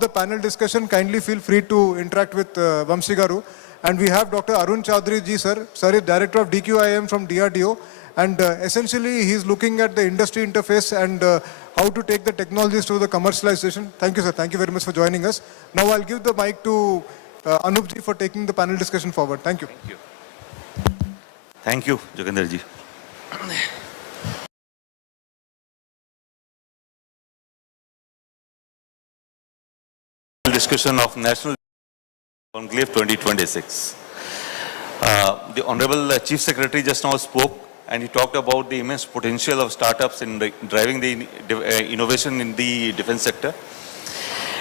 The panel discussion, kindly feel free to interact with Vamsi Garu. And we have Dr. Arun Chaudhary ji, sir. Sir is Director of DQIM from DRDO. And essentially, he is looking at the industry interface and how to take the technologies to the commercialization. Thank you, sir. Thank you very much for joining us. Now I'll give the mic to Anup ji for taking the panel discussion forward. Thank you. Thank you. Thank you, Jogendra ji. Discussion of National Conclave 2026. The Honorable Chief Secretary just now spoke and he talked about the immense potential of startups in driving the innovation in the defense sector.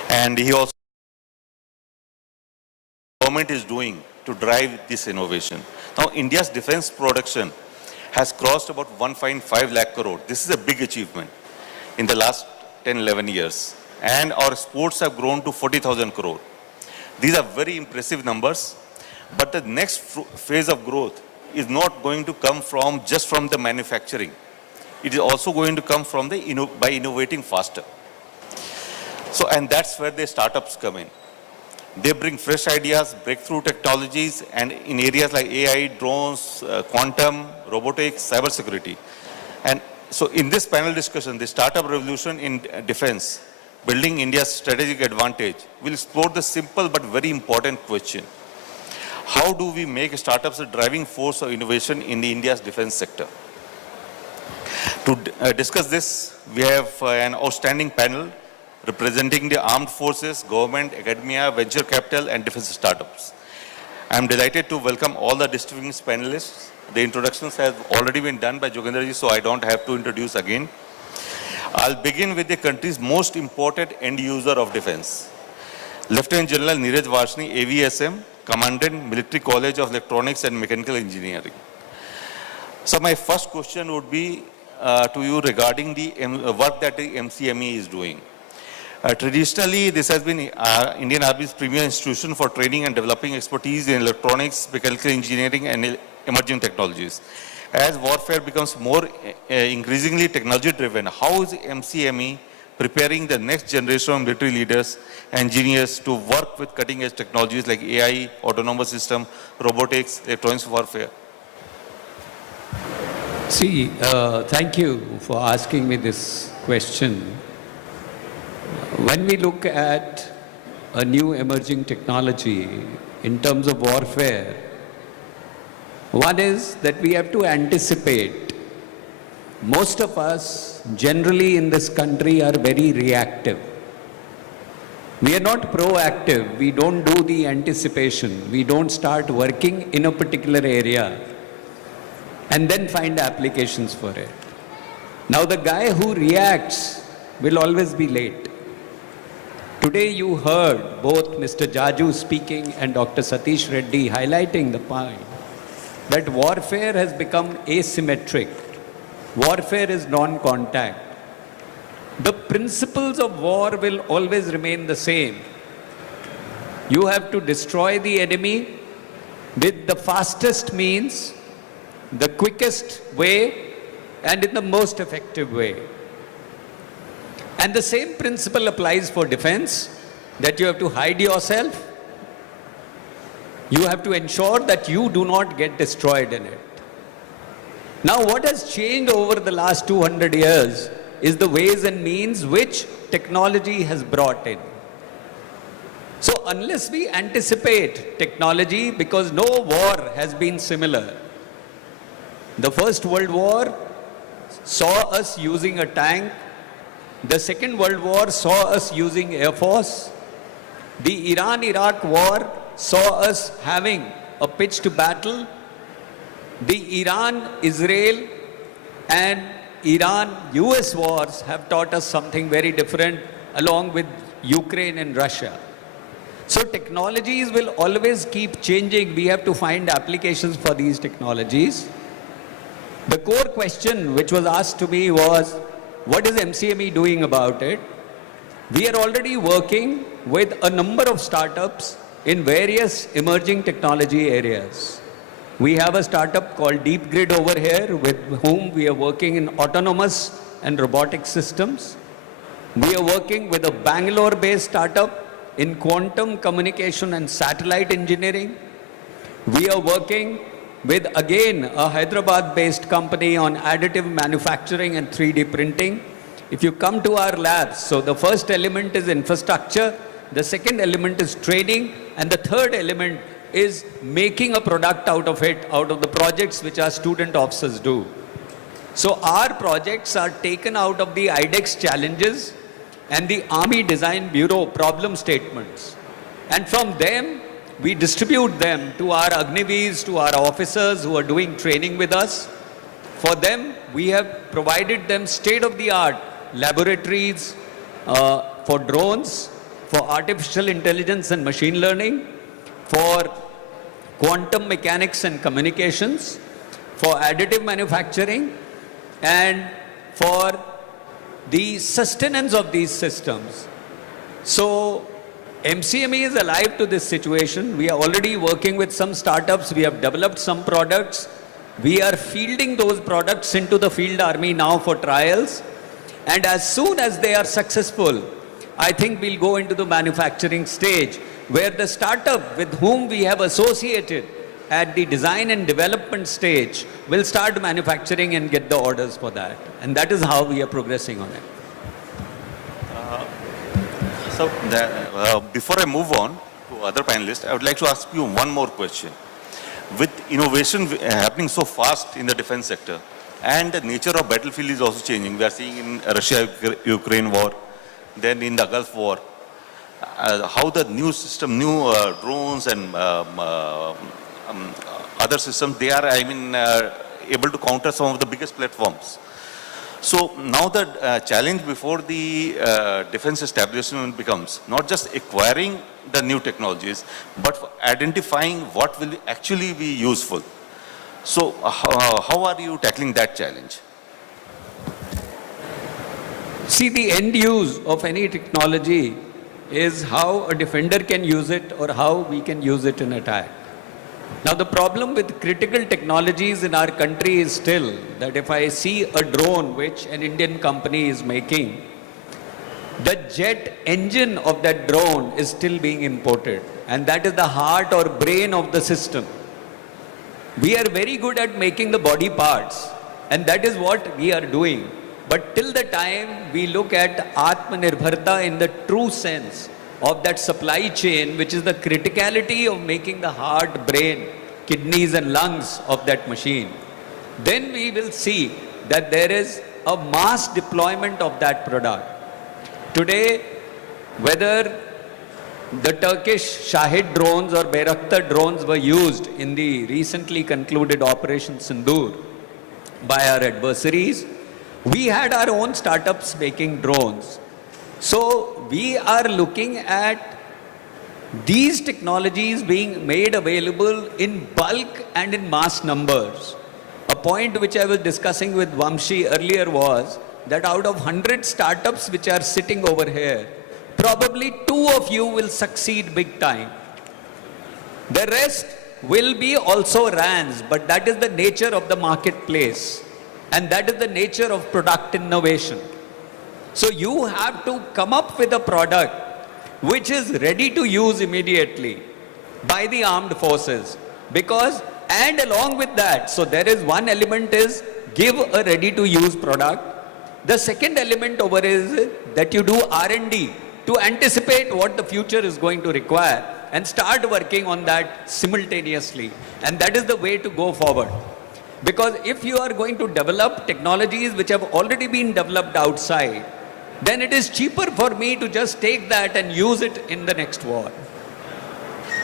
And he also government is doing to drive this innovation. Now India's defense production has crossed about 1.5 lakh crore. This is a big achievement in the last 10-11 years. And our exports have grown to 40,000 crore. These are very impressive numbers, but the next phase of growth is not going to come from just from the manufacturing. It is also going to come from the by innovating faster. So, and that's where the startups come in. They bring fresh ideas, breakthrough technologies, and in areas like AI, drones, quantum, robotics, cybersecurity. And so in this panel discussion, the startup revolution in defense, building India's strategic advantage, will explore the simple but very important question. How do we make startups a driving force of innovation in India's defense sector? To discuss this, we have an outstanding panel representing the armed forces, government, academia, venture capital, and defense startups. I am delighted to welcome all the distinguished panelists. The introductions have already been done by Jogendra ji, so I don't have to introduce again. I'll begin with the country's most important end user of defense. Lieutenant General Neeraj Varshney, AVSM, Commandant, Military College of Electronics and Mechanical Engineering. So my first question would be to you regarding the work that the MCME is doing. Traditionally, this has been Indian Army's premier institution for training and developing expertise in electronics, mechanical engineering, and emerging technologies. As warfare becomes more increasingly technology-driven, how is MCME preparing the next generation of military leaders, engineers to work with cutting-edge technologies like AI, autonomous system, robotics, electronics warfare? See, thank you for asking me this question. When we look at a new emerging technology in terms of warfare, one is that we have to anticipate. Most of us generally in this country are very reactive. We are not proactive. We don't do the anticipation. We don't start working in a particular area and then find applications for it. Now the guy who reacts will always be late. Today you heard both Mr. Jaju speaking and Dr. Satish Reddy highlighting the point that warfare has become asymmetric. Warfare is non-contact. The principles of war will always remain the same. You have to destroy the enemy with the fastest means, the quickest way, and in the most effective way. And the same principle applies for defense, that you have to hide yourself. You have to ensure that you do not get destroyed in it. Now, what has changed over the last 200 years is the ways and means which technology has brought in. So, unless we anticipate technology, because no war has been similar. The First World War saw us using a tank. The Second World War saw us using Air Force. The Iran-Iraq War saw us having a pitched battle. The Iran-Israel and Iran-US wars have taught us something very different, along with Ukraine and Russia. So technologies will always keep changing. We have to find applications for these technologies. The core question which was asked to me was, what is MCME doing about it? We are already working with a number of startups in various emerging technology areas. We have a startup called Deep Grid over here with whom we are working in autonomous and robotic systems. We are working with a Bangalore-based startup in quantum communication and satellite engineering. We are working with, again, a Hyderabad-based company on additive manufacturing and 3D printing. If you come to our labs, so the first element is infrastructure, the second element is training, and the third element is making a product out of it, out of the projects which our student officers do. So our projects are taken out of the IDEX challenges and the Army Design Bureau problem statements. And from them, we distribute them to our Agniveers, to our officers who are doing training with us. For them, we have provided them state-of-the-art laboratories for drones, for artificial intelligence and machine learning, for quantum mechanics and communications, for additive manufacturing, and for the sustenance of these systems. So MCME is alive to this situation. We are already working with some startups. We have developed some products. We are fielding those products into the field army now for trials. And as soon as they are successful, I think we'll go into the manufacturing stage where the startup with whom we have associated at the design and development stage will start manufacturing and get the orders for that. And that is how we are progressing on it. Before I move on to other panelists, I would like to ask you one more question. With innovation happening so fast in the defense sector, and the nature of battlefield is also changing. We are seeing in Russia-Ukraine war, then in the Gulf War, how the new system, new drones and other systems, they are, able to counter some of the biggest platforms. So now the challenge before the defense establishment becomes not just acquiring the new technologies, but identifying what will actually be useful. So how are you tackling that challenge? See, the end use of any technology is how a defender can use it or how we can use it in attack. Now, the problem with critical technologies in our country is still that if I see a drone which an Indian company is making, the jet engine of that drone is still being imported. And that is the heart or brain of the system. We are very good at making the body parts, and that is what we are doing. But till the time we look at Aatmanirbharta in the true sense of that supply chain, which is the criticality of making the heart, brain, kidneys and lungs of that machine, then we will see that there is a mass deployment of that product. Today, whether the Turkish Shahid drones or Bayraktar drones were used in the recently concluded Operation Sindoor by our adversaries, we had our own startups making drones. So we are looking at these technologies being made available in bulk and in mass numbers. A point which I was discussing with Vamshi earlier was that out of 100 startups which are sitting over here, probably 2 of you will succeed big time. The rest will be also RANs, but that is the nature of the marketplace. And that is the nature of product innovation. So you have to come up with a product which is ready to use immediately by the armed forces. Because, and along with that, so there is one element is give a ready to use product. The second element over is that you do R&D to anticipate what the future is going to require and start working on that simultaneously. And that is the way to go forward. Because if you are going to develop technologies which have already been developed outside, then it is cheaper for me to just take that and use it in the next war.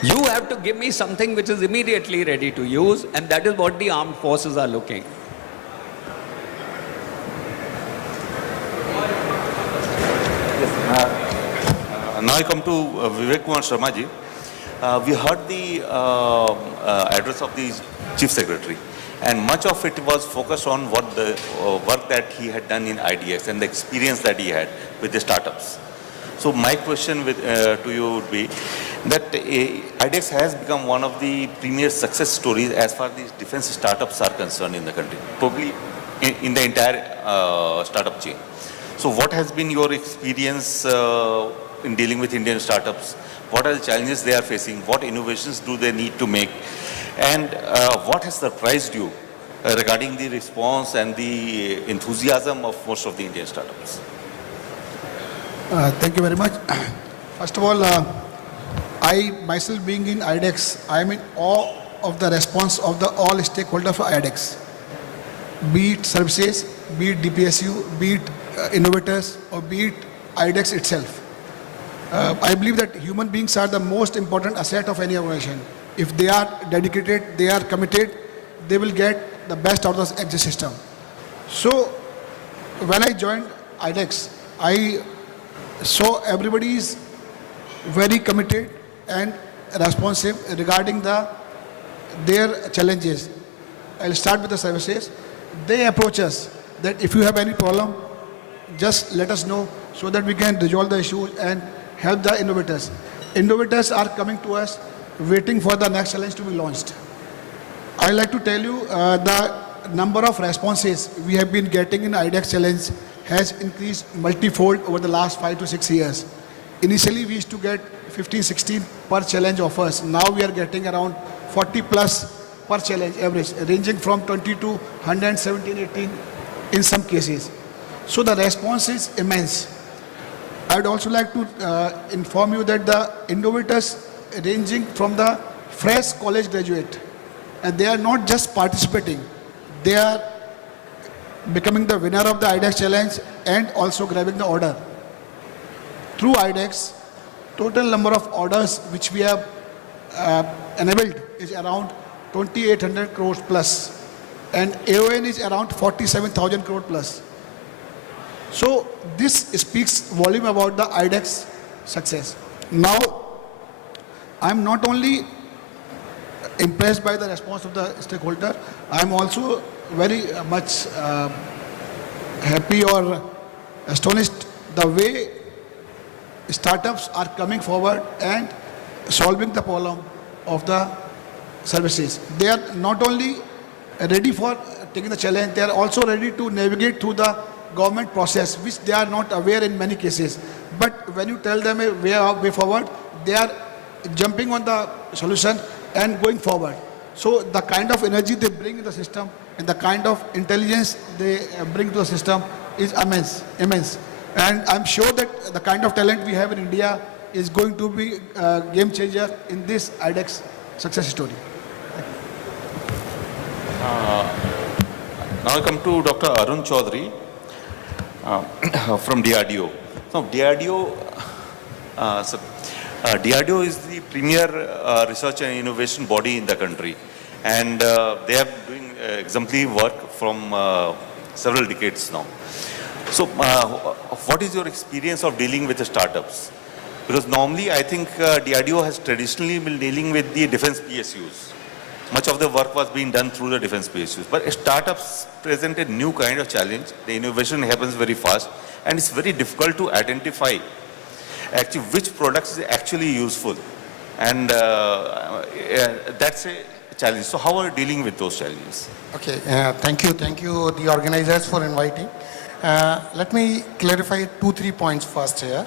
You have to give me something which is immediately ready to use, and that is what the armed forces are looking. Now I come to Vivek Kumar Sharma ji. We heard the address of the Chief Secretary, and much of it was focused on what the work that he had done in IDX and the experience that he had with the startups. So my question to you would be that IDX has become one of the premier success stories as far as these defense startups are concerned in the country, probably in the entire startup chain. So what has been your experience in dealing with Indian startups? what are the challenges they are facing, what innovations do they need to make, and what has surprised you regarding the response and the enthusiasm of most of the Indian startups? Thank you very much. First of all, I myself being in IDEX, I am in awe of the response of the all stakeholders of IDEX, be it services, be it DPSU, be it innovators, or be it IDEX itself. I believe that human beings are the most important asset of any organization. If they are dedicated, they are committed, they will get the best out of the exit system. So when I joined IDEX, I saw everybody is very committed and responsive regarding their challenges. I'll start with the services. They approach us that if you have any problem, just let us know so that we can resolve the issue and help the innovators. Innovators are coming to us waiting for the next challenge to be launched. I'd like to tell you the number of responses we have been getting in IDEX challenge has increased multifold over the last 5 to 6 years. Initially, we used to get 15, 16 per challenge offers. Now we are getting around 40 plus per challenge average, ranging from 20 to 117, 18 in some cases. So the response is immense. I'd also like to inform you that the innovators ranging from the fresh college graduate, and they are not just participating, they are becoming the winner of the IDEX challenge and also grabbing the order. Through IDEX, total number of orders which we have enabled is around 2,800 crores plus, and AON is around 47,000 crore plus. So this speaks volume about the IDEX success. Now, I'm not only impressed by the response of the stakeholder, I'm also very much happy or astonished the way startups are coming forward and solving the problem of the services. They are not only ready for taking the challenge, they are also ready to navigate through the government process, which they are not aware in many cases. But when you tell them a way forward, they are jumping on the solution and going forward. So the kind of energy they bring in the system and the kind of intelligence they bring to the system is immense. And I'm sure that the kind of talent we have in India is going to be a game changer in this IDEX success story. Now I come to Dr. Arun Chaudhary from DRDO. So DRDO is the premier research and innovation body in the country, and they are doing exemplary work from several decades now. So what is your experience of dealing with the startups? Because normally I think DRDO has traditionally been dealing with the defense PSUs. Much of the work was being done through the defense PSUs. But startups present a new kind of challenge. The innovation happens very fast, and it's very difficult to identify actually which products is actually useful. And that's a challenge. So how are you dealing with those challenges? Okay, thank you, the organizers for inviting. Let me clarify 2-3 points first here.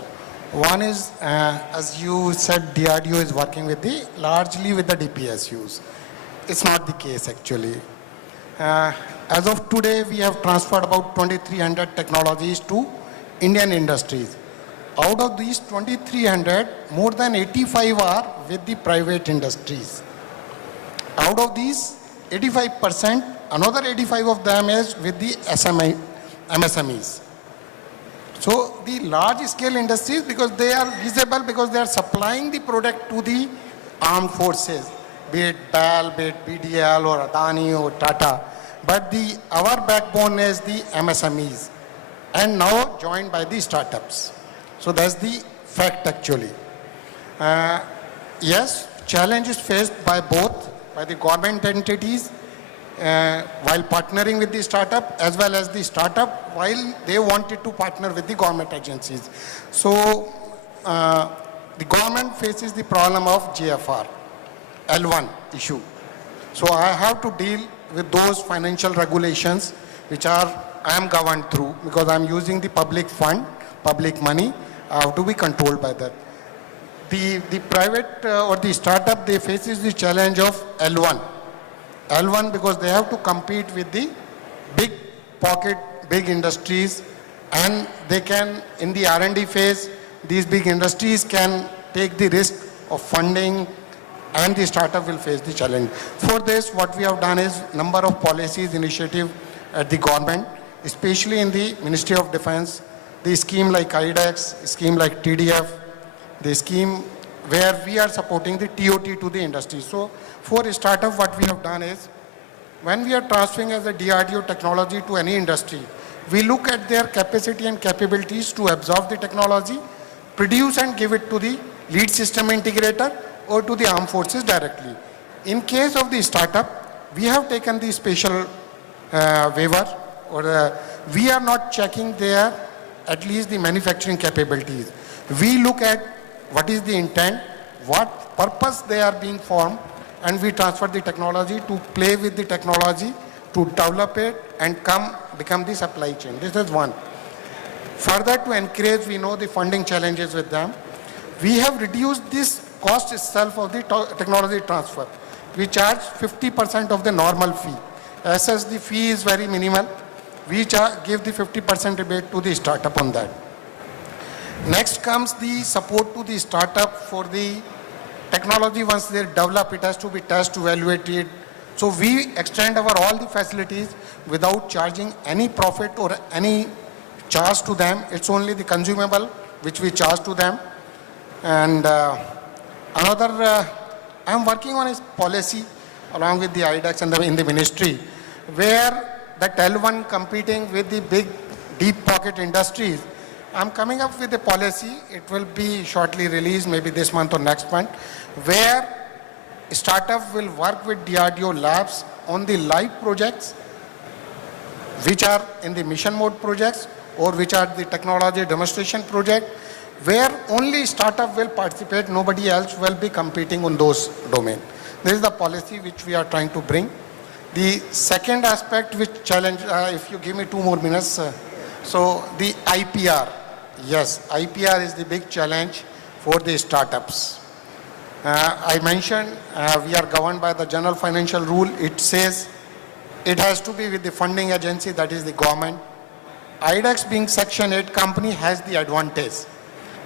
One is, as you said, DRDO is working largely with the DPSUs. It's not the case actually. As of today, we have transferred about 2,300 technologies to Indian industries. Out of these 2,300, more than 85 are with the private industries. Out of these 85%, another 85 of them is with the MSMEs. So the large scale industries, because they are visible, because they are supplying the product to the armed forces, be it BAL, be it PDL or Adani or Tata. But our backbone is the MSMEs, and now joined by the startups. So that's the fact actually. Yes, challenge is faced by both, by the government entities while partnering with the startup, as well as the startup while they wanted to partner with the government agencies. So the government faces the problem of GFR, L1 issue. So I have to deal with those financial regulations which I am governed through, because I am using the public fund, public money. I have to be controlled by that. the private or the startup, they faces the challenge of L1. L1 because they have to compete with the big pocket, big industries, and they can, in the R&D phase, these big industries can take the risk of funding, and the startup will face the challenge. For this, what we have done is number of policies, initiative at the government, especially in the Ministry of Defense, the scheme like IDEX, scheme like TDF, the scheme where we are supporting the TOT to the industry. So for a startup, what we have done is, when we are transferring as a DRDO technology to any industry, we look at their capacity and capabilities to absorb the technology, produce and give it to the lead system integrator or to the armed forces directly. In case of the startup, we have taken the special waiver, or we are not checking their, at least the manufacturing capabilities. We look at what is the intent, what purpose they are being formed, and we transfer the technology to play with the technology, to develop it and become the supply chain. This is one. Further, to encourage, we know the funding challenges with them. We have reduced this cost itself of the technology transfer. We charge 50% of the normal fee. As such, the fee is very minimal. We give the 50% rebate to the startup on that. Next comes the support to the startup for the technology. Once they develop, it has to be tested, evaluated. So we extend all the facilities without charging any profit or any charge to them. It's only the consumable which we charge to them. And I'm working on a policy along with the IDEX and in the ministry, where that L1 competing with the big deep pocket industries. I'm coming up with a policy, it will be shortly released, maybe this month or next month, where startup will work with DRDO labs on the live projects, which are in the mission mode projects, or which are the technology demonstration project, where only startup will participate, nobody else will be competing on those domains. This is the policy which we are trying to bring. The second aspect which challenge, if you give me 2 more minutes, so the IPR. Yes, IPR is the big challenge for the startups. I mentioned we are governed by the general financial rule. It says it has to be with the funding agency, that is the government. IDEX being Section 8 company has the advantage.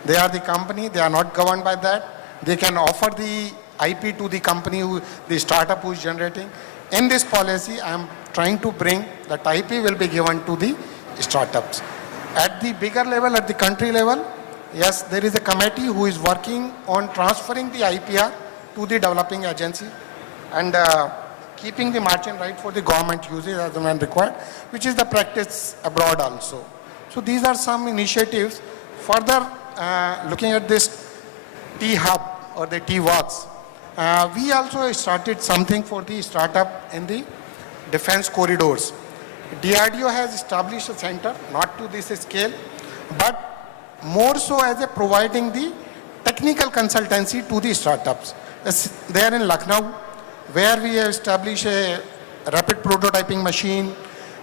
They are the company, they are not governed by that. They can offer the IP to the company, the startup who is generating. In this policy, I am trying to bring that IP will be given to the startups. At the bigger level, at the country level, yes, there is a committee who is working on transferring the IPR to the developing agency and keeping the margin right for the government usage as and when required, which is the practice abroad also. So these are some initiatives. Further, looking at this T-Hub or the T-Works, we also started something for the startup in the defense corridors. DRDO has established a center, not to this scale, but more so as a providing the technical consultancy to the startups. There in Lucknow, where we have established a rapid prototyping machine,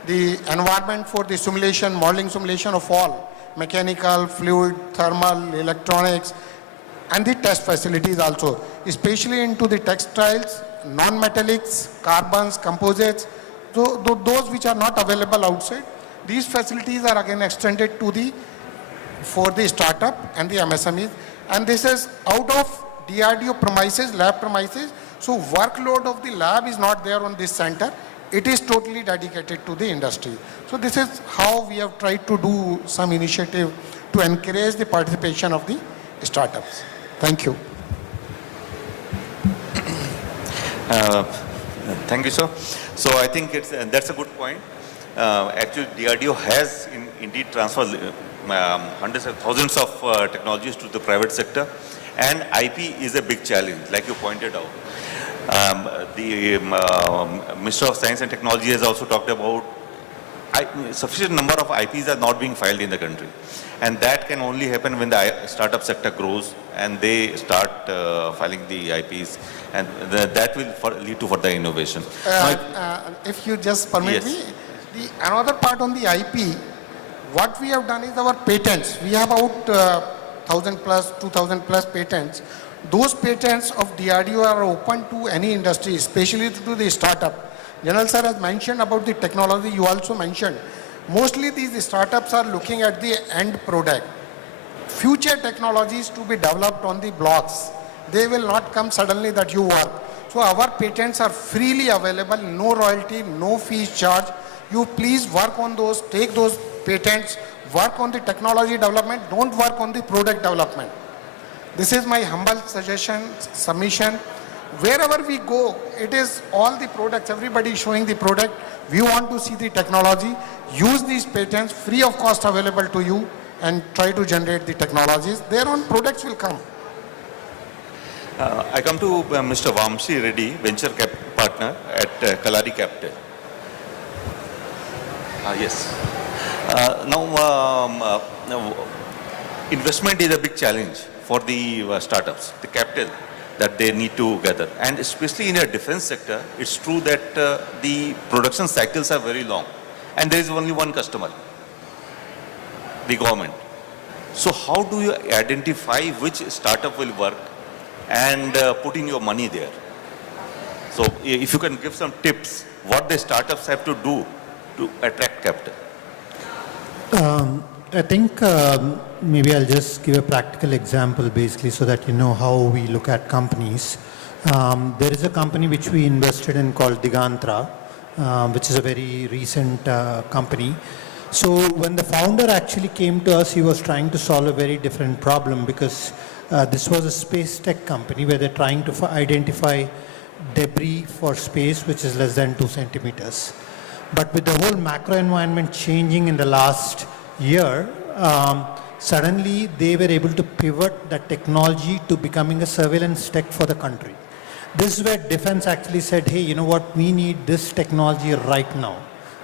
the environment for the simulation, modeling simulation of all, mechanical, fluid, thermal, electronics, and the test facilities also, especially into the textiles, non-metallics, carbons, composites, those which are not available outside. These facilities are again extended to for the startup and the MSMEs. And this is out of DRDO premises, lab premises. So workload of the lab is not there on this center. It is totally dedicated to the industry. So this is how we have tried to do some initiative to encourage the participation of the startups. Thank you. Thank you, sir. So I think that's a good point. Actually, DRDO has indeed transferred hundreds of thousands of technologies to the private sector, and IP is a big challenge, like you pointed out. The Minister of Science and Technology has also talked about sufficient number of IPs are not being filed in the country. And that can only happen when the startup sector grows and they start filing the IPs, and that will lead to further innovation. If you just permit Yes. me, another part on the IP, what we have done is our patents. We have about 1,000 plus, 2,000 plus patents. Those patents of DRDO are open to any industry, especially to the startup. General sir has mentioned about the technology, you also mentioned. Mostly these startups are looking at the end product. Future technologies to be developed on the blocks. They will not come suddenly that you work. So our patents are freely available, no royalty, no fees charged. You please work on those, take those patents, work on the technology development, don't work on the product development. This is my humble suggestion, submission. Wherever we go, it is all the products, everybody is showing the product. We want to see the technology, use these patents, free of cost available to you, and try to generate the technologies. Their own products will come. I come to Mr. Vamshi Reddy, venture partner at Kalari Capital. Yes. Now, investment is a big challenge for the startups, the capital that they need to gather. And especially in a defense sector, it's true that the production cycles are very long. And there is only one customer, the government. So how do you identify which startup will work and put in your money there? So if you can give some tips, what the startups have to do to attract capital. I think maybe I'll just give a practical example basically so that you know how we look at companies. There is a company which we invested in called Digantra, which is a very recent company. So when the founder actually came to us, he was trying to solve a very different problem because this was a space tech company where they're trying to identify debris for space which is less than 2 centimeters. But with the whole macro environment changing in the last year, suddenly they were able to pivot that technology to becoming a surveillance tech for the country. This is where defense actually said, hey, you know what, we need this technology right now,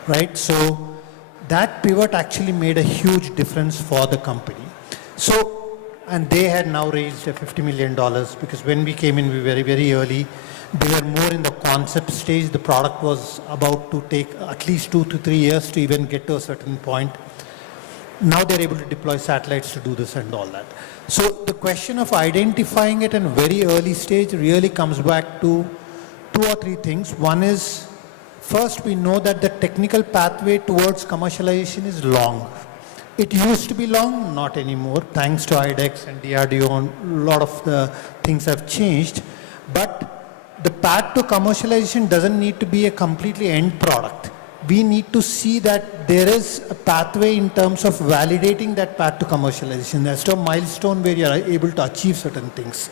right? So that pivot actually made a huge difference for the company. So, and they had now raised $50 million because when we came in, we were very, very early. They were more in the concept stage. The product was about to take at least 2 to 3 years to even get to a certain point. Now they're able to deploy satellites to do this and all that. So the question of identifying it in a very early stage really comes back to 2 or 3 things. One is, first we know that the technical pathway towards commercialization is long. It used to be long, not anymore. Thanks to IDEX and DRDO, a lot of the things have changed. But the path to commercialization doesn't need to be a completely end product. We need to see that there is a pathway in terms of validating that path to commercialization. There's a milestone where you are able to achieve certain things.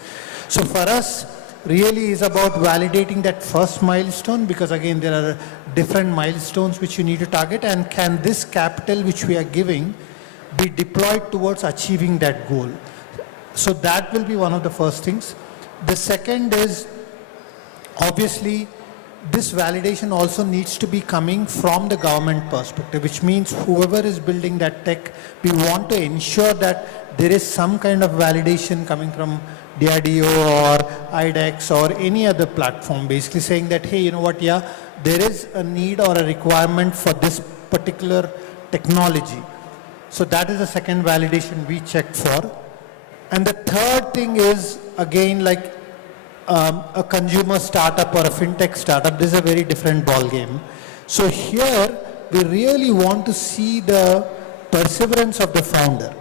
So for us, really is about validating that first milestone because again, there are different milestones which you need to target, and can this capital which we are giving be deployed towards achieving that goal? So that will be one of the first things. The second is, obviously, this validation also needs to be coming from the government perspective, which means whoever is building that tech, we want to ensure that there is some kind of validation coming from DRDO or IDEX or any other platform, basically saying that, hey, you know what, yeah, there is a need or a requirement for this particular technology. So that is the second validation we checked for. And the third thing is, again, like, a consumer startup or a fintech startup, this is a very different ball game. So here we really want to see the perseverance of the founder,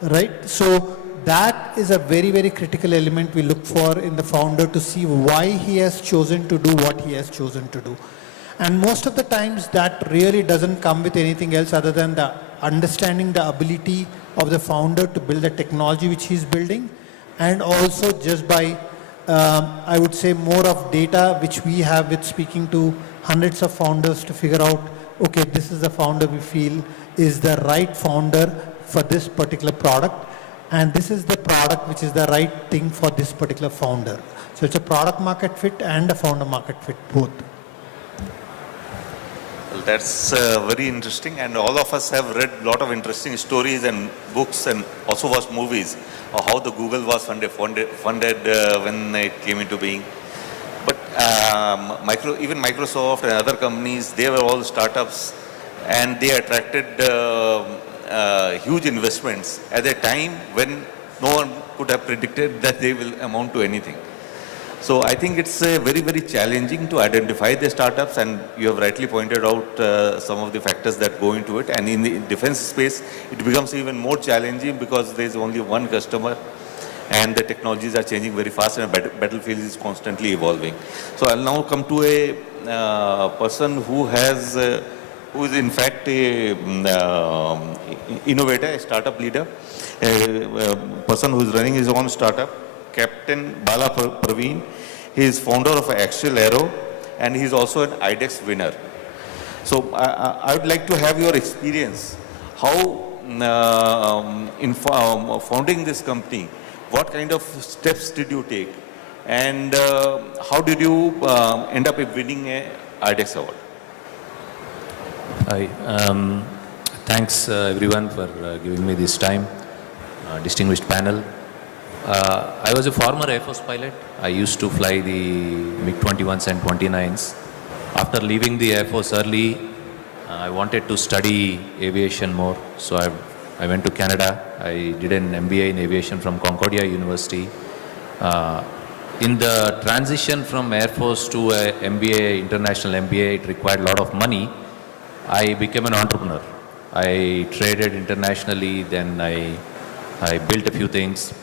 right? So that is a very, very critical element we look for in the founder to see why he has chosen to do what he has chosen to do. And most of the times that really doesn't come with anything else other than the understanding the ability of the founder to build the technology which he's building, and also just by I would say more of data which we have with speaking to hundreds of founders to figure out, okay, this is the founder we feel is the right founder for this particular product, and this is the product which is the right thing for this particular founder. So it's a product market fit and a founder market fit, both. Well, that's very interesting, and all of us have read a lot of interesting stories and books and also watched movies of how the Google was funded when it came into being. But even Microsoft and other companies, they were all startups, and they attracted huge investments at a time when no one could have predicted that they will amount to anything. So I think it's very, very challenging to identify the startups, and you have rightly pointed out some of the factors that go into it. And in the defense space, it becomes even more challenging because there is only one customer, and the technologies are changing very fast, and the battlefield is constantly evolving. So I'll now come to a person who is in fact a innovator, a startup leader, a person who is running his own startup, Captain Bala Praveen. He is founder of Axial Aero, and he is also an IDEX winner. So I would like to have your experience. How in founding this company, what kind of steps did you take, and how did you end up winning a IDEX award? Hi. Thanks everyone for giving me this time, distinguished panel. I was a former Air Force pilot. I used to fly the MiG-21s and 29s. After leaving the Air Force early, I wanted to study aviation more. So I went to Canada. I did an MBA in aviation from Concordia University. In the transition from Air Force to a MBA, international MBA, it required a lot of money. I became an entrepreneur. I traded internationally, then I built a few things.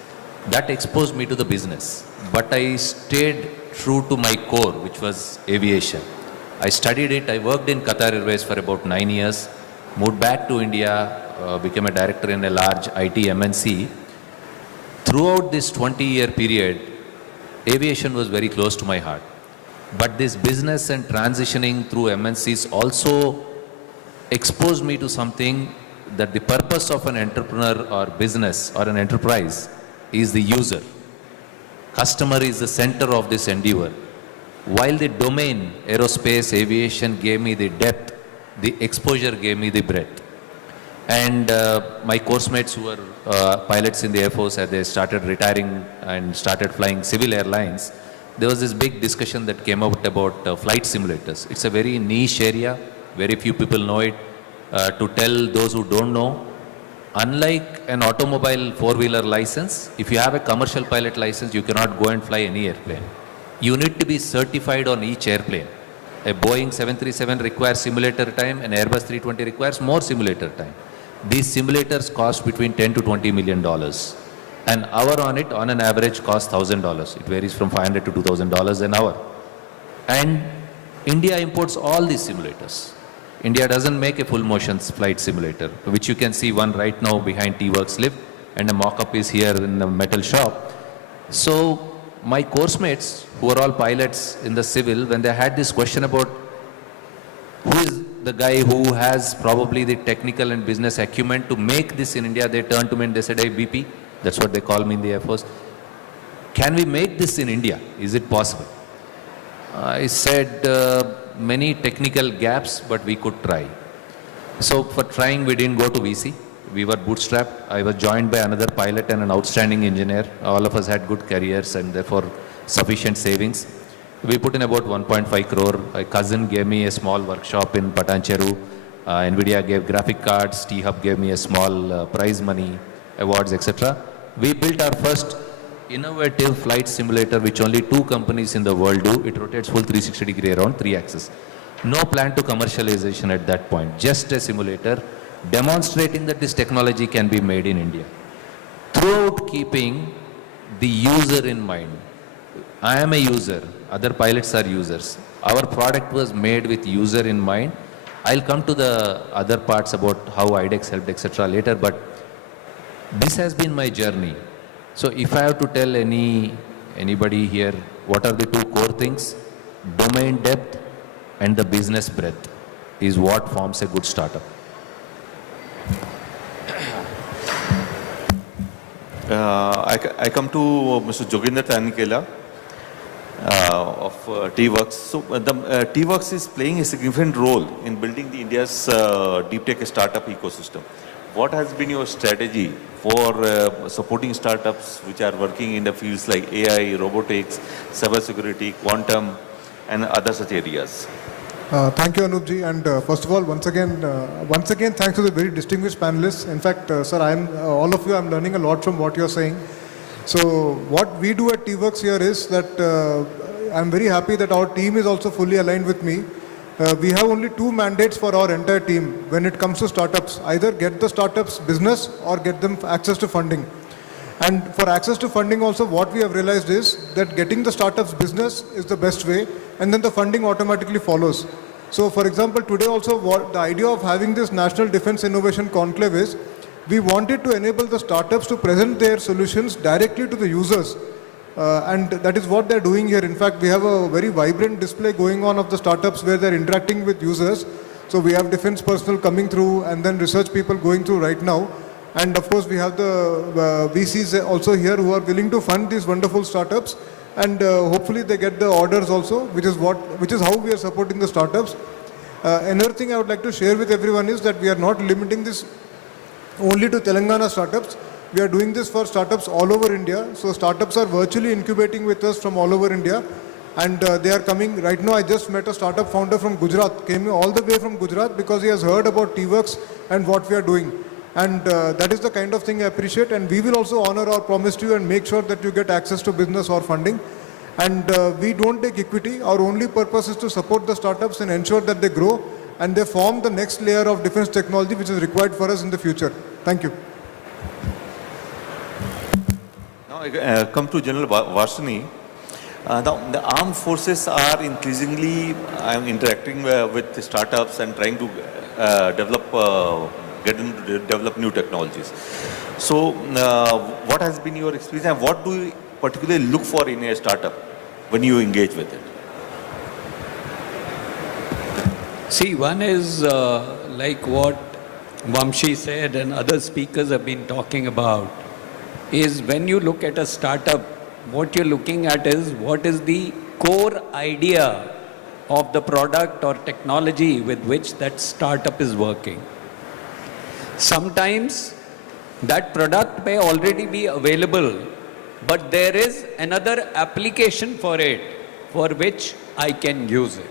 That exposed me to the business. But I stayed true to my core, which was aviation. I studied it. I worked in Qatar Airways for about 9 years, moved back to India, became a director in a large IT MNC. Throughout this 20-year period, aviation was very close to my heart. But this business and transitioning through MNCs also exposed me to something, that the purpose of an entrepreneur or business or an enterprise is the user. Customer is the center of this endeavor. While the domain, aerospace, aviation, gave me the depth, the exposure gave me the breadth. And my course mates who were pilots in the Air Force, as they started retiring and started flying civil airlines, there was this big discussion that came out about flight simulators. It's a very niche area, very few people know it. To tell those who don't know, unlike an automobile four-wheeler license, if you have a commercial pilot license, you cannot go and fly any airplane. You need to be certified on each airplane. A Boeing 737 requires simulator time, an Airbus 320 requires more simulator time. These simulators cost between $10 to $20 million. An hour on it, on an average, costs $1,000. It varies from $500 to $2,000 an hour. And India imports all these simulators. India doesn't make a full motion flight simulator, which you can see one right now behind T-Works lift, and a mock-up is here in the metal shop. So my course mates, who are all pilots in the civil, when they had this question about who is the guy who has probably the technical and business acumen to make this in India, they turned to me and they said, "Hey, BP," that's what they call me in the Air Force, "can we make this in India? Is it possible?" I said, many technical gaps, but we could try. So for trying, we didn't go to VC. We were bootstrapped. I was joined by another pilot and an outstanding engineer. All of us had good careers and therefore sufficient savings. We put in about 1.5 crore. A cousin gave me a small workshop in Patancheru. NVIDIA gave graphic cards. T-Hub gave me a small prize money, awards, etc. We built our first innovative flight simulator, which only 2 companies in the world do. It rotates full 360 degree around 3 axis. No plan to commercialization at that point, just a simulator demonstrating that this technology can be made in India. Throughout keeping the user in mind. I am a user, other pilots are users. Our product was made with user in mind. I'll come to the other parts about how IDEX helped, etc. later, but this has been my journey. So if I have to tell anybody here, what are the 2 core things? Domain depth and the business breadth is what forms a good startup. I come to Mr. Joginder Tanikela of T-Works. So the T-Works is playing a significant role in building India's deep tech startup ecosystem. What has been your strategy for supporting startups which are working in the fields like AI, robotics, cybersecurity, quantum, and other such areas? Thank you, Anupji. And first of all, once again, thanks to the very distinguished panelists. In fact, sir, all of you, I'm learning a lot from what you're saying. So what we do at TWorks here is that I'm very happy that our team is also fully aligned with me. We have only two mandates for our entire team when it comes to startups. Either get the startups business or get them access to funding. And for access to funding also, what we have realized is that getting the startups business is the best way, and then the funding automatically follows. So for example, today also the idea of having this National Defense Innovation Conclave is, we wanted to enable the startups to present their solutions directly to the users. And that is what they're doing here. In fact, we have a very vibrant display going on of the startups where they're interacting with users. So we have defense personnel coming through and then research people going through right now. And of course, we have the VCs also here who are willing to fund these wonderful startups. And hopefully they get the orders also, which is how we are supporting the startups. Another thing I would like to share with everyone is that we are not limiting this only to Telangana startups. We are doing this for startups all over India. So startups are virtually incubating with us from all over India. And they are coming. Right now, I just met a startup founder from Gujarat, came all the way from Gujarat because he has heard about TWorks and what we are doing. And that is the kind of thing I appreciate. And we will also honor our promise to you and make sure that you get access to business or funding. And we don't take equity. Our only purpose is to support the startups and ensure that they grow and they form the next layer of defense technology which is required for us in the future. Thank you. Now I come to General Varsani. Now the armed forces are increasingly interacting with the startups and trying to get them to develop new technologies. So what has been your experience and what do you particularly look for in a startup when you engage with it? See, one is like what Vamshi said and other speakers have been talking about, is when you look at a startup, what you're looking at is what is the core idea of the product or technology with which that startup is working. Sometimes that product may already be available, but there is another application for it for which I can use it.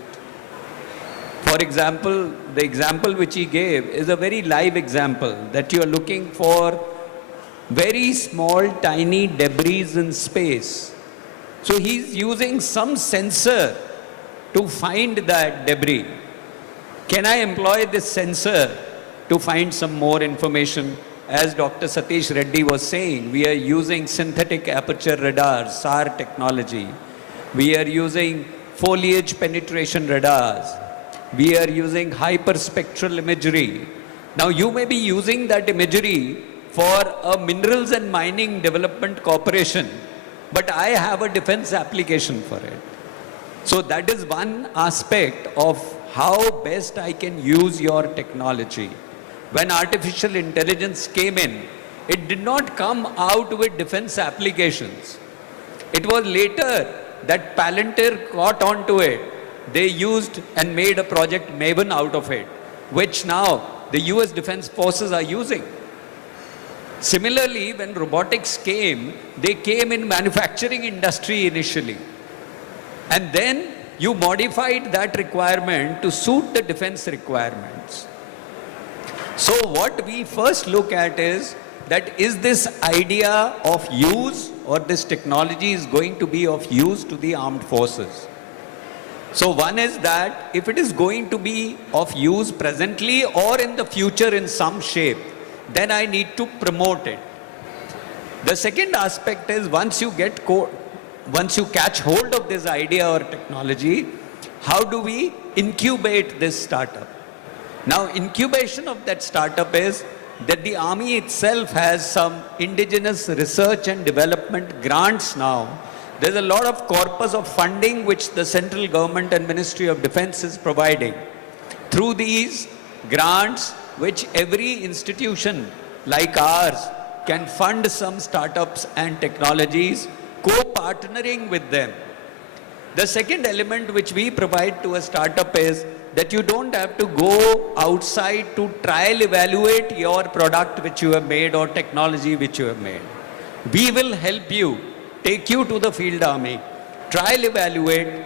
For example, the example which he gave is a very live example that you are looking for very small, tiny debris in space. So he's using some sensor to find that debris. Can I employ this sensor to find some more information? As Dr. Satish Reddy was saying, we are using synthetic aperture radar, SAR technology. We are using foliage penetration radars. We are using hyperspectral imagery. Now you may be using that imagery for a minerals and mining development corporation, but I have a defense application for it. So that is one aspect of how best I can use your technology. When artificial intelligence came in, it did not come out with defense applications. It was later that Palantir caught on to it. They used and made a project Maven out of it, which now the US Defense Forces are using. Similarly, when robotics came, they came in manufacturing industry initially. And then you modified that requirement to suit the defense requirements. So what we first look at is that is this idea of use or this technology is going to be of use to the armed forces. So one is that if it is going to be of use presently or in the future in some shape, then I need to promote it. The second aspect is once you catch hold of this idea or technology, how do we incubate this startup? Now, incubation of that startup is that the Army itself has some indigenous research and development grants now. There's a lot of corpus of funding which the central government and Ministry of Defense is providing. Through these grants, which every institution like ours can fund some startups and technologies, co-partnering with them. The second element which we provide to a startup is that you don't have to go outside to trial evaluate your product which you have made or technology which you have made. We will help you, take you to the field army, trial evaluate,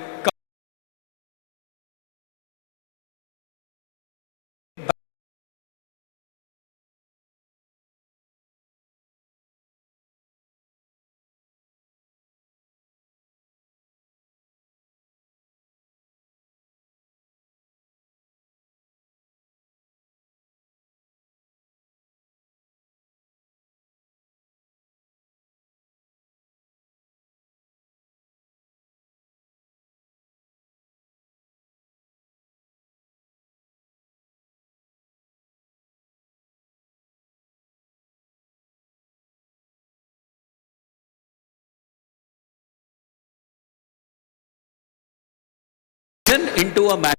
into a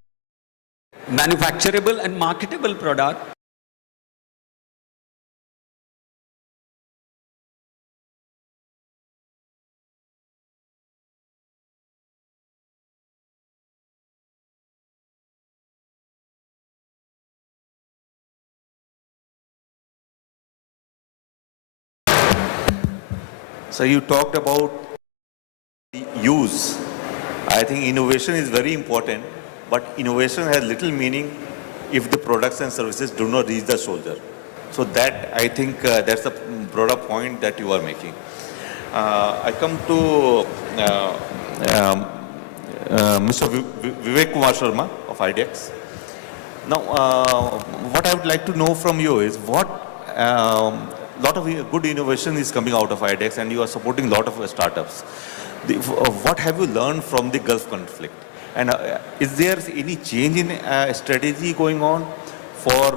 manufacturable and marketable product. So you talked about the use. I think innovation is very important, but innovation has little meaning if the products and services do not reach the soldier. So that, I think, that's a broader point that you are making. I come to Mr. Vivek Kumar Sharma of IDEX. Now, what I would like to know from you is what lot of good innovation is coming out of IDEX, and you are supporting a lot of startups. What have you learned from the Gulf conflict? And is there any change in strategy going on for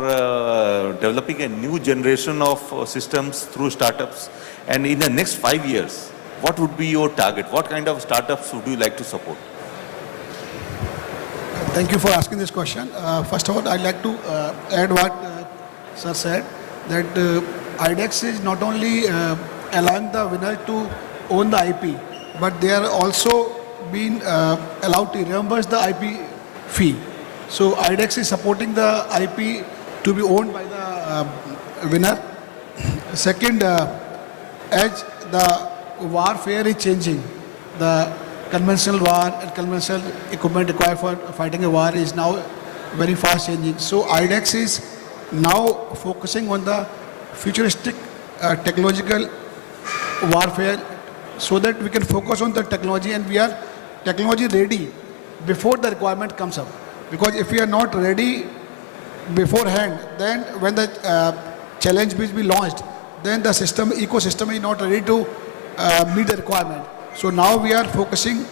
developing a new generation of systems through startups? And in the next 5 years, what would be your target? What kind of startups would you like to support? Thank you for asking this question. First of all, I'd like to add what Sir said, that IDEX is not only allowing the winner to own the IP, but they are also being allowed to reimburse the IP fee. So IDEX is supporting the IP to be owned by the winner. Second, as the warfare is changing, the conventional war and conventional equipment required for fighting a war is now very fast changing. So IDEX is now focusing on the futuristic technological warfare, so that we can focus on the technology and we are technology ready before the requirement comes up. Because if we are not ready beforehand, then when the challenge will be launched, then the ecosystem is not ready to meet the requirement. So now we are focusing,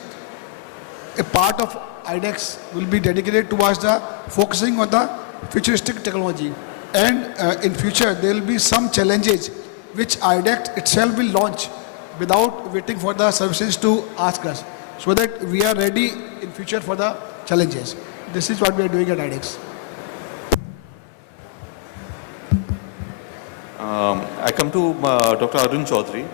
a part of IDEX will be dedicated towards the focusing on the futuristic technology. And in future, there will be some challenges which IDEX itself will launch without waiting for the services to ask us, so that we are ready in future for the challenges. This is what we are doing at IDEX. I come to Dr. Arun Chaudhary.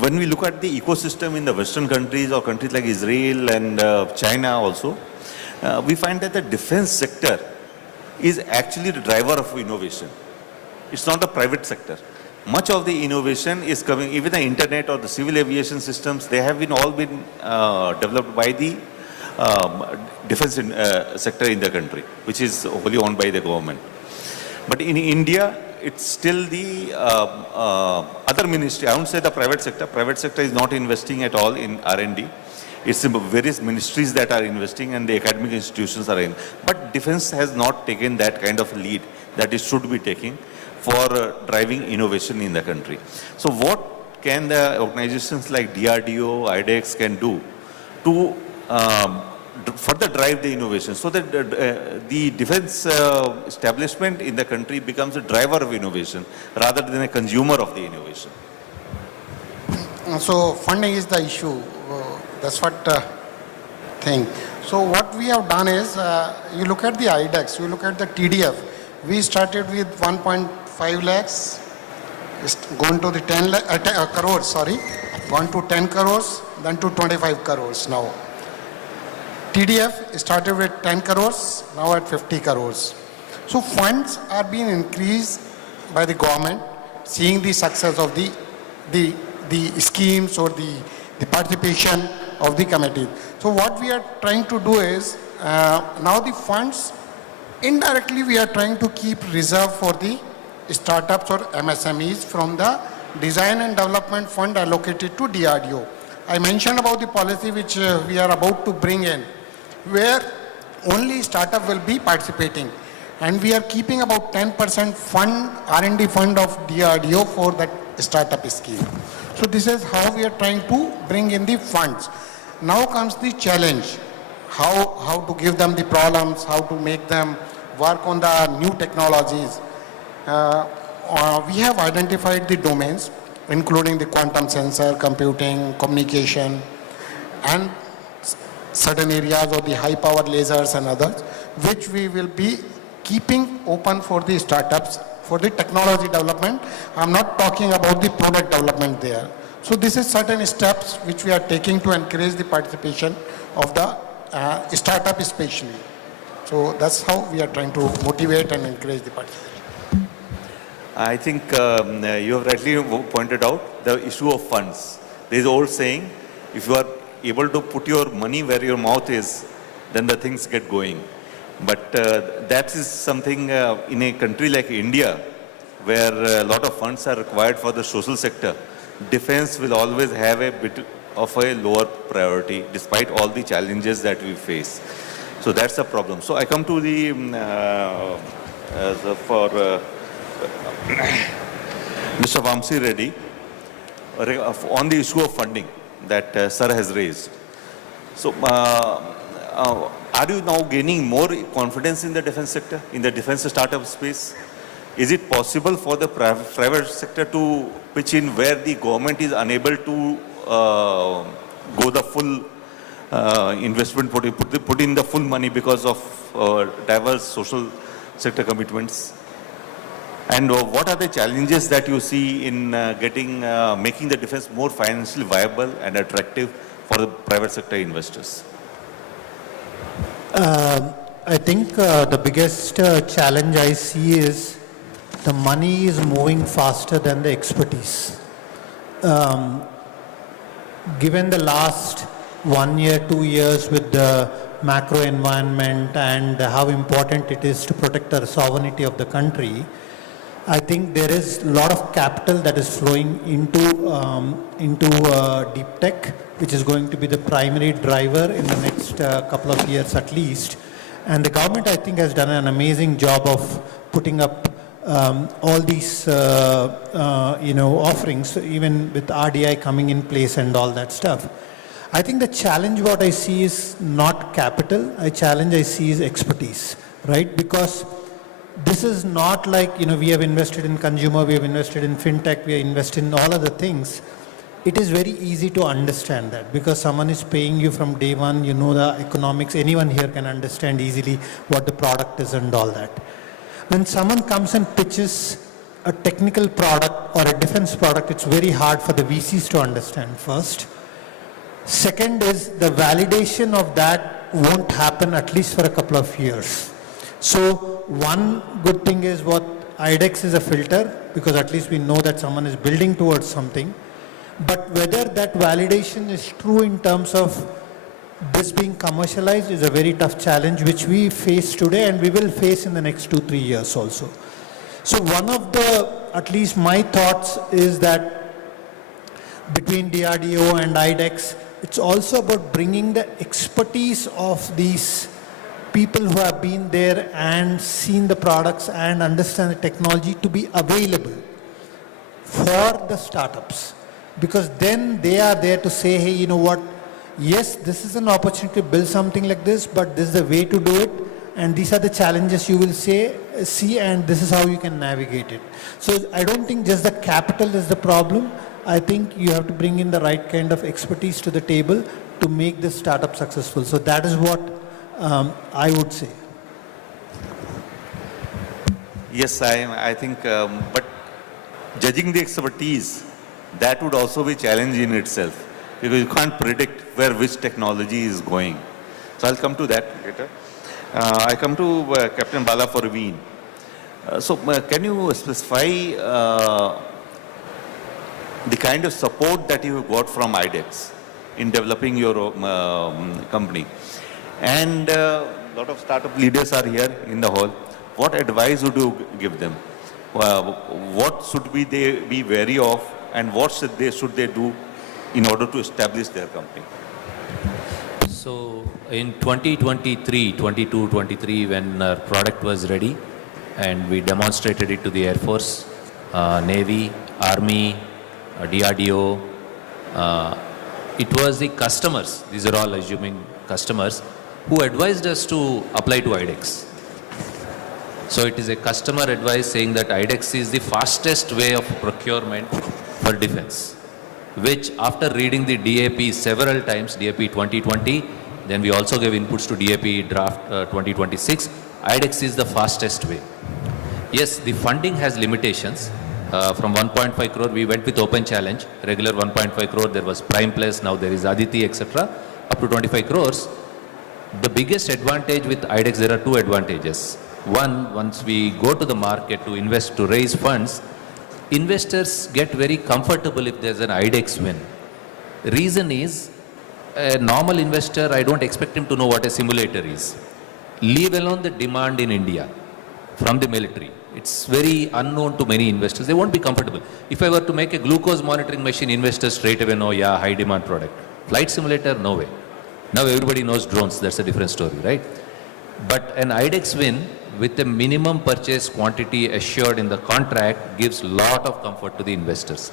When we look at the ecosystem in the Western countries or countries like Israel and China also, we find that the defense sector is actually the driver of innovation. It's not the private sector. Much of the innovation is coming, even the internet or the civil aviation systems, they have all been developed by the defense sector in the country, which is wholly owned by the government. But in India, it's still the other ministry. I won't say the private sector. Private sector is not investing at all in R&D. It's various ministries that are investing and the academic institutions are in. But defense has not taken that kind of lead that it should be taking for driving innovation in the country. So what can the organizations like DRDO, IDEX can do to further drive the innovation, so that the defense establishment in the country becomes a driver of innovation rather than a consumer of the innovation? So funding is the issue. That's what thing. So what we have done is, you look at the IDEX, you look at the TDF. We started with 1.5 lakhs, going to the 10 crores, sorry, 1 to 10 crores, then to 25 crores now. TDF started with 10 crores, now at 50 crores. So funds are being increased by the government, seeing the success of the schemes or the participation of the committee. So what we are trying to do is, now the funds, indirectly we are trying to keep reserve for the startups or MSMEs from the design and development fund allocated to DRDO. I mentioned about the policy which we are about to bring in, where only startup will be participating. And we are keeping about 10% fund, R&D fund of DRDO for that startup scheme. So this is how we are trying to bring in the funds. Now comes the challenge, how to give them the problems, how to make them work on the new technologies. We have identified the domains. including the quantum sensor, computing, communication, and certain areas of the high power lasers and others, which we will be keeping open for the startups, for the technology development. I'm not talking about the product development there. So this is certain steps which we are taking to encourage the participation of the startup especially. So that's how we are trying to motivate and encourage the participation. I think you have rightly pointed out the issue of funds. There is an old saying, if you are able to put your money where your mouth is, then the things get going. But that is something in a country like India, where a lot of funds are required for the social sector, defense will always have a bit of a lower priority, despite all the challenges that we face. So that's a problem. So I come to the, Mr. Vamsi Reddy, on the issue of funding that sir has raised. So are you now gaining more confidence in the defense sector, in the defense startup space? Is it possible for the private sector to pitch in where the government is unable to go the full investment, put in the full money because of diverse social sector commitments? And what are the challenges that you see in making the defense more financially viable and attractive for the private sector investors? I think the biggest challenge I see is the money is moving faster than the expertise. Given the last 1 year, 2 years with the macro environment and how important it is to protect the sovereignty of the country, I think there is a lot of capital that is flowing into deep tech, which is going to be the primary driver in the next couple of years at least. And the government, I think, has done an amazing job of putting up all these offerings, even with RDI coming in place and all that stuff. I think the challenge what I see is not capital. I see is expertise, right? Because this is not like, we have invested in consumer, we have invested in fintech, we have invested in all other things. It is very easy to understand that because someone is paying you from day one, you know the economics, anyone here can understand easily what the product is and all that. When someone comes and pitches a technical product or a defense product, it's very hard for the VCs to understand first. Second is the validation of that won't happen at least for a couple of years. So one good thing is what IDEX is a filter, because at least we know that someone is building towards something. But whether that validation is true in terms of this being commercialized is a very tough challenge which we face today and we will face in the next 2-3 years also. So one of the, at least my thoughts is that between DRDO and IDEX, it's also about bringing the expertise of these people who have been there and seen the products and understand the technology to be available for the startups. Because then they are there to say, hey, you know what, yes, this is an opportunity to build something like this, but this is the way to do it, and these are the challenges you will see, and this is how you can navigate it. So I don't think just the capital is the problem. I think you have to bring in the right kind of expertise to the table to make this startup successful. So that is what I would say. Yes, I think, but judging the expertise, that would also be a challenge in itself, because you can't predict where which technology is going. So I'll come to that later. I come to Captain Bala for Ween. So can you specify the kind of support that you got from IDEX in developing your company? And a lot of startup leaders are here in the hall. What advice would you give them? What should they be wary of, and what should they do in order to establish their company? So in 22-23, when our product was ready and we demonstrated it to the Air Force, Navy, Army, DRDO, it was the customers, these are all assuming customers, who advised us to apply to IDEX. So it is a customer advice saying that IDEX is the fastest way of procurement for for defense, which after reading the DAP several times, DAP 2020, then we also gave inputs to DAP draft 2026, IDEX is the fastest way. Yes, the funding has limitations. From 1.5 crore, we went with open challenge, regular 1.5 crore, there was Prime Plus, now there is Aditi, etc., up to 25 crores. The biggest advantage with IDEX, there are two advantages. One, once we go to the market to invest, to raise funds, investors get very comfortable if there's an IDEX win. Reason is, a normal investor, I don't expect him to know what a simulator is. Leave alone the demand in India from the military. It's very unknown to many investors. They won't be comfortable. If I were to make a glucose monitoring machine, investors straight away know, yeah, high demand product. Flight simulator, no way. Now everybody knows drones, that's a different story, right? But an IDEX win with a minimum purchase quantity assured in the contract gives lot of comfort to the investors.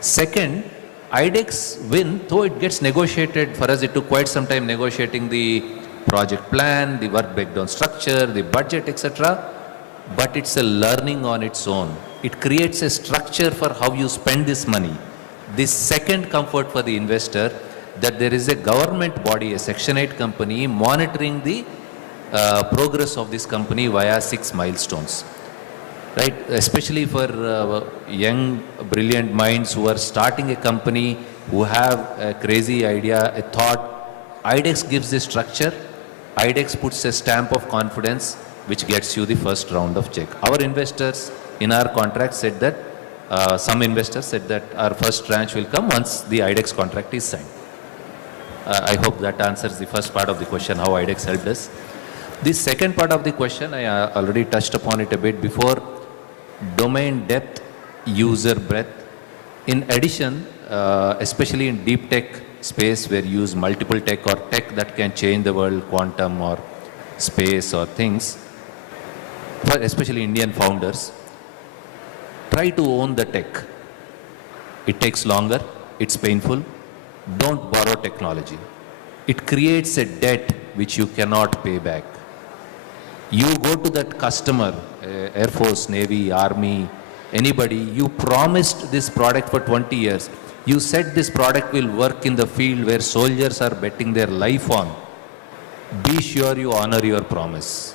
Second, IDEX win, though it gets negotiated, for us it took quite some time negotiating the project plan, the work breakdown structure, the budget, etc. But it's a learning on its own. It creates a structure for how you spend this money. This second comfort for the investor, that there is a government body, a Section 8 company, monitoring the progress of this company via 6 milestones. Right? Especially for young, brilliant minds who are starting a company, who have a crazy idea, a thought, IDEX gives the structure, IDEX puts a stamp of confidence, which gets you the first round of check. Our investors in our contract said that, some investors said that our first tranche will come once the IDEX contract is signed. I hope that answers the first part of the question, how IDEX helped us. The second part of the question, I already touched upon it a bit before, domain depth, user breadth. In addition, especially in deep tech space where you use multiple tech or tech that can change the world, quantum or space or things, for especially Indian founders, try to own the tech. It takes longer, it's painful. Don't borrow technology. It creates a debt which you cannot pay back. You go to that customer, Air Force, Navy, Army, anybody, you promised this product for 20 years. You said this product will work in the field where soldiers are betting their life on. Be sure you honor your promise.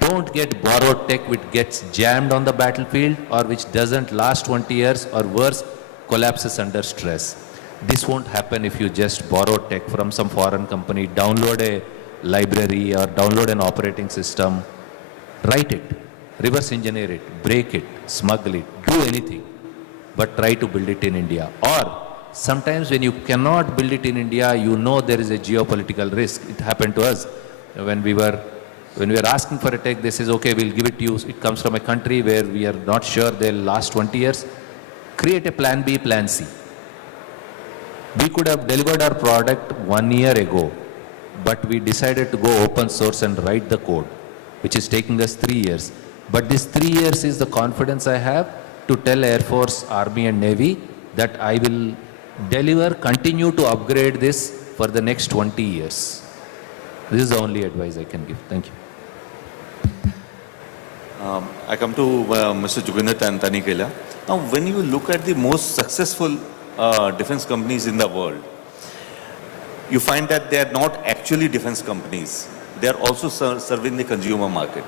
Don't get borrowed tech which gets jammed on the battlefield or which doesn't last 20 years or worse, collapses under stress. This won't happen if you just borrow tech from some foreign company, download a library or download an operating system, write it, reverse engineer it, break it, smuggle it, do anything, but try to build it in India. Or sometimes when you cannot build it in India, you know there is a geopolitical risk. It happened to us when we were asking for a tech. They says, okay, we'll give it to you. It comes from a country where we are not sure they'll last 20 years. Create a plan B, plan C. We could have delivered our product 1 year ago, but we decided to go open source and write the code, which is taking us 3 years. But this 3 years is the confidence I have to tell Air Force, Army and Navy that I will deliver, continue to upgrade this for the next 20 years. This is the only advice I can give. Thank you. I come to Mr. Jugendra Tanikela. Now, when you look at the most successful defense companies in the world, you find that they are not actually defense companies. They are also serving the consumer market.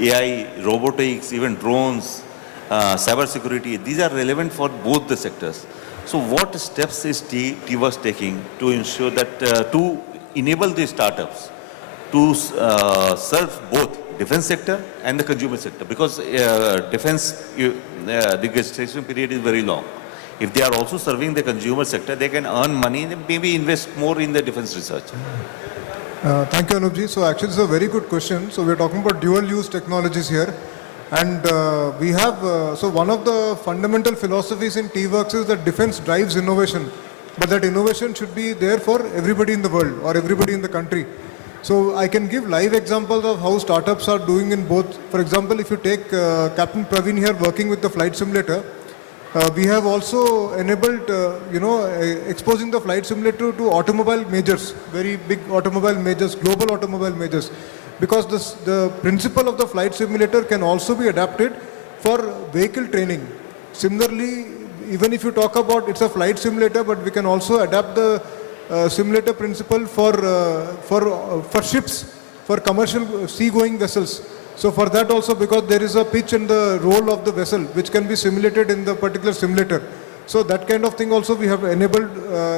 AI, robotics, even drones, cyber security, these are relevant for both the sectors. So what steps is TWOS taking to ensure that, to enable these startups to serve both defense sector and the consumer sector? Because defense, the gestation period is very long. If they are also serving the consumer sector, they can earn money and maybe invest more in the defense research. Thank you, Anupji. So actually, it's a very good question. So we're talking about dual-use technologies here. And we have, so one of the fundamental philosophies in TWorks is that defense drives innovation. But that innovation should be there for everybody in the world or everybody in the country. So I can give live examples of how startups are doing in both. For example, if you take Captain Praveen here working with the flight simulator, we have also enabled, exposing the flight simulator to automobile majors, very big automobile majors, global automobile majors. Because the principle of the flight simulator can also be adapted for vehicle training. Similarly, even if you talk about it's a flight simulator, but we can also adapt the simulator principle for ships, for commercial seagoing vessels. So for that also, because there is a pitch and the roll of the vessel, which can be simulated in the particular simulator. So that kind of thing also we have enabled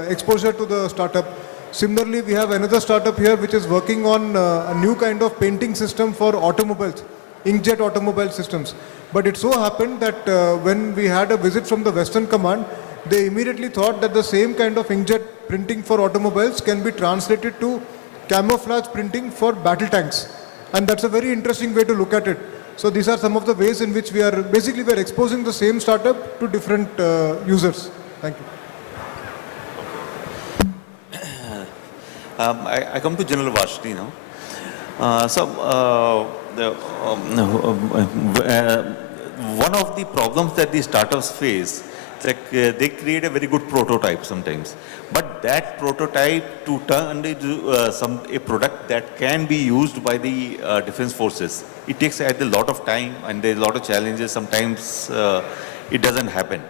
exposure to the startup. Similarly, we have another startup here which is working on a new kind of painting system for automobiles, inkjet automobile systems. But it so happened that when we had a visit from the Western Command, they immediately thought that the same kind of inkjet printing for automobiles can be translated to camouflage printing for battle tanks. And that's a very interesting way to look at it. So these are some of the ways in which we are exposing the same startup to different users. Thank you. I come to General Vashti now. One of the problems that the startups face, like they create a very good prototype sometimes, but that prototype to turn into a product that can be used by the defense forces, it takes a lot of time and there's a lot of challenges. Sometimes it doesn't happen.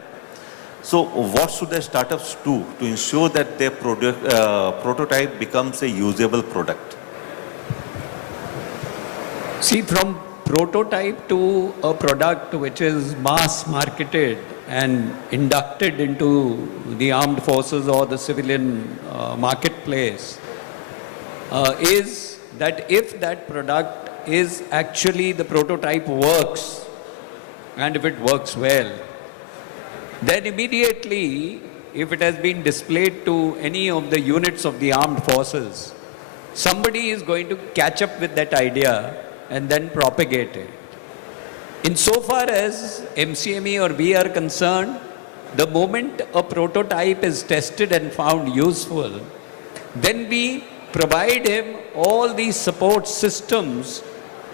So what should the startups do to ensure that their prototype becomes a usable product? See, from prototype to a product which is mass marketed and inducted into the armed forces or the civilian marketplace, is that if that product is actually the prototype works, and if it works well, then immediately, if it has been displayed to any of the units of the armed forces, somebody is going to catch up with that idea and then propagate it. Insofar as MCME or we are concerned, the moment a prototype is tested and found useful, then we provide him all these support systems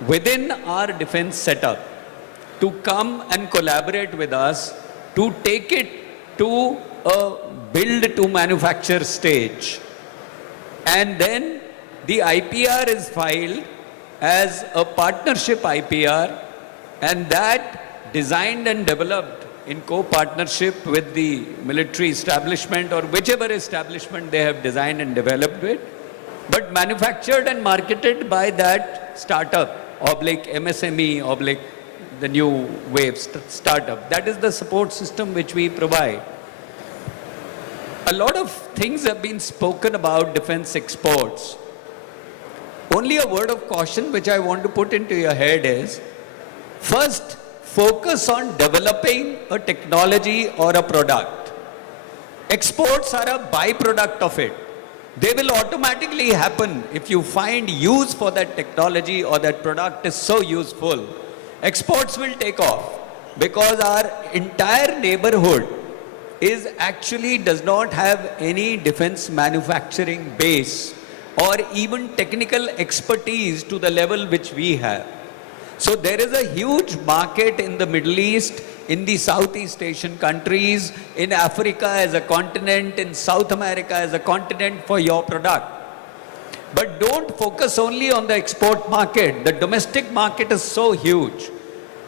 within our defense setup to come and collaborate with us to take it to a build to manufacture stage. And then the IPR is filed as a partnership IPR, and that designed and developed in co-partnership with the military establishment or whichever establishment they have designed and developed it, but manufactured and marketed by that startup, MSME, the new wave startup. That is the support system which we provide. A lot of things have been spoken about defense exports. Only a word of caution which I want to put into your head is, first, focus on developing a technology or a product. Exports are a byproduct of it. They will automatically happen if you find use for that technology or that product is so useful. Exports will take off because our entire neighborhood does not have any defense manufacturing base or even technical expertise to the level which we have. So there is a huge market in the Middle East, in the Southeast Asian countries, in Africa as a continent, in South America as a continent for your product. But don't focus only on the export market. The domestic market is so huge.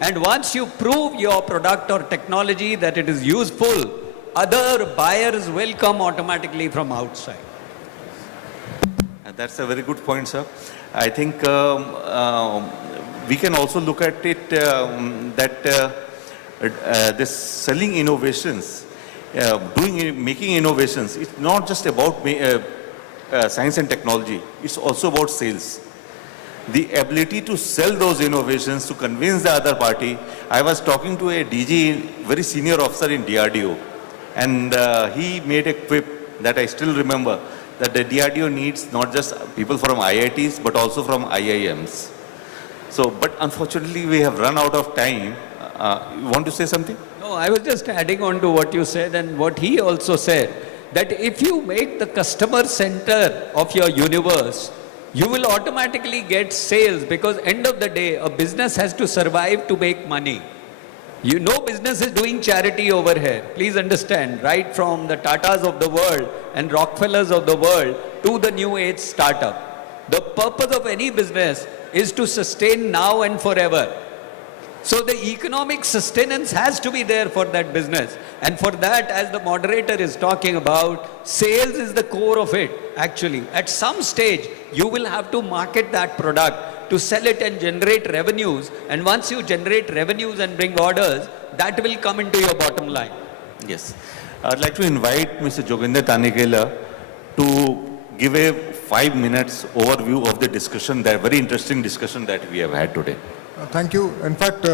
And once you prove your product or technology that it is useful, other buyers will come automatically from outside. That's a very good point, sir. I think we can also look at it that this selling innovations, making innovations, it's not just about science and technology, it's also about sales. The ability to sell those innovations, to convince the other party. I was talking to a DG, very senior officer in DRDO, and he made a quip that I still remember, that the DRDO needs not just people from IITs, but also from IIMs. So, but unfortunately, we have run out of time. You want to say something? No, I was just adding on to what you said and what he also said, that if you make the customer center of your universe, you will automatically get sales, because end of the day, a business has to survive to make money. No business is doing charity over here. Please understand, right from the Tatas of the world and Rockefellers of the world to the new age startup. The purpose of any business is to sustain now and forever. So the economic sustenance has to be there for that business. And for that, as the moderator is talking about, sales is the core of it, actually. At some stage, you will have to market that product to sell it and generate revenues. And once you generate revenues and bring orders, that will come into your bottom line. Yes. I'd like to invite Mr. Joginder Tanigela to give a 5 minutes overview of the discussion, that very interesting discussion that we have had today. Thank you. In fact,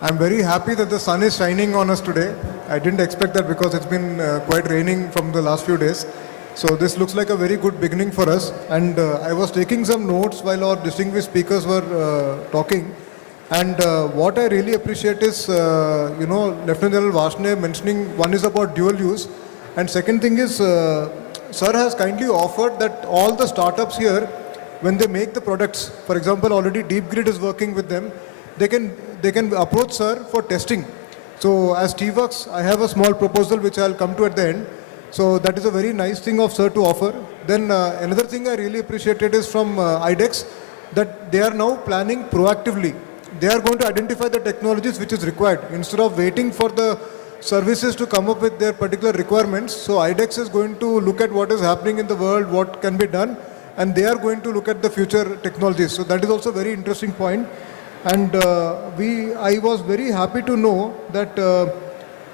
I'm very happy that the sun is shining on us today. I didn't expect that because it's been quite raining from the last few days. So this looks like a very good beginning for us. And I was taking some notes while our distinguished speakers were talking. And what I really appreciate is, Lieutenant General Varshney mentioning one is about dual use. And second thing is, Sir has kindly offered that all the startups here, when they make the products, for example, already Deep Grid is working with them, they can approach Sir for testing. So as T-Works, I have a small proposal which I'll come to at the end. So that is a very nice thing of Sir to offer. Then another thing I really appreciated is from IDEX, that they are now planning proactively. They are going to identify the technologies which is required instead of waiting for the services to come up with their particular requirements. So IDEX is going to look at what is happening in the world, what can be done, and they are going to look at the future technologies. So that is also a very interesting point. And I was very happy to know that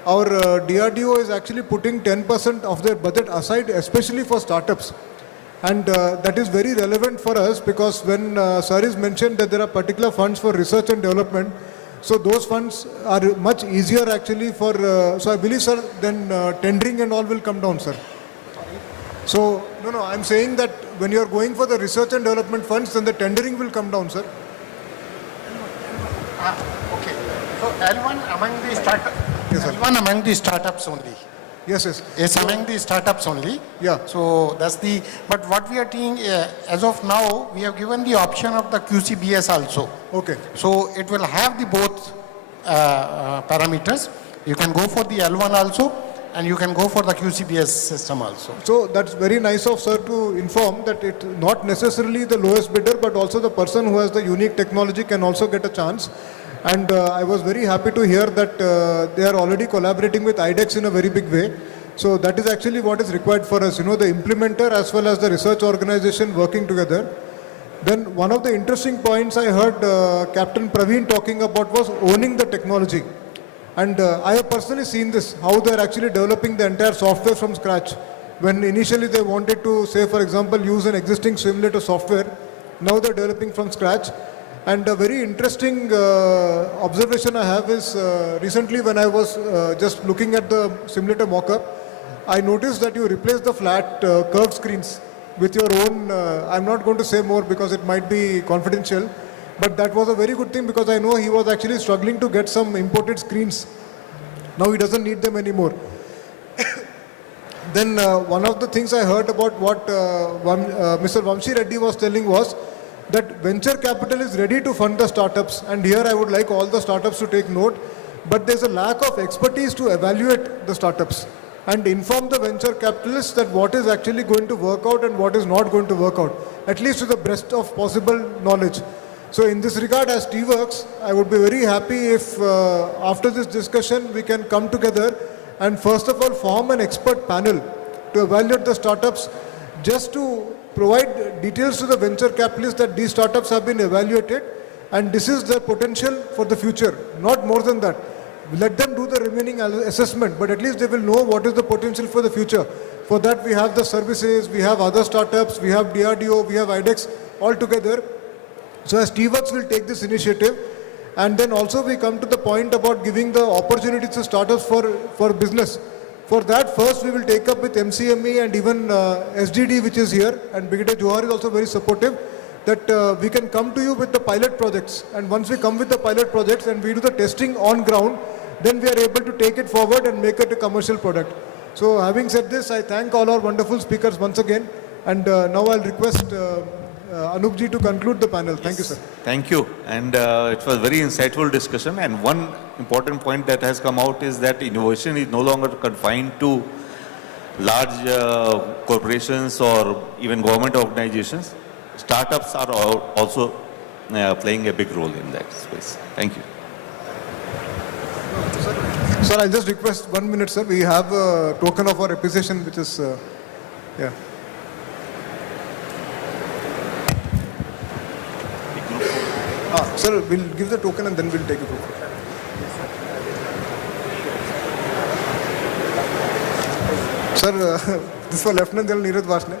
our DRDO is actually putting 10% of their budget aside, especially for startups. And that is very relevant for us because when Sir is mentioned that there are particular funds for research and development, so those funds are much easier actually for, so I believe, Sir, then tendering and all will come down, Sir. So, no, I'm saying that when you're going for the research and development funds, then the tendering will come down, sir. Okay. So L1 among the startups. Yes, sir. L1 among the startups only. Yes, yes. It's among the startups only. Yeah. So that's the, but what we are doing, as of now, we have given the option of the QCBS also. Okay. So it will have the both parameters. You can go for the L1 also, and you can go for the QCBS system also. So that's very nice of Sir to inform that it's not necessarily the lowest bidder, but also the person who has the unique technology can also get a chance. And I was very happy to hear that they are already collaborating with IDEX in a very big way. So that is actually what is required for us, the implementer as well as the research organization working together. Then one of the interesting points I heard Captain Praveen talking about was owning the technology. And I have personally seen this, how they are actually developing the entire software from scratch. When initially they wanted to, say for example, use an existing simulator software, now they are developing from scratch. And a very interesting observation I have is recently when I was just looking at the simulator mock-up, I noticed that you replace the flat curved screens with your own, I'm not going to say more because it might be confidential, but that was a very good thing because I know he was actually struggling to get some imported screens. Now he doesn't need them anymore. Then one of the things I heard about what Mr. Vamshi Reddy was telling was that venture capital is ready to fund the startups, and here I would like all the startups to take note, but there's a lack of expertise to evaluate the startups and inform the venture capitalists that what is actually going to work out and what is not going to work out, at least to the best of possible knowledge. So in this regard, as T-Works, I would be very happy if after this discussion we can come together and first of all form an expert panel to evaluate the startups, just to provide details to the venture capitalists that these startups have been evaluated and this is their potential for the future, not more than that. Let them do the remaining assessment, but at least they will know what is the potential for the future. For that we have the services, we have other startups, we have DRDO, we have IDEX all together. So as T-Works will take this initiative, and then also we come to the point about giving the opportunities to startups for business. For that, first we will take up with MCME and even SDD, which is here, and Brigadier Johar is also very supportive, that we can come to you with the pilot projects. And once we come with the pilot projects and we do the testing on ground, then we are able to take it forward and make it a commercial product. So having said this, I thank all our wonderful speakers once again. And now I'll request Anupji to conclude the panel. Thank you, sir. Thank you. And it was a very insightful discussion. And one important point that has come out is that innovation is no longer confined to large corporations or even government organizations. Startups are also playing a big role in that space. Thank you. Sir, I'll just request 1 minute, sir. We have a token of our appreciation, which is, yeah. Sir, we'll give the token and then we'll take it over. Sir, this is for Lieutenant General Neeraj Varsne.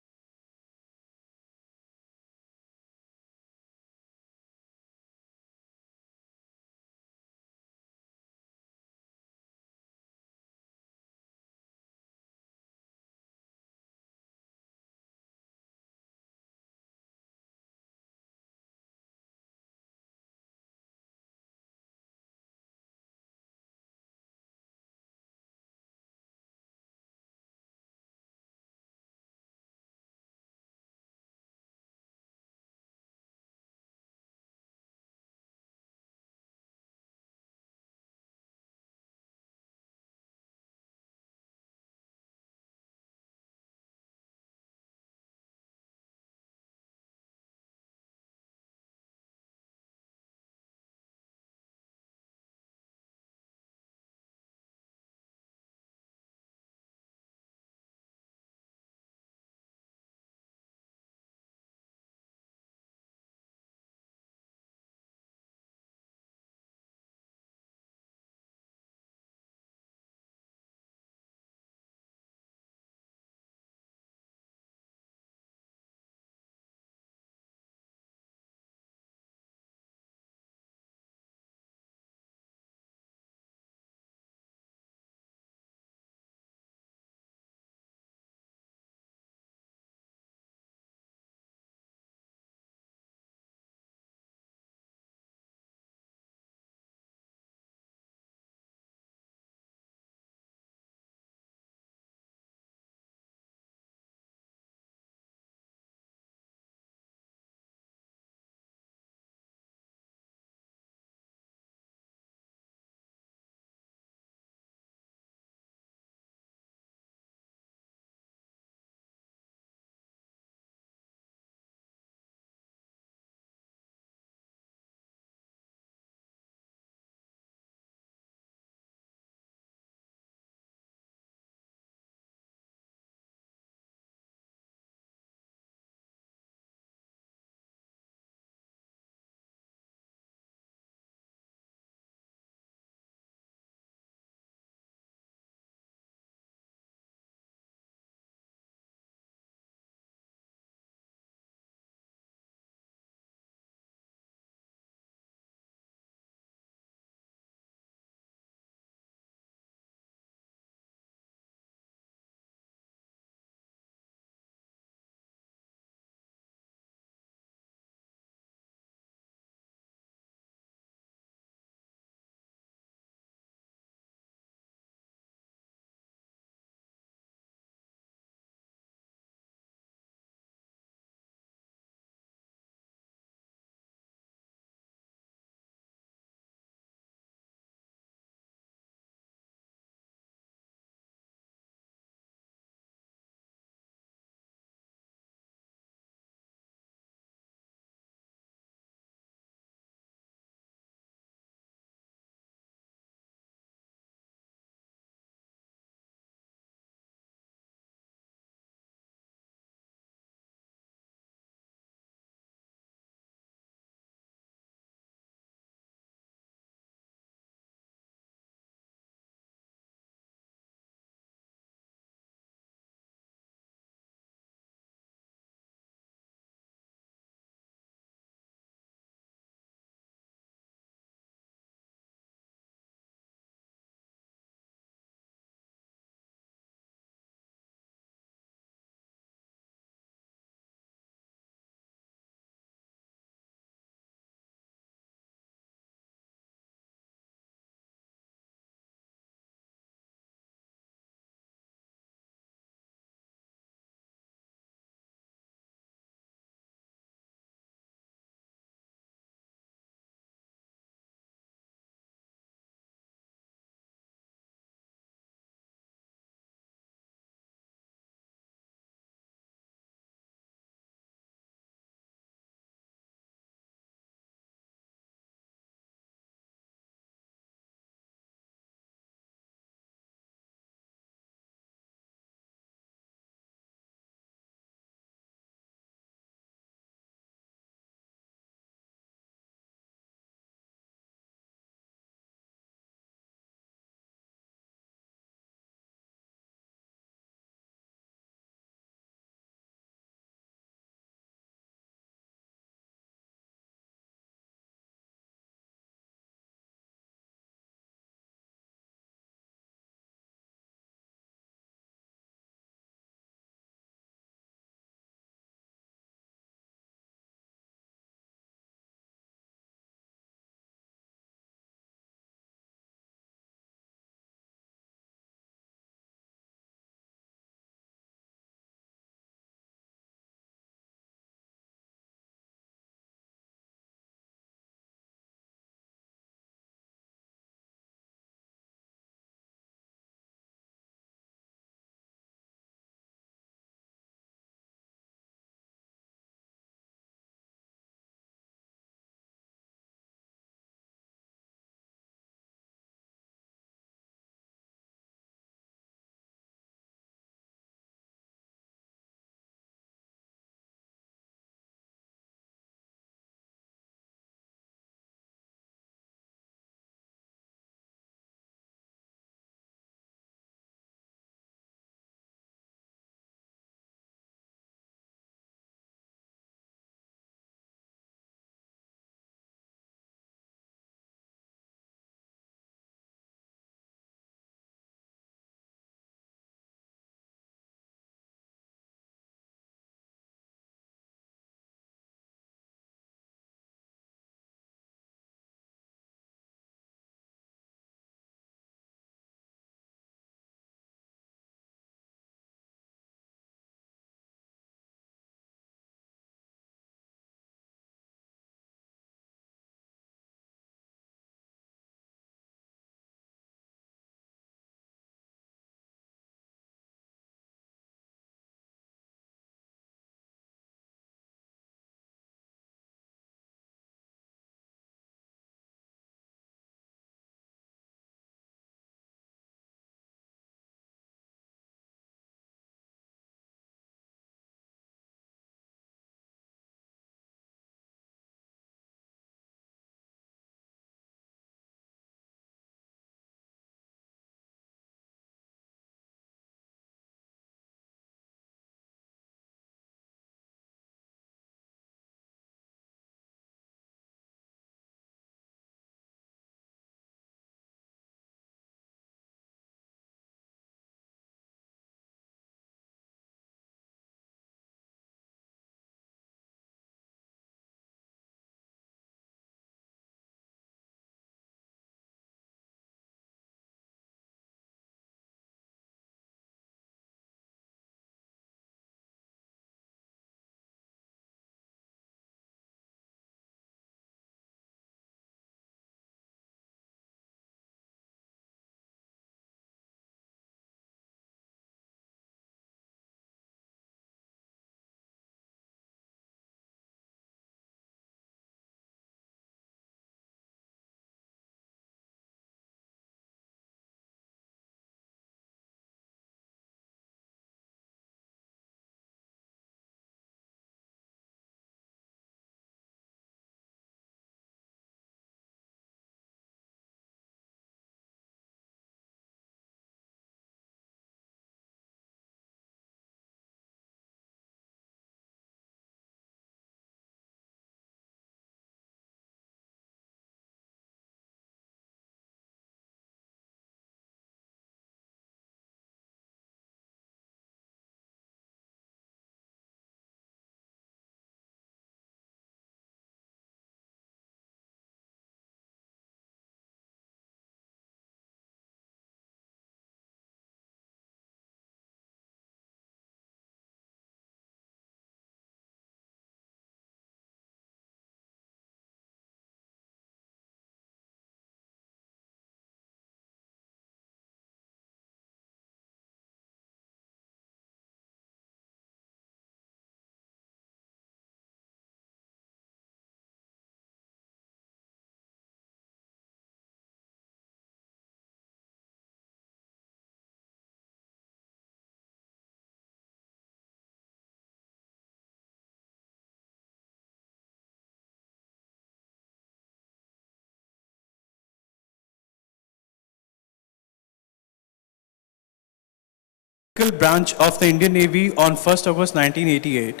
branch of the Indian Navy on 1st August 1988.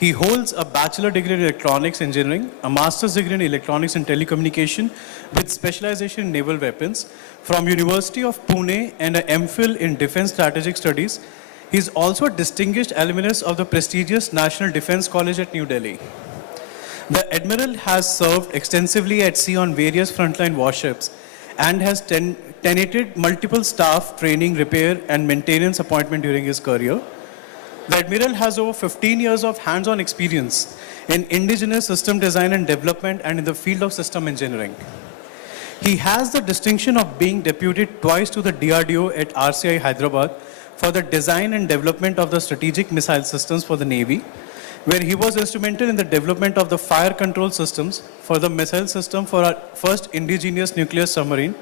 He holds a bachelor degree in electronics engineering, a master's degree in electronics and telecommunication with specialization in naval weapons from University of Pune and an MPhil in defense strategic studies. He is also a distinguished alumnus of the prestigious National Defense College at New Delhi. The Admiral has served extensively at sea on various frontline warships and has tenated multiple staff training, repair and maintenance appointment during his career. The Admiral has over 15 years of hands-on experience in indigenous system design and development and in the field of system engineering. He has the distinction of being deputed twice to the DRDO at RCI Hyderabad for the design and development of the strategic missile systems for the Navy, where he was instrumental in the development of the fire control systems for the missile system for our first indigenous nuclear submarine,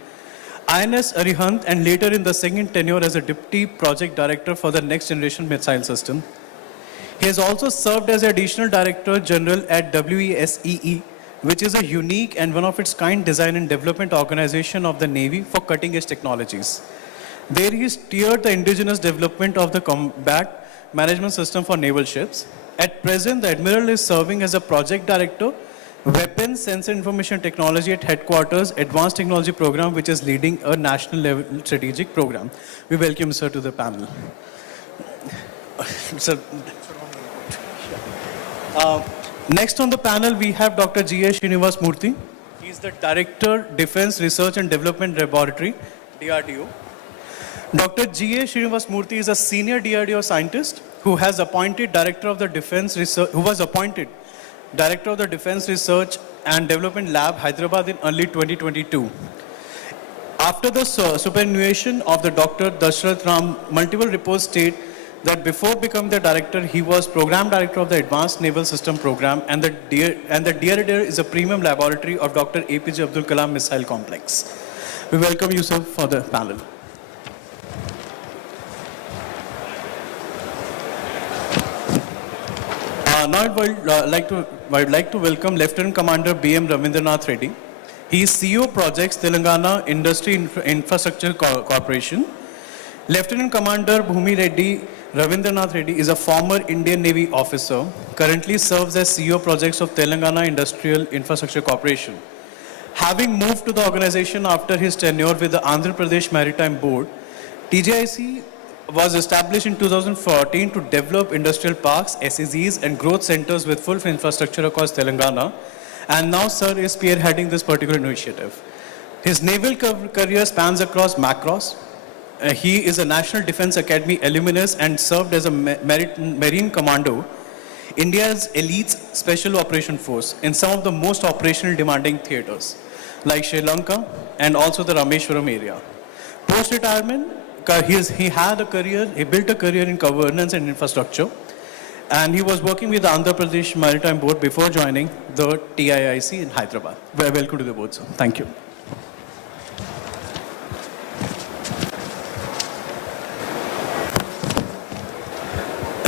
INS Arihant, and later in the second tenure as a Deputy Project Director for the Next Generation Missile System. He has also served as Additional Director General at WESEE, which is a unique and one of its kind design and development organization of the Navy for cutting edge technologies. There he steered the indigenous development of the combat management system for naval ships. At present, the Admiral is serving as a Project Director, Weapons, Sensor Information Technology at Headquarters, Advanced Technology Program, which is leading a national level strategic program. We welcome sir to the panel. Sir, next on the panel, we have Dr. G.A. Srinivas Murthy. He is the Director, Defense Research and Development Laboratory, DRDO. Dr. G.A. Srinivas Murthy is a senior DRDO scientist who has appointed Director of the Defense Research, who was appointed Director of the Defense Research and Development Lab, Hyderabad in early 2022. After the superannuation of the Dr. Dashrath Ram, multiple reports state that before becoming the director, he was Program Director of the Advanced Naval System Program, and the DRDO is a premium laboratory of Dr. APJ Abdul Kalam Missile Complex. We welcome you, sir, for the panel. Now I'd like to welcome Lieutenant Commander B.M. Ravindranath Reddy. He is CEO Projects Telangana Industry Infrastructure Corporation. Lieutenant Commander Bhumi Reddy Ravindranath Reddy is a former Indian Navy officer, currently serves as CEO Projects of Telangana Industrial Infrastructure Corporation. Having moved to the organization after his tenure with the Andhra Pradesh Maritime Board, TJIC was established in 2014 to develop industrial parks, SEZs, and growth centers with full infrastructure across Telangana. And now, sir is spearheading this particular initiative. His naval career spans across Macross. He is a National Defense Academy alumnus and served as a Marine Commando, India's elite special operation force in some of the most operational demanding theaters, like Sri Lanka and also the Rameshwaram area. Post-retirement, he built a career in governance and infrastructure, and he was working with the Andhra Pradesh Maritime Board before joining the TIIC in Hyderabad. Welcome to the board, sir. Thank you.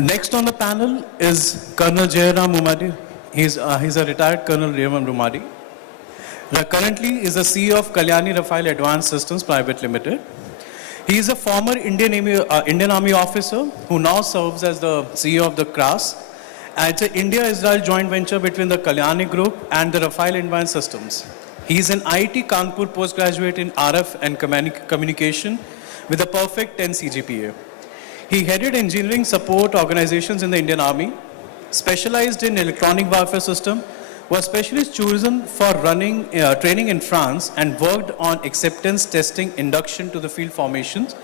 Next on the panel is Colonel Jairam Rumadi. He's a retired Colonel Jairam Rumadi. Currently is the CEO of Kalyani Rafael Advanced Systems Private Limited. He is a former Indian Army officer who now serves as the CEO of the CRAS. It's an India-Israel joint venture between the Kalyani Group and the Rafael Advanced Systems. He is an IIT Kanpur postgraduate in RF and communication with a perfect 10 CGPA. He headed engineering support organizations in the Indian Army, specialized in electronic warfare system, was specially chosen for running training in France, and worked on acceptance testing, induction to the field formations,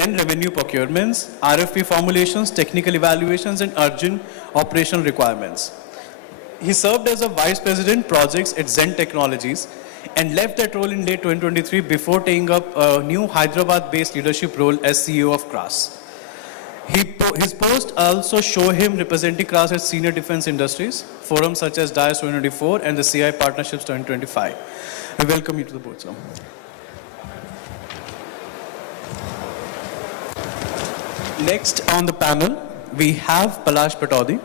and revenue procurements, RFP formulations, technical evaluations, and urgent operational requirements. He served as a Vice President Projects at Zen Technologies and left that role in late 2023 before taking up a new Hyderabad-based leadership role as CEO of CRAS. His posts also show him representing CRAS at senior defense industries, forums such as DIAS 2024 and the CI Partnerships 2025. I welcome you to the board, sir. Next on the panel, we have Palash Pataudi.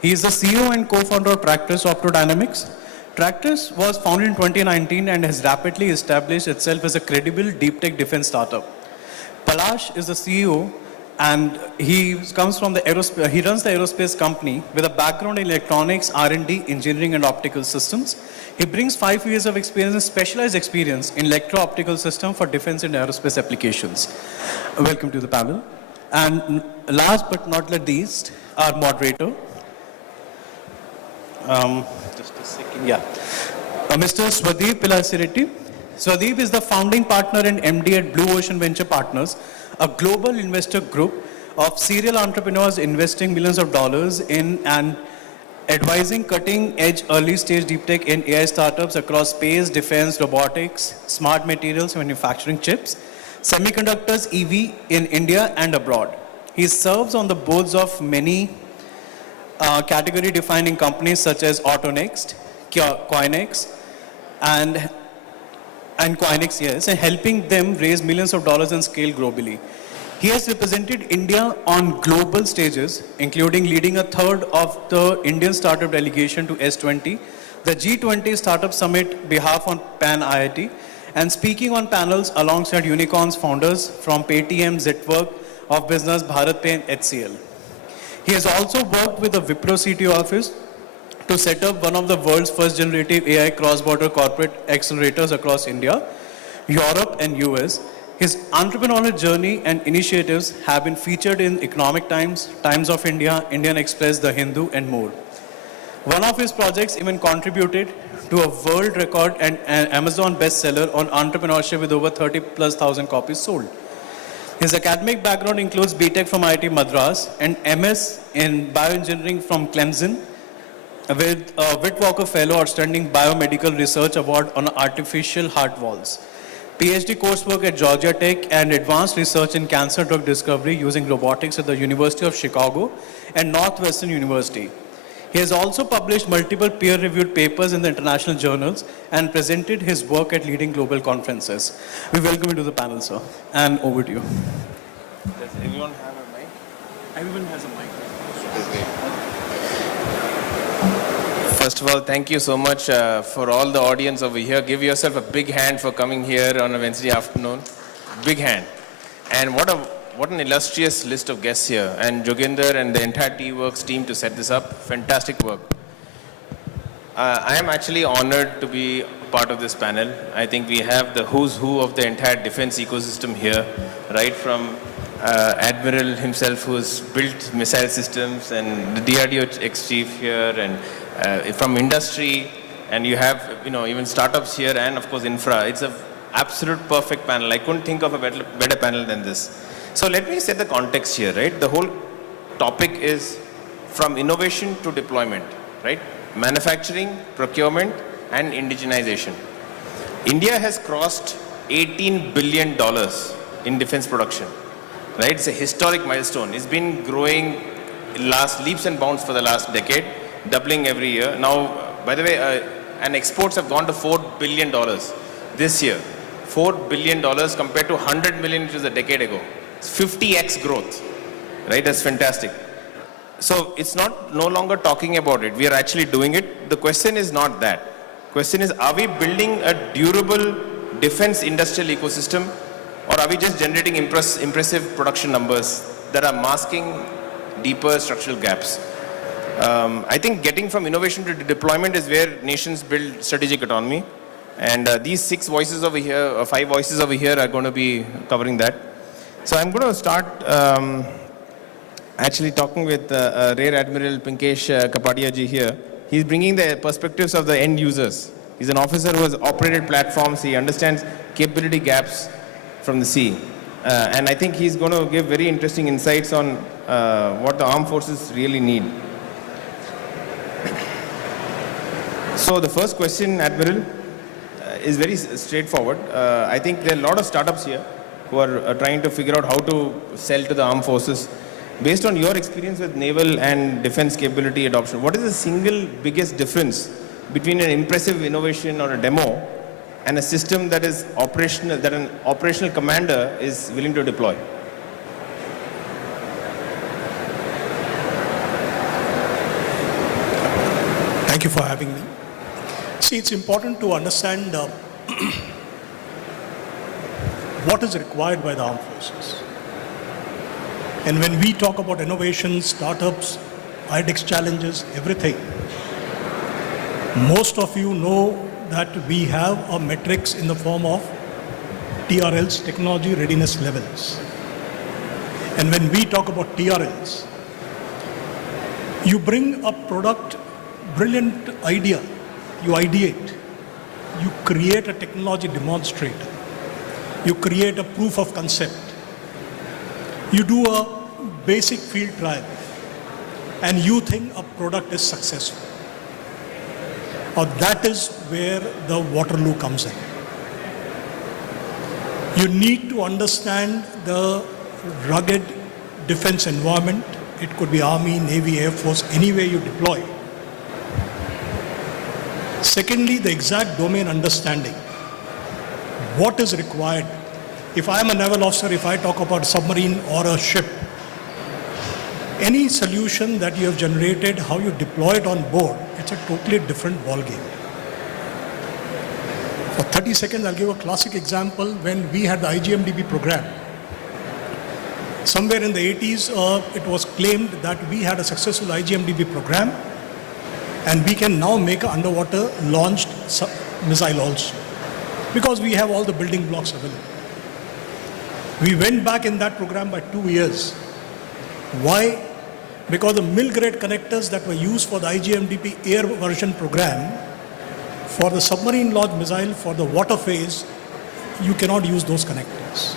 He is the CEO and co-founder of Tractors Optodynamics. Tractors was founded in 2019 and has rapidly established itself as a credible deep tech defense startup. Palash is the CEO And he comes from the aerospace, he runs the aerospace company with a background in electronics, R&D, engineering and optical systems. He brings 5 years of experience and specialized experience in electro-optical system for defense and aerospace applications. Welcome to the panel. And last but not least, our moderator. Just a second, yeah. Mr. Swadeep Pilasiriti. Swadeep is the founding partner and MD at Blue Ocean Venture Partners, a global investor group of serial entrepreneurs investing millions of dollars in and advising cutting-edge early-stage deep tech and AI startups across space, defense, robotics, smart materials, manufacturing chips, semiconductors, EV in India and abroad. He serves on the boards of many category-defining companies such as AutoNext, Coinex, and Coinex, yes, and helping them raise millions of dollars and scale globally. He has represented India on global stages, including leading a third of the Indian startup delegation to S20, the G20 Startup Summit behalf on Pan IIT, and speaking on panels alongside unicorns founders from Paytm, Zetwork, of Business, BharatPay, and HCL. He has also worked with the Wipro CTO office to set up one of the world's first generative AI cross-border corporate accelerators across India, Europe, and US. His entrepreneurial journey and initiatives have been featured in Economic Times, Times of India, Indian Express, The Hindu, and more. One of his projects even contributed to a world record and an Amazon bestseller on entrepreneurship with over 30,000+ copies sold. His academic background includes BTech from IIT Madras and MS in bioengineering from Clemson, with a Whitwalker Fellow Outstanding Biomedical Research Award on Artificial Heart Valves, PhD coursework at Georgia Tech, and advanced research in cancer drug discovery using robotics at the University of Chicago and Northwestern University. He has also published multiple peer-reviewed papers in the international journals and presented his work at leading global conferences. We welcome you to the panel, sir, and over to you. Does everyone have a mic? Everyone has a mic. First of all, thank you so much for all the audience over here. Give yourself a big hand for coming here on a Wednesday afternoon. Big hand. And what an illustrious list of guests here. And Joginder and the entire T-Works team to set this up. Fantastic work. I am actually honored to be part of this panel. I think we have the who's who of the entire defense ecosystem here, right from Admiral himself, who's built missile systems, and the DRDO ex-chief here, and from industry, and you have even startups here, and of course infra. It's an absolute perfect panel. I couldn't think of a better panel than this. So let me set the context here, right? The whole topic is from innovation to deployment, right? Manufacturing, procurement, and indigenization. India has crossed $18 billion in defense production, right? It's a historic milestone. It's been growing leaps and bounds for the last decade, doubling every year. Now, by the way, and exports have gone to $4 billion this year. $4 billion compared to $100 million, which was a decade ago. It's 50x growth, right? That's fantastic. So it's no longer talking about it. We are actually doing it. The question is not that. Question is, are we building a durable defense industrial ecosystem, or are we just generating impressive production numbers that are masking deeper structural gaps? I think getting from innovation to deployment is where nations build strategic autonomy. And these 5 voices over here are going to be covering that. So I'm going to start actually talking with Rear Admiral Pinkesh Kapadia ji here. He's bringing the perspectives of the end users. He's an officer who has operated platforms. He understands capability gaps from the sea. And I think he's going to give very interesting insights on what the armed forces really need. So the first question, Admiral, is very straightforward. I think there are a lot of startups here who are trying to figure out how to sell to the armed forces. Based on your experience with naval and defense capability adoption, what is the single biggest difference between an impressive innovation or a demo and a system that is operational, that an operational commander is willing to deploy? Thank you for having me. See, it's important to understand what is required by the armed forces. And when we talk about innovations, startups, IDEX challenges, everything, most of you know that we have a metrics in the form of TRLs, technology readiness levels. And when we talk about TRLs, you bring a product, brilliant idea, you ideate, you create a technology demonstrator, you create a proof of concept, you do a basic field trial, and you think a product is successful. Or that is where the Waterloo comes in. You need to understand the rugged defense environment. It could be Army, Navy, Air Force, anywhere you deploy. Secondly, the exact domain understanding. What is required? If I am a naval officer, if I talk about a submarine or a ship, any solution that you have generated, how you deploy it on board, it's a totally different ballgame. For 30 seconds, I'll give a classic example. When we had the IGMDB program, somewhere in the 80s, it was claimed that we had a successful IGMDB program, and we can now make an underwater launched missile also, because we have all the building blocks available. We went back in that program by 2 years. Why? Because the mill-grade connectors that were used for the IGMDP air version program, for the submarine launched missile, for the water phase, you cannot use those connectors.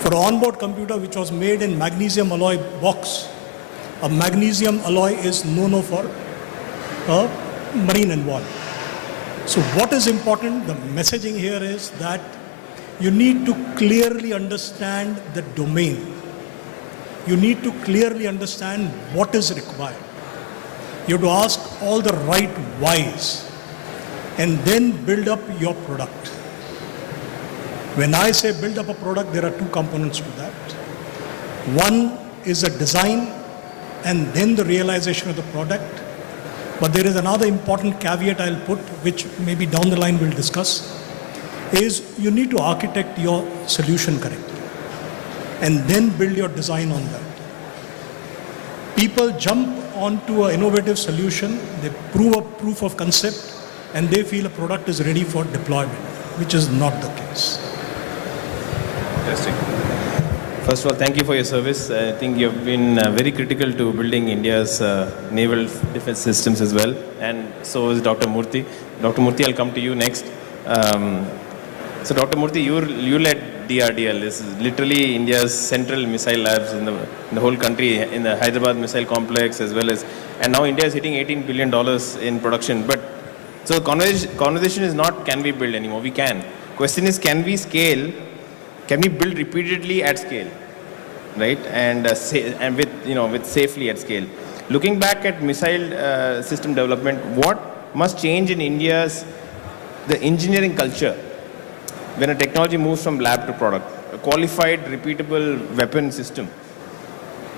For an onboard computer which was made in magnesium alloy box, a magnesium alloy is no-no for a marine environment. So what is important, the messaging here is that you need to clearly understand the domain. You need to clearly understand what is required. You have to ask all the right whys and then build up your product. When I say build up a product, there are two components to that. One is a design and then the realization of the product. But there is another important caveat I'll put, which maybe down the line we'll discuss, is you need to architect your solution correctly and then build your design on that. People jump onto an innovative solution, they prove a proof of concept, and they feel a product is ready for deployment, which is not the case. Fantastic. First of all, thank you for your service. I think you've been very critical to building India's naval defense systems as well. And so is Dr. Murthy. Dr. Murthy, I'll come to you next. So Dr. Murthy, you led DRDL. This is literally India's central missile labs in the whole country, in the Hyderabad missile complex as well as, and now India is hitting $18 billion in production. But so the conversation is not can we build anymore, we can. Question is, can we scale? Can we build repeatedly at scale, right? And with safely at scale. Looking back at missile system development, what must change in the engineering culture when a technology moves from lab to product? A qualified, repeatable weapon system.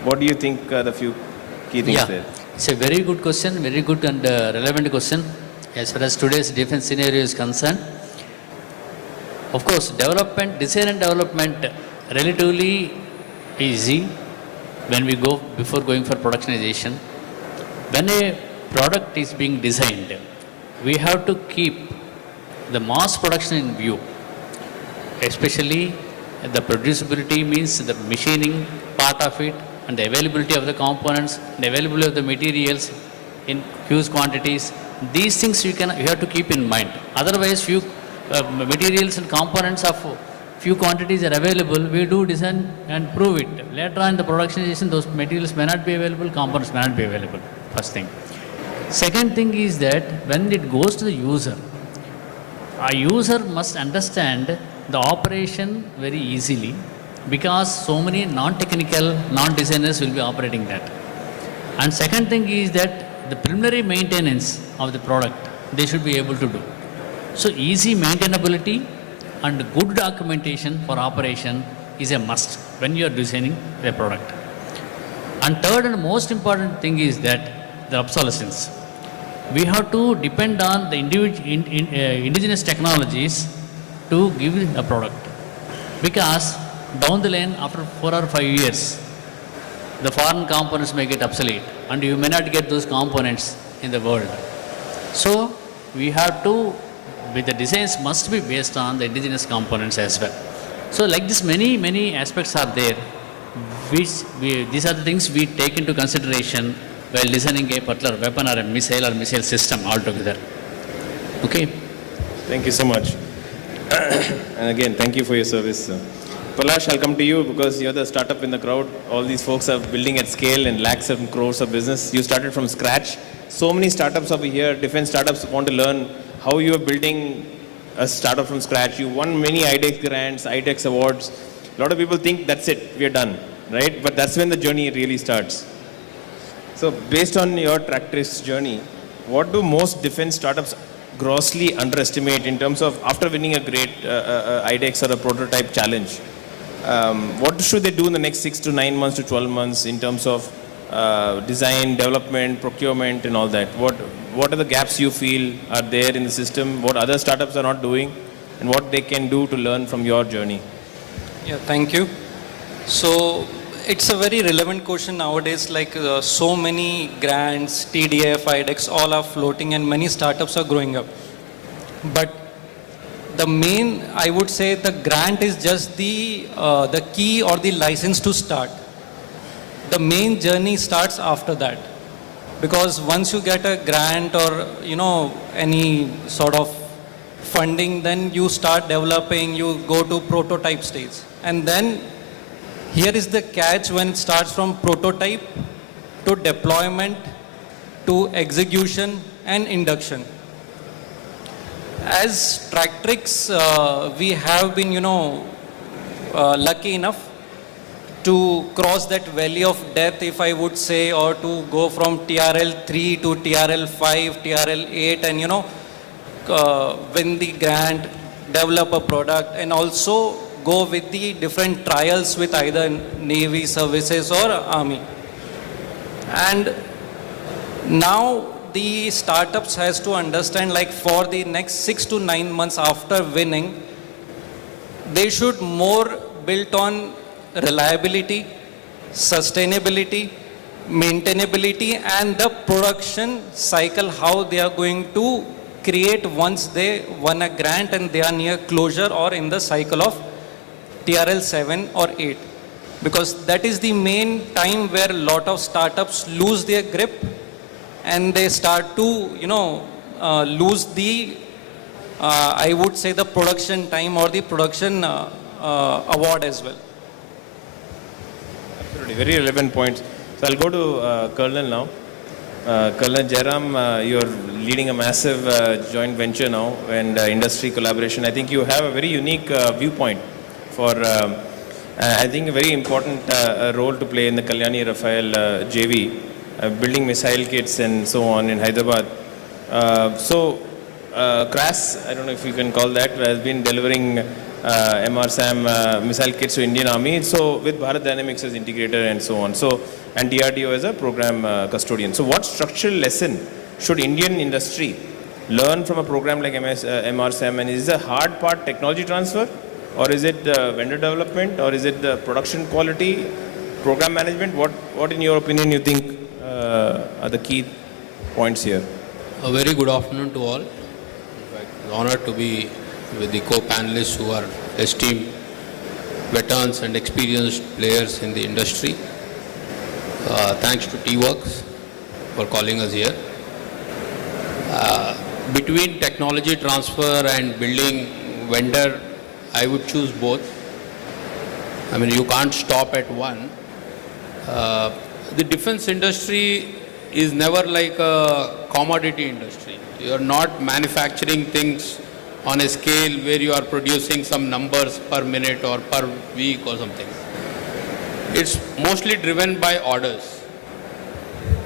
What do you think the few key things there? It's a very good question, very good and relevant question as far as today's defense scenario is concerned. Of course, design and development relatively easy when we go before going for productionization. When a product is being designed, we have to keep the mass production in view, especially the producibility means the machining part of it and the availability of the components, the availability of the materials in huge quantities. These things you have to keep in mind. Otherwise, few materials and components of few quantities are available, we do design and prove it. Later on in the productionization, those materials may not be available, components may not be available, first thing. Second thing is that when it goes to the user, a user must understand the operation very easily because so many non-technical, non-designers will be operating that. And second thing is that the preliminary maintenance of the product, they should be able to do. So easy maintainability and good documentation for operation is a must when you are designing a product. And third and most important thing is that the obsolescence. We have to depend on the indigenous technologies to give a product. Because down the line, after 4 or 5 years, the foreign components may get obsolete and you may not get those components in the world. So we have to, with the designs must be based on the indigenous components as well. So like this, many aspects are there, which these are the things we take into consideration while designing a particular weapon or a missile system altogether. Okay. Thank you so much. And again, thank you for your service. Palash, I'll come to you because you're the startup in the crowd. All these folks are building at scale and lakhs of crores of business. You started from scratch. So many startups over here, defense startups want to learn how you are building a startup from scratch. You won many IDEX grants, IDEX awards. A lot of people think that's it, we are done, right? But that's when the journey really starts. So based on your track trace journey, what do most defense startups grossly underestimate in terms of after winning a great IDEX or a prototype challenge? What should they do in the next 6 to 9 months to 12 months in terms of design, development, procurement and all that? What are the gaps you feel are there in the system? What other startups are not doing? And what they can do to learn from your journey? Yeah, thank you. So it's a very relevant question nowadays, like so many grants, TDF, IDEX, all are floating and many startups are growing up. But the main, I would say the grant is just the key or the license to start. The main journey starts after that. Because once you get a grant or, any sort of funding, then you start developing, you go to prototype stage. And then here is the catch when it starts from prototype to deployment to execution and induction. As Tractrix, we have been, lucky enough to cross that valley of death, if I would say, or to go from TRL 3 to TRL 5, TRL 8, and win the grant, develop a product, and also go with the different trials with either Navy services or Army. And now the startups has to understand, like for the next 6 to 9 months after winning, they should more build on reliability, sustainability, maintainability, and the production cycle, how they are going to create once they won a grant and they are near closure or in the cycle of TRL 7 or 8. Because that is the main time where a lot of startups lose their grip and they start to, lose the, I would say, the production time or the production award as well. Absolutely, very relevant points. So I'll go to Colonel now. Colonel Jairam, you're leading a massive joint venture now and industry collaboration. I think you have a very unique viewpoint for, I think, a very important role to play in the Kalyani Rafael JV, building missile kits and so on in Hyderabad. CRAS, I don't know if you can call that, has been delivering MRSAM missile kits to Indian Army. So with Bharat Dynamics as integrator and so on. So, and DRDO as a program custodian. So what structural lesson should Indian industry learn from a program like MRSAM? And is the hard part technology transfer? Or is it the vendor development? Or is it the production quality, program management? What in your opinion you think are the key points here? A very good afternoon to all. In fact, it's an honor to be with the co-panelists who are esteemed veterans and experienced players in the industry. Thanks to T-Works for calling us here. Between technology transfer and building vendor, I would choose both. I mean, you can't stop at one. The defense industry is never like a commodity industry. You are not manufacturing things on a scale where you are producing some numbers per minute or per week or something. It's mostly driven by orders.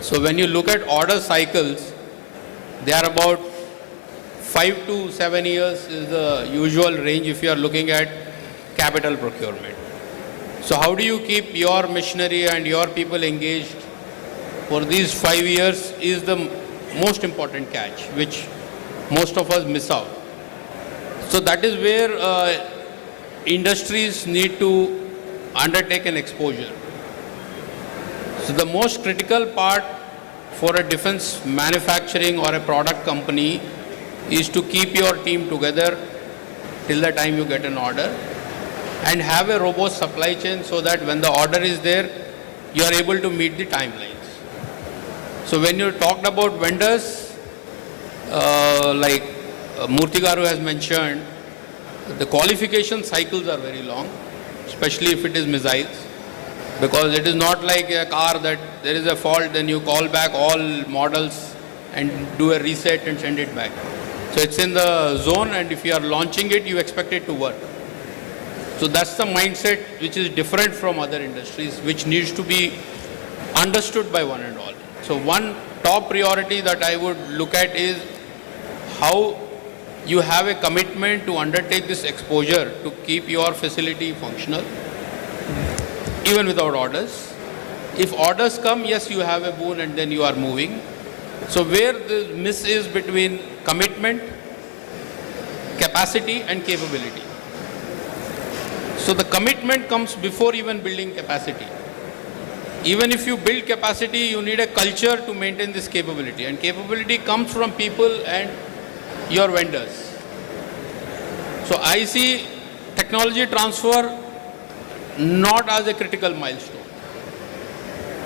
So when you look at order cycles, they are about 5 to 7 years is the usual range if you are looking at capital procurement. So how do you keep your machinery and your people engaged for these 5 years is the most important catch, which most of us miss out. So that is where industries need to undertake an exposure. So the most critical part for a defense manufacturing or a product company is to keep your team together till the time you get an order and have a robust supply chain so that when the order is there, you are able to meet the timelines. So when you talked about vendors, like Murthy Garu has mentioned, the qualification cycles are very long, especially if it is missiles, because it is not like a car that there is a fault, then you call back all models and do a reset and send it back. So it's in the zone, and if you are launching it, you expect it to work. So that's the mindset which is different from other industries, which needs to be understood by one and all. So one top priority that I would look at is how you have a commitment to undertake this exposure to keep your facility functional, even without orders. If orders come, yes, you have a boon and then you are moving. So where the miss is between commitment, capacity and capability. So the commitment comes before even building capacity. Even if you build capacity, you need a culture to maintain this capability. And capability comes from people and your vendors. So I see technology transfer not as a critical milestone.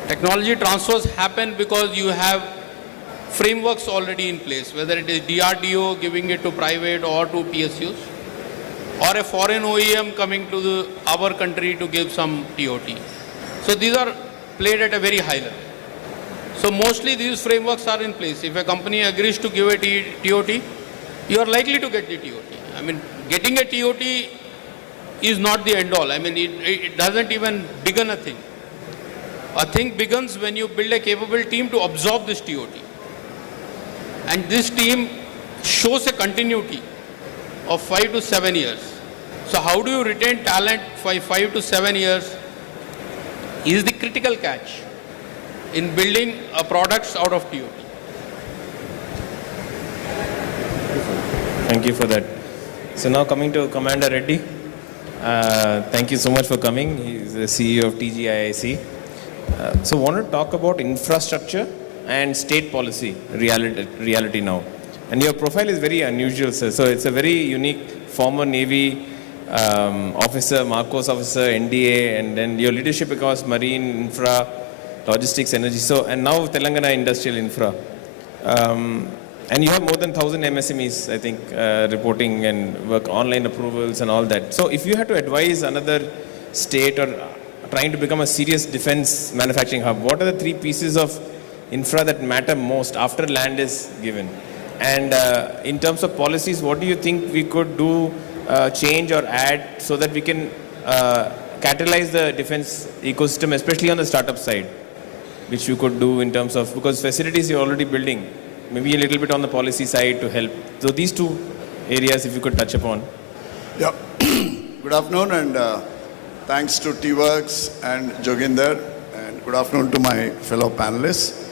Technology transfers happen because you have frameworks already in place, whether it is DRDO giving it to private or to PSUs, or a foreign OEM coming to our country to give some TOT. So these are played at a very high level. So mostly these frameworks are in place. If a company agrees to give a TOT, you are likely to get the TOT. I mean, getting a TOT is not the end all. I mean, it doesn't even begin a thing. A thing begins when you build a capable team to absorb this TOT. And this team shows a continuity of 5 to 7 years. So how do you retain talent for 5 to 7 years is the critical catch in building products out of TOT. Thank you for that. So now coming to Commander Reddy. Thank you so much for coming. He's the CEO of TGIIC. So want to talk about infrastructure and state policy reality now. And your profile is very unusual, sir. So it's a very unique former Navy officer, Marcos officer, NDA, and then your leadership across marine, infra, logistics, energy. So, and now Telangana industrial infra. And you have more than 1,000 MSMEs, I think, reporting and work online approvals and all that. So if you had to advise another state or trying to become a serious defense manufacturing hub, what are the 3 pieces of infra that matter most after land is given? And in terms of policies, what do you think we could do, change or add so that we can catalyze the defense ecosystem, especially on the startup side, which you could do in terms of, because facilities you're already building, maybe a little bit on the policy side to help. So these 2 areas, if you could touch upon. Yeah. Good afternoon, and thanks to T-Works and Joginder, and good afternoon to my fellow panelists.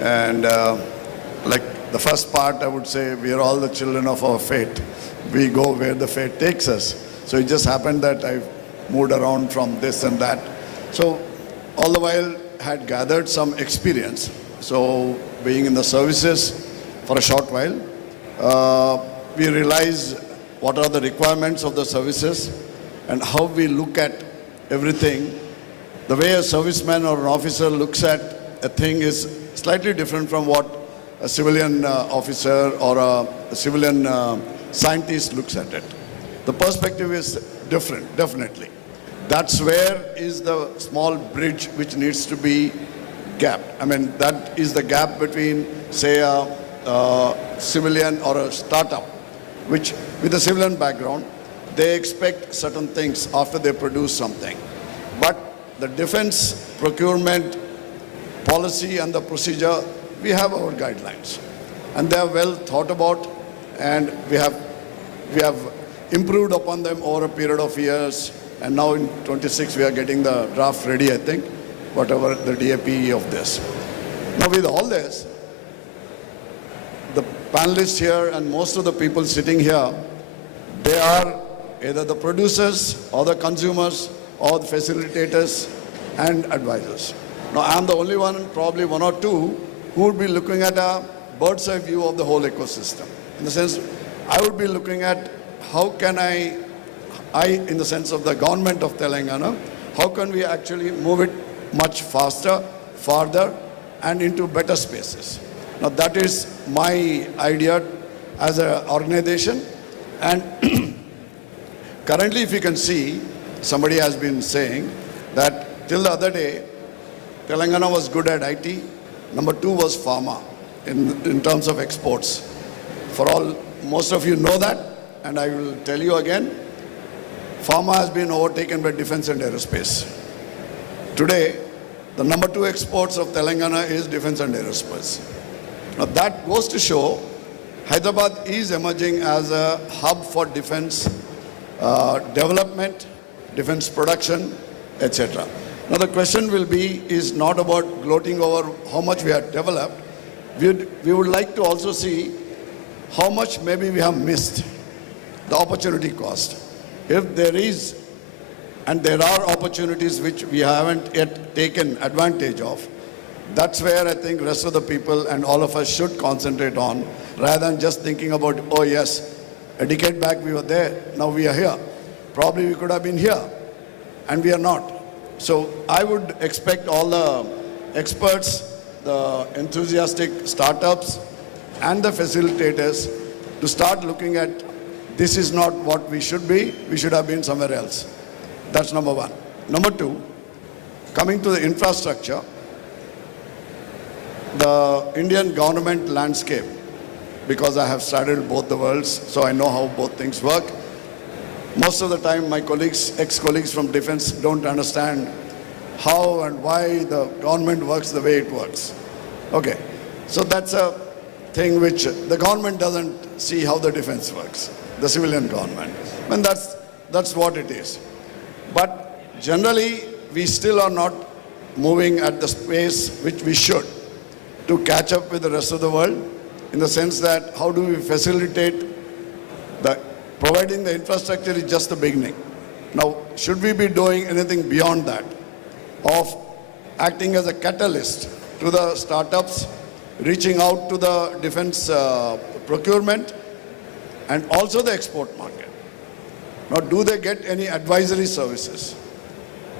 And like the first part, I would say we are all the children of our fate. We go where the fate takes us. So it just happened that I've moved around from this and that. So all the while had gathered some experience. So being in the services for a short while, we realize what are the requirements of the services and how we look at everything. The way a serviceman or an officer looks at a thing is slightly different from what a civilian officer or a civilian scientist looks at it. The perspective is different, definitely. That's where is the small bridge which needs to be gapped. I mean, that is the gap between, say, a civilian or a startup, which with a civilian background, they expect certain things after they produce something. But the defense procurement policy and the procedure, we have our guidelines. And they are well thought about, and we have improved upon them over a period of years. And now in 26, we are getting the draft ready, I think, whatever the DAP of this. Now with all this, the panelists here and most of the people sitting here, they are either the producers or the consumers or the facilitators and advisors. Now, I'm the only one, probably one or two, who would be looking at a bird's eye view of the whole ecosystem. In the sense, I would be looking at how can I, in the sense of the government of Telangana, how can we actually move it much faster, farther, and into better spaces. Now, that is my idea as an organization. And currently, if you can see, somebody has been saying that till the other day, Telangana was good at IT. Number 2 was pharma in terms of exports. Most of you know that, and I will tell you again, pharma has been overtaken by defense and aerospace. Today, the number 2 exports of Telangana is defense and aerospace. Now that goes to show Hyderabad is emerging as a hub for defense development, defense production, etc. Now the question will be, is not about gloating over how much we have developed. We would like to also see how much maybe we have missed, the opportunity cost. If there is, and there are opportunities which we haven't yet taken advantage of, that's where I think rest of the people and all of us should concentrate on, rather than just thinking about, oh yes, a decade back we were there, now we are here. Probably we could have been here, and we are not. So I would expect all the experts, the enthusiastic startups, and the facilitators to start looking at this is not what we should be, we should have been somewhere else. That's number 1. Number 2, coming to the infrastructure, the Indian government landscape, because I have studied both the worlds, so I know how both things work. Most of the time, my colleagues, ex-colleagues from defense don't understand how and why the government works the way it works. Okay, so that's a thing which the government doesn't see how the defense works, the civilian government. And that's what it is. But generally, we still are not moving at the pace which we should to catch up with the rest of the world, in the sense that how do we facilitate providing the infrastructure is just the beginning. Now, should we be doing anything beyond that, of acting as a catalyst to the startups, reaching out to the defense procurement, and also the export market? Now, do they get any advisory services?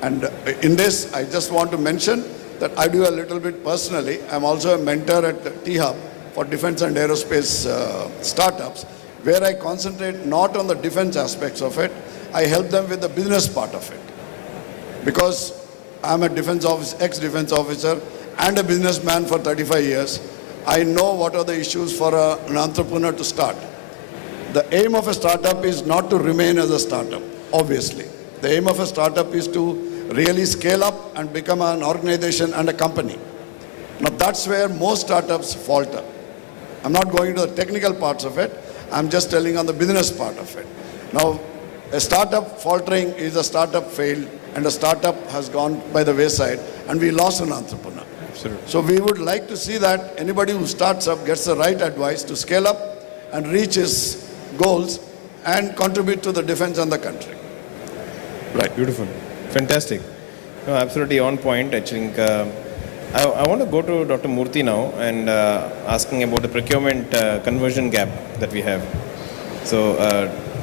And in this, I just want to mention that I do a little bit personally. I'm also a mentor at T-Hub for defense and aerospace startups, where I concentrate not on the defense aspects of it, I help them with the business part of it. Because I'm a ex-defense officer and a businessman for 35 years, I know what are the issues for an entrepreneur to start. The aim of a startup is not to remain as a startup, obviously. The aim of a startup is to really scale up and become an organization and a company. Now that's where most startups falter. I'm not going to the technical parts of it, I'm just telling on the business part of it. Now, a startup faltering is a startup failed, and a startup has gone by the wayside, and we lost an entrepreneur. Absolutely. So we would like to see that anybody who starts up gets the right advice to scale up and reach his goals and contribute to the defense and the country. Right. Beautiful. Fantastic. No, absolutely on point. I think I want to go to Dr. Murthy now and asking about the procurement conversion gap that we have. So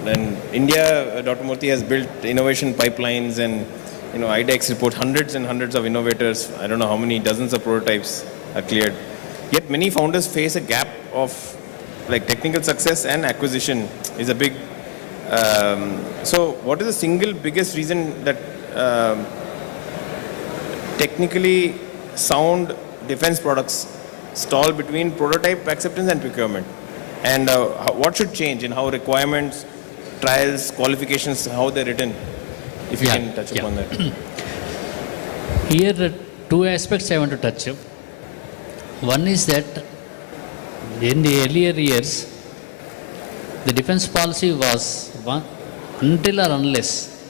in India, Dr. Murthy has built innovation pipelines, and IDEX report hundreds and hundreds of innovators. I don't know how many dozens of prototypes are cleared. Yet many founders face a gap of technical success and acquisition is a big. So what is the single biggest reason that technically sound defense products stall between prototype acceptance and procurement? And what should change in how requirements, trials, qualifications, how they're written? If you can touch upon that. Here, two aspects I want to touch up. One is that in the earlier years, the defense policy was until or unless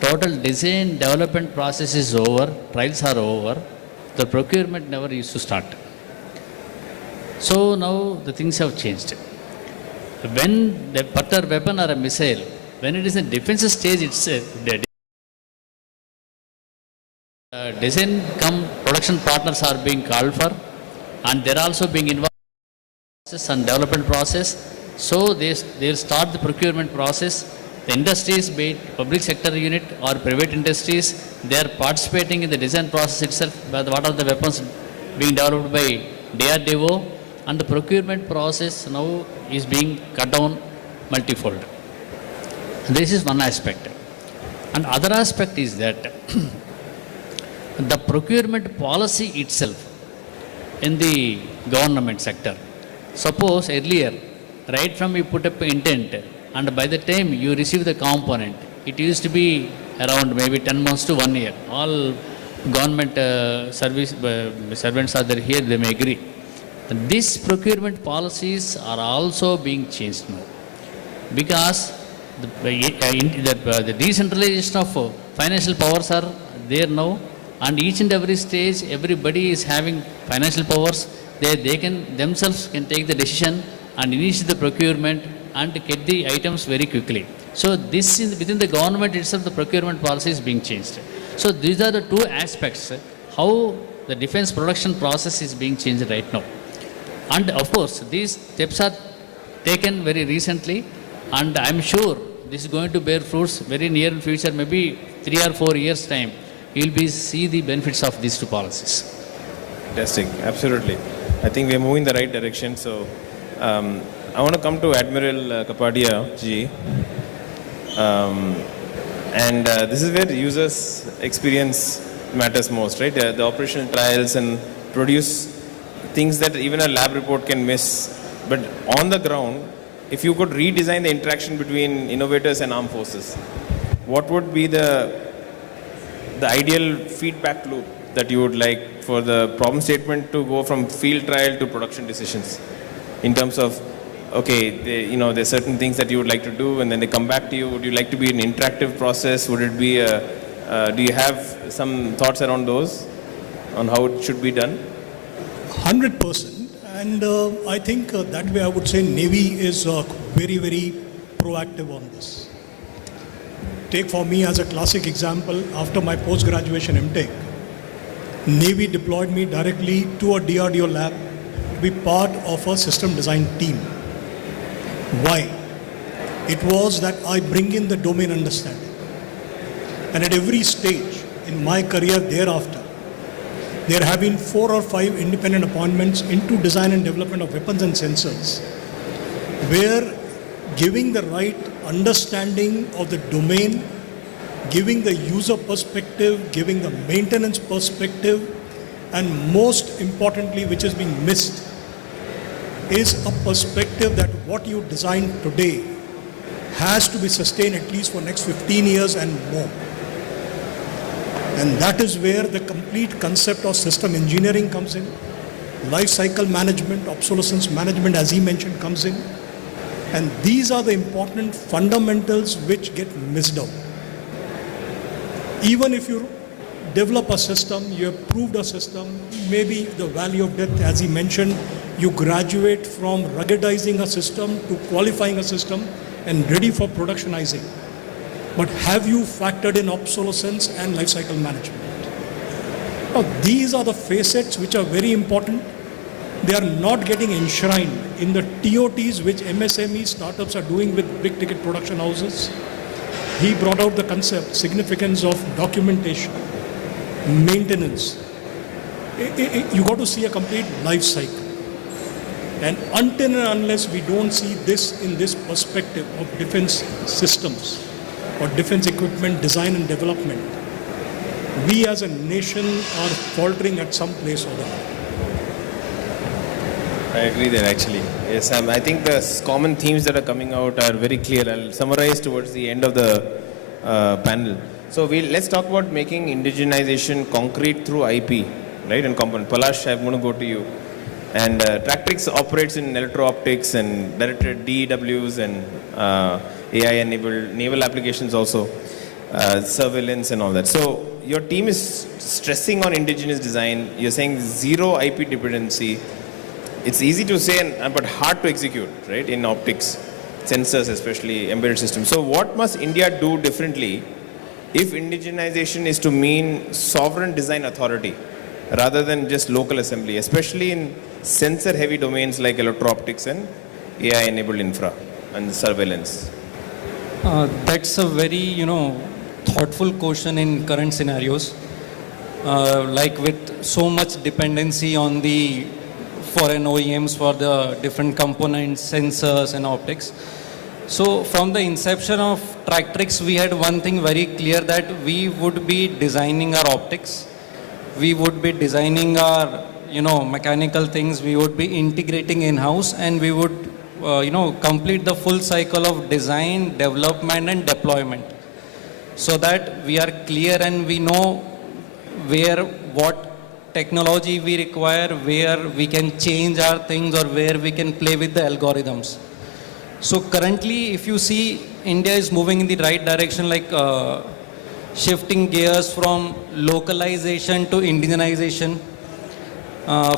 total design development process is over, trials are over, the procurement never used to start. So now the things have changed. When the particular weapon or a missile, when it is in defense stage, it's design come production partners are being called for, and they're also being involved in process and development process. So they'll start the procurement process. The industries, be it public sector unit or private industries, they are participating in the design process itself. What are the weapons being developed by DRDO, and the procurement process now is being cut down multifold. This is one aspect. And other aspect is that the procurement policy itself in the government sector. Suppose earlier, right from you put up intent, and by the time you receive the component, it used to be around maybe 10 months to 1 year. All government servants are there here, they may agree. These procurement policies are also being changed now, because the decentralization of financial powers are there now, and each and every stage, everybody is having financial powers. They can themselves can take the decision and initiate the procurement and get the items very quickly. So this is within the government itself, the procurement policy is being changed. So these are the two aspects how the defense production process is being changed right now. And of course, these steps are taken very recently, and I'm sure this is going to bear fruits very near in future, maybe 3 or 4 years time. You'll be see the benefits of these two policies. Fantastic, absolutely. I think we are moving in the right direction. So I want to come to Admiral Kapadia ji. This is where users' experience matters most, right? The operational trials and produce things that even a lab report can miss. But on the ground, if you could redesign the interaction between innovators and armed forces, what would be the ideal feedback loop that you would like for the problem statement to go from field trial to production decisions? In terms of, okay, there's certain things that you would like to do, and then they come back to you. Would you like to be an interactive process? Would it be do you have some thoughts around those, on how it should be done? 100%. And I think that way I would say Navy is very, very proactive on this. Take for me as a classic example, after my post-graduation MTech, Navy deployed me directly to a DRDO lab to be part of a system design team. Why? It was that I bring in the domain understanding. And at every stage in my career thereafter, there have been 4 or 5 independent appointments into design and development of weapons and sensors, where giving the right understanding of the domain, giving the user perspective, giving the maintenance perspective, and most importantly, which is being missed, is a perspective that what you design today has to be sustained at least for next 15 years and more. And that is where the complete concept of system engineering comes in, life cycle management, obsolescence management, as he mentioned, comes in. And these are the important fundamentals which get missed out. Even if you develop a system, you have proved a system, maybe the valley of death, as he mentioned, you graduate from ruggedizing a system to qualifying a system and ready for productionizing. But have you factored in obsolescence and life cycle management? Now, these are the facets which are very important. They are not getting enshrined in the TOTs which MSME startups are doing with big ticket production houses. He brought out the concept, significance of documentation, maintenance. You got to see a complete life cycle. And until and unless we don't see this in this perspective of defense systems or defense equipment design and development, we as a nation are faltering at some place or the other. I agree there actually. Yes, I think the common themes that are coming out are very clear. I'll summarize towards the end of the panel. So let's talk about making indigenization concrete through IP, right, and component. Palash, I'm going to go to you. And Tractrix operates in electro-optics and directed DEWs and AI-enabled naval applications also, surveillance and all that. So your team is stressing on indigenous design. You're saying zero IP dependency. It's easy to say, but hard to execute, right, in optics, sensors especially, embedded systems. So what must India do differently if indigenization is to mean sovereign design authority rather than just local assembly, especially in sensor-heavy domains like electro-optics and AI-enabled infra and surveillance? That's a very, thoughtful question in current scenarios. Like with so much dependency on the foreign OEMs for the different components, sensors and optics. So from the inception of Tractrix, we had one thing very clear, that we would be designing our optics. We would be designing our, mechanical things. We would be integrating in-house, and we would, complete the full cycle of design, development and deployment, so that we are clear and we know what technology we require, where we can change our things or where we can play with the algorithms. So currently, if you see, India is moving in the right direction, like shifting gears from localization to indigenization,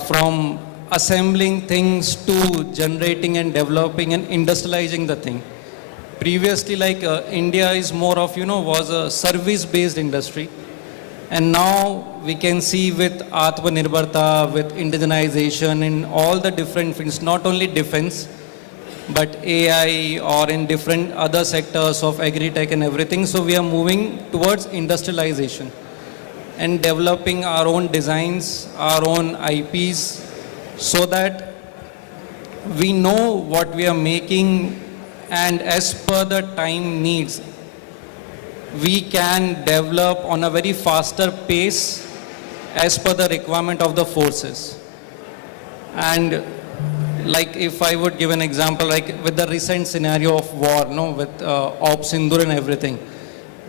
from assembling things to generating and developing and industrializing the thing. Previously, like India is more of, was a service-based industry. And now we can see with Aatmanirbharta, with indigenization in all the different things, not only defense, but AI or in different other sectors of agri-tech and everything. So we are moving towards industrialization and developing our own designs, our own IPs, so that we know what we are making, and as per the time needs, we can develop on a very faster pace as per the requirement of the forces. And like if I would give an example, like with the recent scenario of war, with Ops Sindur and everything,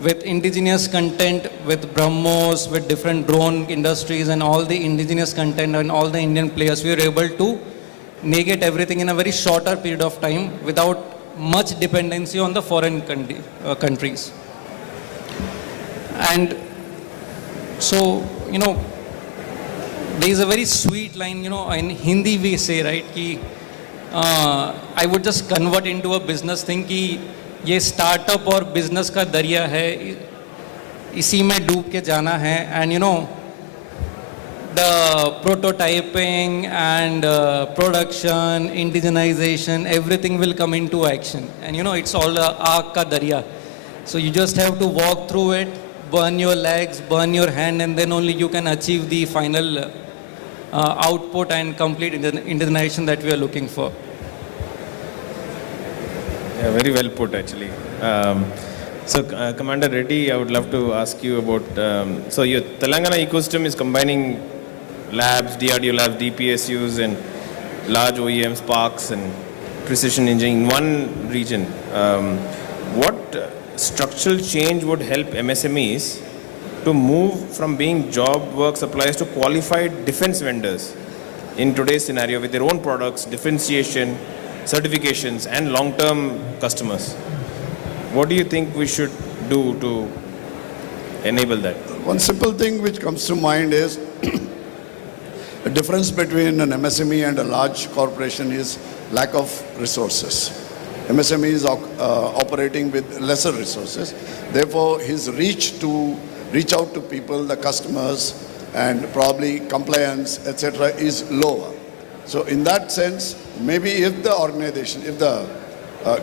with indigenous content, with BrahMos, with different drone industries and all the indigenous content and all the Indian players, we were able to negate everything in a very shorter period of time without much dependency on the foreign countries. And so, there is a very sweet line, in Hindi we say, right, ki, I would just convert into a business thing ki ye startup or business ka darya hai, isi mein doob ke jana hai, and the prototyping and production, indigenization, everything will come into action. And it's all aag ka darya. So you just have to walk through it, burn your legs, burn your hand, and then only you can achieve the final output and complete indigenization that we are looking for. Yeah, very well put, actually. Commander Reddy, I would love to ask you about, so your Telangana ecosystem is combining labs, DRDO labs, DPSUs and large OEMs, parks and precision engineering in one region. What structural change would help MSMEs to move from being job work suppliers to qualified defense vendors in today's scenario with their own products, differentiation, certifications and long-term customers? What do you think we should do to enable that? One simple thing which comes to mind is the difference between an MSME and a large corporation is lack of resources. MSME is operating with lesser resources. Therefore, his reach out to people, the customers, and probably compliance, etc., is lower. So in that sense, maybe if the organization, if the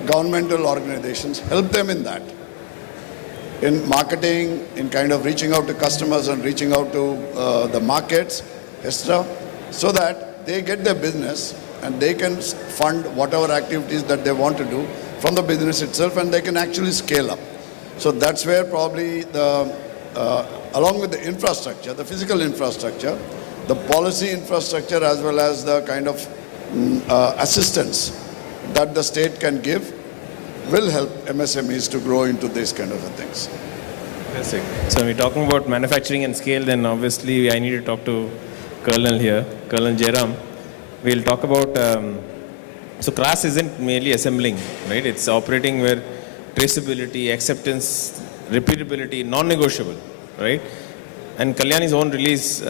governmental organizations help them in that, in marketing, in kind of reaching out to customers and reaching out to the markets, etc., so that they get their business and they can fund whatever activities that they want to do from the business itself, and they can actually scale up. So that's where probably along with the infrastructure, the physical infrastructure, the policy infrastructure, as well as the kind of assistance that the state can give, will help MSMEs to grow into these kind of things. Fantastic. So when we're talking about manufacturing and scale, then obviously I need to talk to Colonel here, Colonel Jairam. We'll talk about, so CRAS isn't merely assembling, right? It's operating where traceability, acceptance, repeatability, non-negotiable, right? And Kalyani's own release,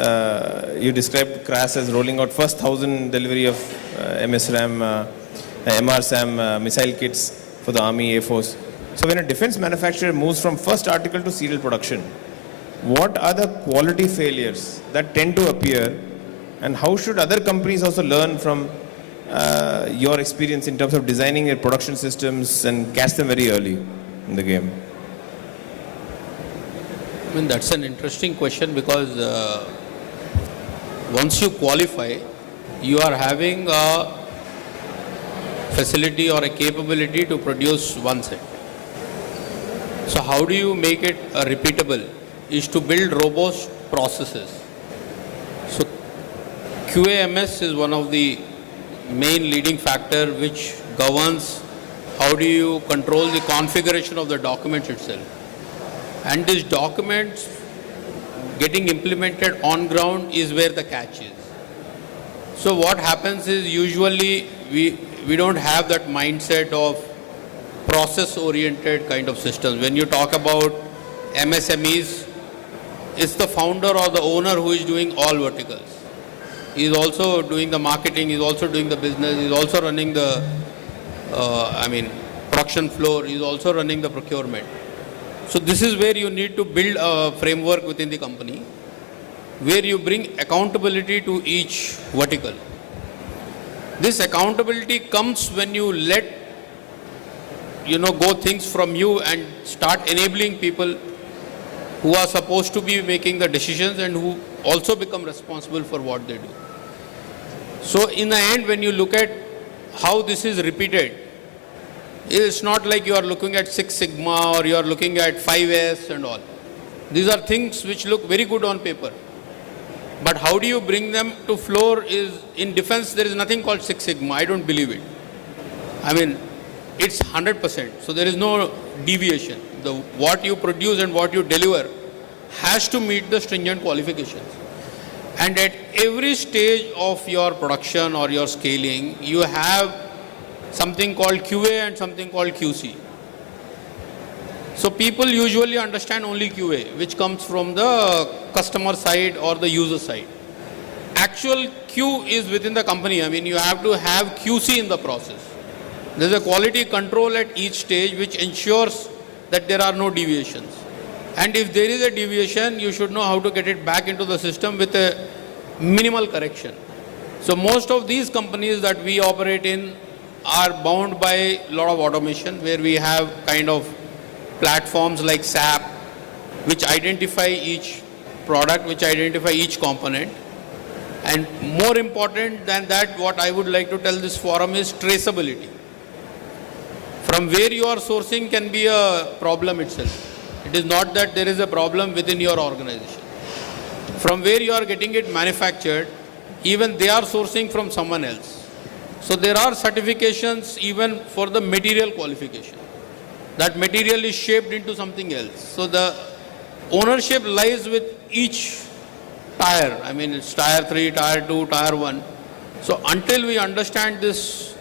you described CRAS as rolling out first 1,000 delivery of MRSAM missile kits for the Army, Air Force. So when a defense manufacturer moves from first article to serial production, what are the quality failures that tend to appear, and how should other companies also learn from your experience in terms of designing their production systems and catch them very early in the game? I mean, that's an interesting question because once you qualify, you are having a facility or a capability to produce one set. So how do you make it repeatable? Is to build robust processes. So QAMS is one of the main leading factor which governs how do you control the configuration of the documents itself. And these documents getting implemented on ground is where the catch is. So what happens is usually we don't have that mindset of process-oriented kind of systems. When you talk about MSMEs, it's the founder or the owner who is doing all verticals. He's also doing the marketing, he's also doing the business, he's also running the production floor, he's also running the procurement. So this is where you need to build a framework within the company where you bring accountability to each vertical. This accountability comes when you let go things from you and start enabling people who are supposed to be making the decisions and who also become responsible for what they do. So in the end, when you look at how this is repeated, it's not like you are looking at Six Sigma or you are looking at 5S and all. These are things which look very good on paper. But how do you bring them to floor is, in defense, there is nothing called Six Sigma. I don't believe it. I mean, it's 100%. So there is no deviation. What you produce and what you deliver has to meet the stringent qualifications. And at every stage of your production or your scaling, you have something called QA and something called QC. So people usually understand only QA, which comes from the customer side or the user side. Actual Q is within the company. I mean, you have to have QC in the process. There's a quality control at each stage which ensures that there are no deviations. And if there is a deviation, you should know how to get it back into the system with a minimal correction. So most of these companies that we operate in are bound by a lot of automation, where we have kind of platforms like SAP, which identify each product, which identify each component. And more important than that, what I would like to tell this forum is traceability. From where you are sourcing can be a problem itself. It is not that there is a problem within your organization. From where you are getting it manufactured, even they are sourcing from someone else. So there are certifications even for the material qualification. That material is shaped into something else. So the ownership lies with each tire. I mean, it's tier 3, tier 2, tier 1. So until we understand this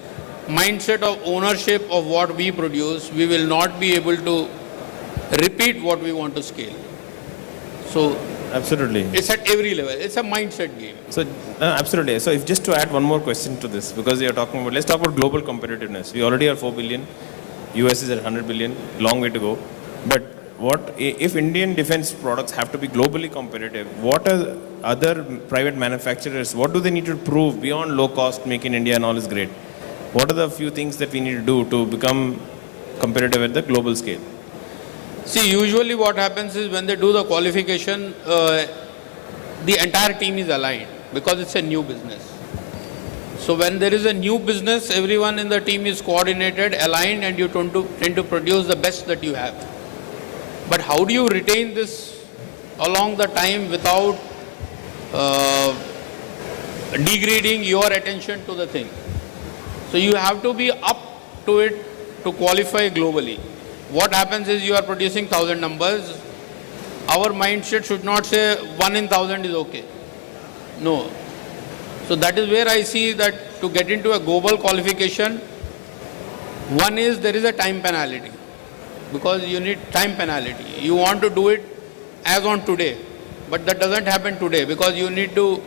mindset of ownership of what we produce, we will not be able to repeat what we want to scale. So absolutely, it's at every level. It's a mindset game. So absolutely. So if just to add one more question to this, because you're talking about, let's talk about global competitiveness. We already are 4 billion. US is at 100 billion. Long way to go. But what if Indian defense products have to be globally competitive? What are other private manufacturers? What do they need to prove beyond low cost, make in India and all is great? What are the few things that we need to do to become competitive at the global scale? See, usually what happens is when they do the qualification, the entire team is aligned because it's a new business. So when there is a new business, everyone in the team is coordinated, aligned, and you tend to produce the best that you have. But how do you retain this along the time without degrading your attention to the thing? So you have to be up to it to qualify globally. What happens is you are producing 1,000 numbers. Our mindset should not say 1 in 1,000 is okay. No. So that is where I see that to get into a global qualification, one is there is a time penalty, because you need time penalty. You want to do it as on today, but that doesn't happen today because you need to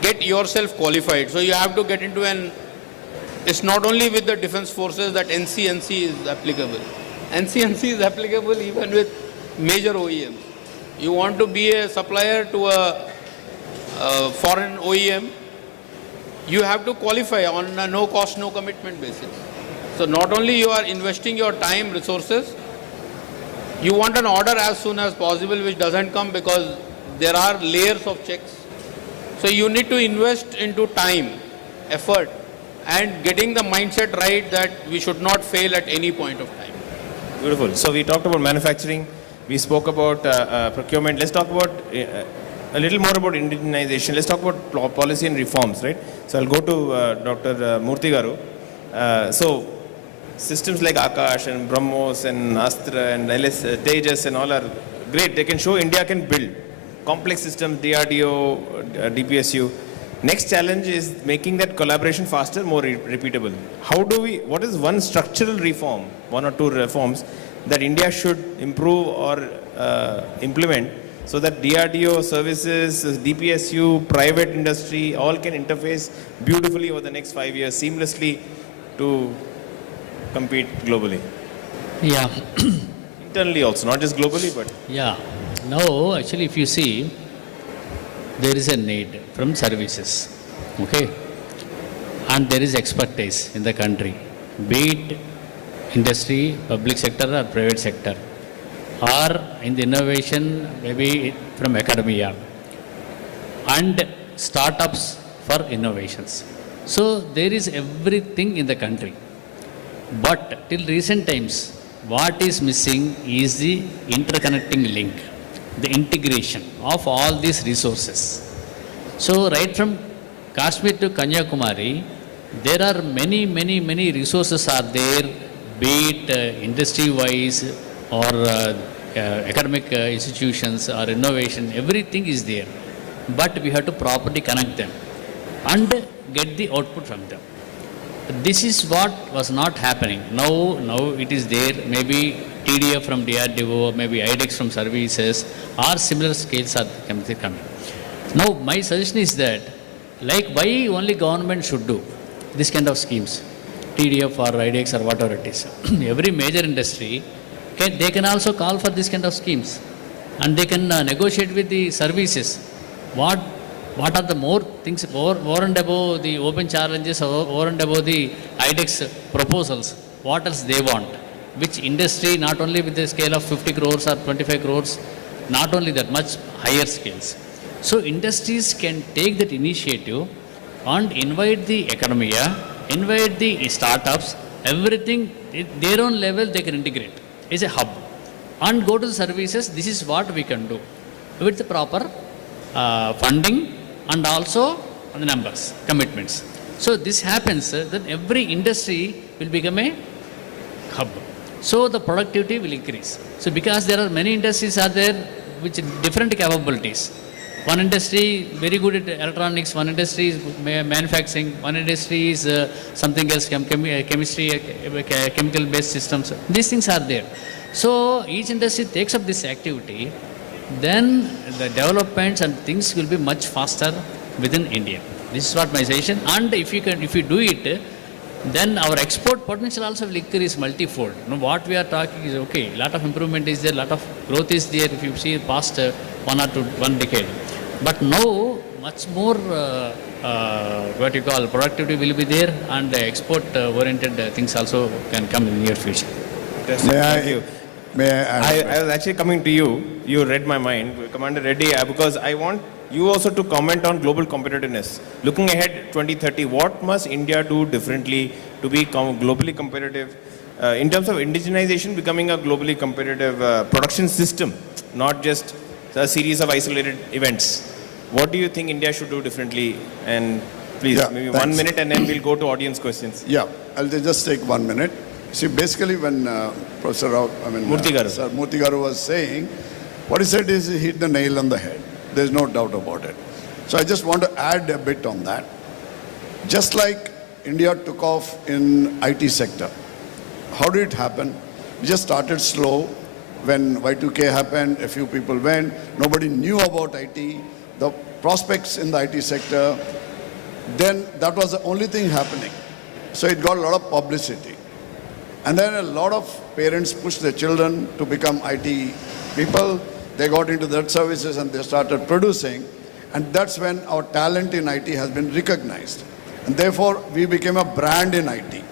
get yourself qualified. So you have to get into it's not only with the defense forces that NCNC is applicable. NCNC is applicable even with major OEMs. You want to be a supplier to a foreign OEM, you have to qualify on a no cost, no commitment basis. So not only you are investing your time, resources, you want an order as soon as possible which doesn't come because there are layers of checks. So you need to invest into time, effort, and getting the mindset right that we should not fail at any point of time. Beautiful. So we talked about manufacturing, we spoke about procurement. Let's talk about a little more about indigenization. Let's talk about policy and reforms, right? So I'll go to Dr. Murthy Garu. So systems like Akash and BrahMos and Astra and Tejas and all are great. They can show India can build complex systems, DRDO, DPSU. Next challenge is making that collaboration faster, more repeatable. What is one structural reform, one or two reforms that India should improve or implement so that DRDO services, DPSU, private industry, all can interface beautifully over the next 5 years seamlessly to compete globally? Yeah. Internally also, not just globally, but... Yeah. Now, actually, if you see, there is a need from services, okay? And there is expertise in the country, be it industry, public sector or private sector, or in the innovation, maybe from academia, and startups for innovations. So there is everything in the country. But till recent times, what is missing is the interconnecting link, the integration of all these resources. So right from Kashmir to Kanyakumari, there are many resources are there, be it industry-wise or academic institutions or innovation, everything is there. But we have to properly connect them and get the output from them. This is what was not happening. Now it is there. Maybe TDF from DRDO, maybe IDEX from services, or similar scales are coming. Now my suggestion is that, like, why only government should do this kind of schemes, TDF or IDEX or whatever it is. Every major industry, they can also call for this kind of schemes, and they can negotiate with the services. What are the more things over and above the open challenges, over and above the IDEX proposals, what else they want? Which industry, not only with the scale of 50 crores or 25 crores, not only that, much higher scales. So industries can take that initiative and invite the academia, invite the startups, everything, their own level they can integrate. It's a hub. And go to the services, this is what we can do. With the proper funding and also the numbers, commitments. So this happens, then every industry will become a hub. So the productivity will increase. So because there are many industries are there which different capabilities. One industry very good at electronics, one industry is manufacturing, one industry is something else, chemistry, chemical based systems. These things are there. So each industry takes up this activity, then the developments and things will be much faster within India. This is what my suggestion. And if you do it, then our export potential also will increase multifold. You know, what we are talking is okay. A lot of improvement is there, a lot of growth is there. If you see past one decade, but now much more what you call productivity will be there, and export-oriented things also can come in the near future. Thank you. I was actually coming to you. You read my mind, Commander Reddy, because I want you also to comment on global competitiveness. Looking ahead 2030, what must India do differently to be globally competitive? In terms of indigenization, becoming a globally competitive production system, not just a series of isolated events. What do you think India should do differently? And please, maybe thanks. 1 minute and then we'll go to audience questions. Yeah, I'll just take 1 minute. See, basically when Professor Murthy Garu was saying, what he said is he hit the nail on the head. There's no doubt about it. So I just want to add a bit on that. Just like India took off in IT sector, how did it happen? We just started slow. When Y2K happened, a few people went. Nobody knew about IT, the prospects in the IT sector. Then that was the only thing happening. So it got a lot of publicity. And then a lot of parents pushed their children to become IT people. They got into that services and they started producing. And that's when our talent in IT has been recognized. And therefore, we became a brand in IT.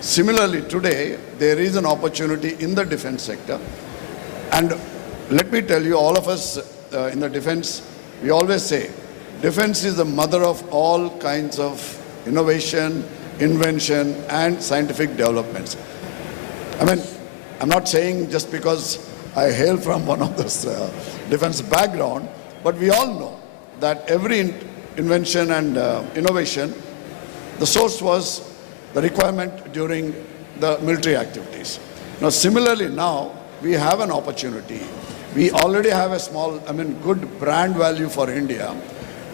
Similarly, today, there is an opportunity in the defense sector. And let me tell you, all of us in the defense, we always say, defense is the mother of all kinds of innovation, invention, and scientific developments. I mean, I'm not saying just because I hail from one of those defense background, but we all know that every invention and innovation, the source was the requirement during the military activities. Now, similarly now, we have an opportunity. We already have a good brand value for India.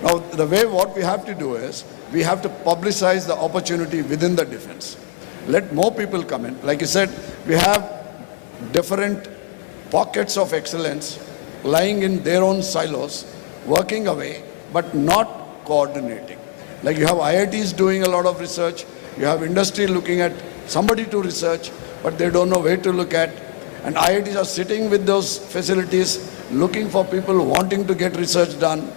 Now, the way what we have to do is, we have to publicize the opportunity within the defense. Let more people come in. Like you said, we have different pockets of excellence lying in their own silos, working away, but not coordinating. Like you have IITs doing a lot of research, you have industry looking at somebody to research, but they don't know where to look at. And IITs are sitting with those facilities, looking for people wanting to get research done.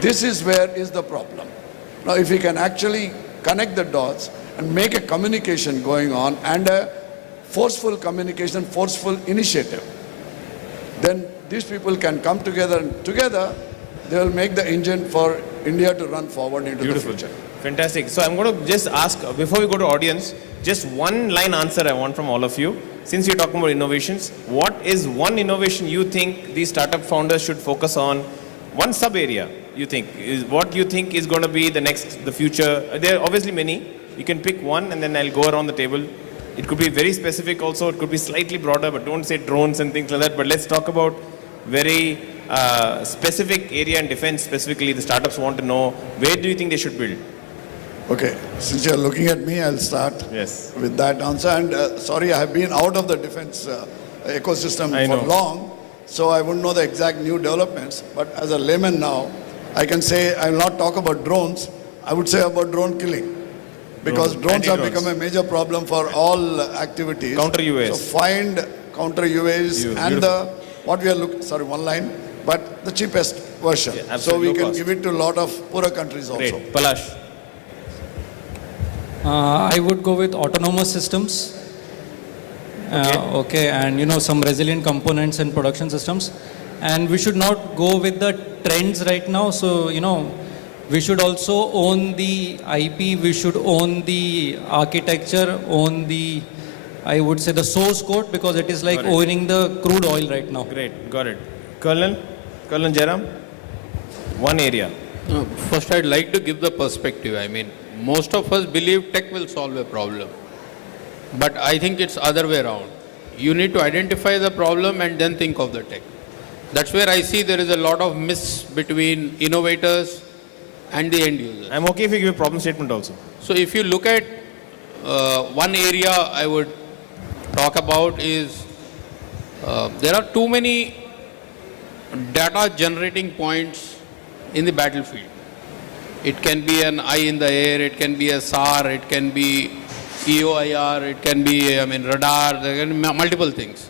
This is where is the problem. Now, if we can actually connect the dots and make a communication going on and a forceful communication, forceful initiative, then these people can come together and together they will make the engine for India to run forward into the future. Fantastic. So I'm going to just ask, before we go to audience, just one line answer I want from all of you. Since you're talking about innovations, what is one innovation you think these startup founders should focus on? One sub area you think is what you think is going to be the future. There are obviously many. You can pick one and then I'll go around the table. It could be very specific also. It could be slightly broader, but don't say drones and things like that. But let's talk about very specific area in defense. Specifically, the startups want to know, where do you think they should build? Okay, since you're looking at me, I'll start with that answer. And sorry, I have been out of the defense ecosystem for long, so I wouldn't know the exact new developments. But as a layman now, I can say I will not talk about drones. I would say about drone killing. Because drones have become a major problem for all activities. Counter UAS. So find counter UAS and what we are looking, sorry, one line, but the cheapest version. Yeah, so we can give it to a lot of poorer countries also. Great. Palash. I would go with autonomous systems. And some resilient components and production systems. And we should not go with the trends right now. So, we should also own the IP, we should own the architecture, own the, I would say, the source code, because it is like owning the crude oil right now. Great, got it. Colonel Jairam, one area. First, I'd like to give the perspective. I mean, most of us believe tech will solve a problem. But I think it's other way around. You need to identify the problem and then think of the tech. That's where I see there is a lot of miss between innovators and the end user. I'm okay if you give a problem statement also. So if you look at one area I would talk about is there are too many data generating points in the battlefield. It can be an eye in the air, it can be a SAR, it can be EOIR, it can be radar, there can be multiple things.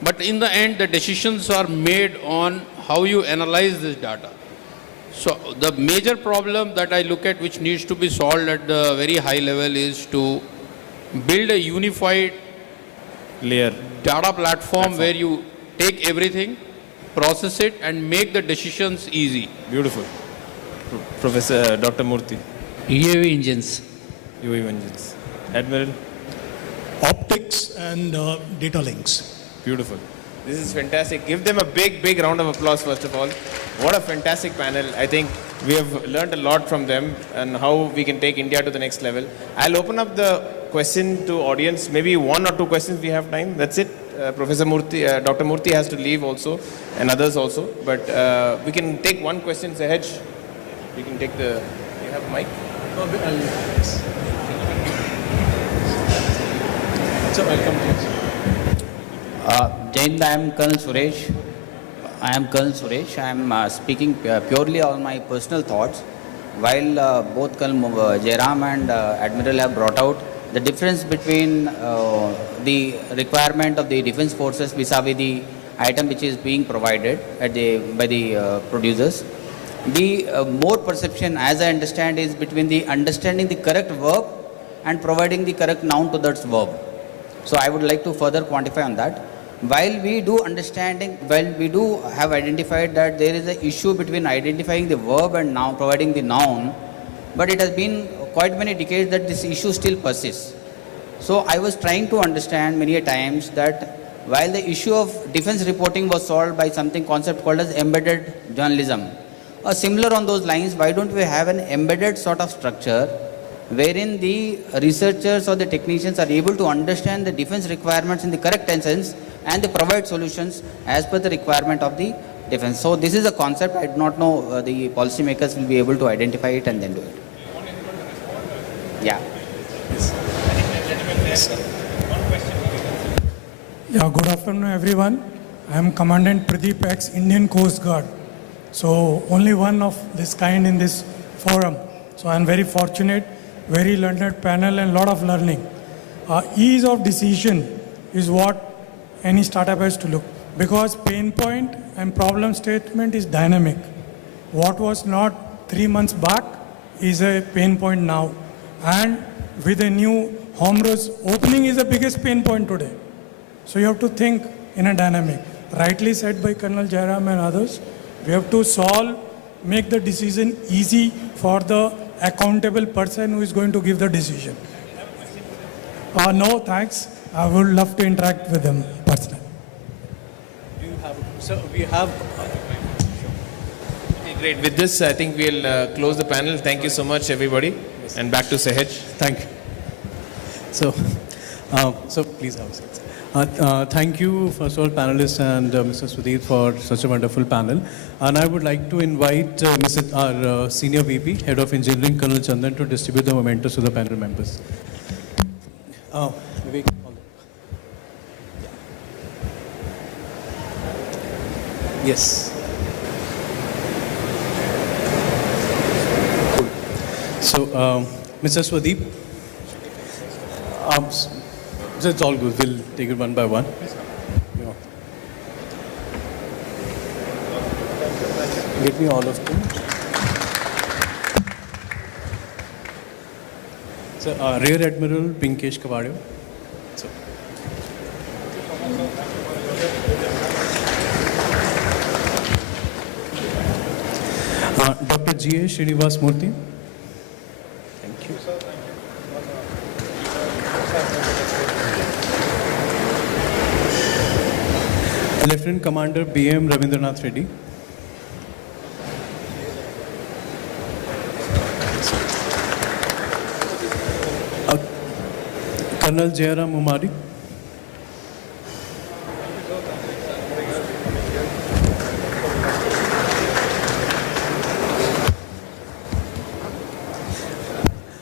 But in the end, the decisions are made on how you analyze this data. So the major problem that I look at which needs to be solved at the very high level is to build a unified layer data platform where you take everything, process it and make the decisions easy. Beautiful. Professor Dr. Murthy. UAV engines. UAV engines. Admiral. Optics and data links. Beautiful. This is fantastic. Give them a big round of applause first of all. What a fantastic panel. I think we have learned a lot from them and how we can take India to the next level. I'll open up the question to audience. Maybe one or two questions we have time. That's it. Professor Murthy, Dr. Murthy has to leave also and others also. But we can take one question. Sahaj, you can take the, you have a mic? So welcome please. Jain, I am Colonel Suresh. I am speaking purely on my personal thoughts. While both Colonel Jairam and Admiral have brought out the difference between the requirement of the defense forces vis-a-vis the item which is being provided by the producers. The more perception, as I understand, is between the understanding the correct verb and providing the correct noun to that verb. So I would like to further quantify on that. While we do have identified that there is an issue between identifying the verb and now providing the noun, but it has been quite many decades that this issue still persists. So I was trying to understand many a times that while the issue of defense reporting was solved by something concept called as embedded journalism, or similar on those lines, why don't we have an embedded sort of structure wherein the researchers or the technicians are able to understand the defense requirements in the correct sense and they provide solutions as per the requirement of the defense. So this is a concept. I do not know the policymakers will be able to identify it and then do it. Yeah. Yeah, good afternoon everyone. I am Commandant Pradeep X, Indian Coast Guard. So only one of this kind in this forum. So I am very fortunate, very learned panel and lot of learning. Ease of decision is what any startup has to look, because pain point and problem statement is dynamic. What was not 3 months back is a pain point now. And with a new home rules, opening is the biggest pain point today. So you have to think in a dynamic. Rightly said by Colonel Jairam and others, we have to solve, make the decision easy for the accountable person who is going to give the decision. No, thanks. I would love to interact with them personally. So we have... Okay, great. With this, I think we'll close the panel. Thank you so much, everybody. And back to Sahaj. Thank you. So please have a seat. Thank you, first of all, panelists and Mr. Sudhir for such a wonderful panel. And I would like to invite our Senior VP, Head of Engineering, Colonel Chandan, to distribute the mementos to the panel members. Vivek, yes. So, Mr. Swadeep, so it's all good. We'll take it one by one. Yeah. Get me all of them. So, Rear Admiral Pinkesh Kavadio. So. Dr. G.A. Srinivas Murthy. Thank you. Lieutenant Commander B.M. Ravindranath Reddy. Colonel Jairam Umari.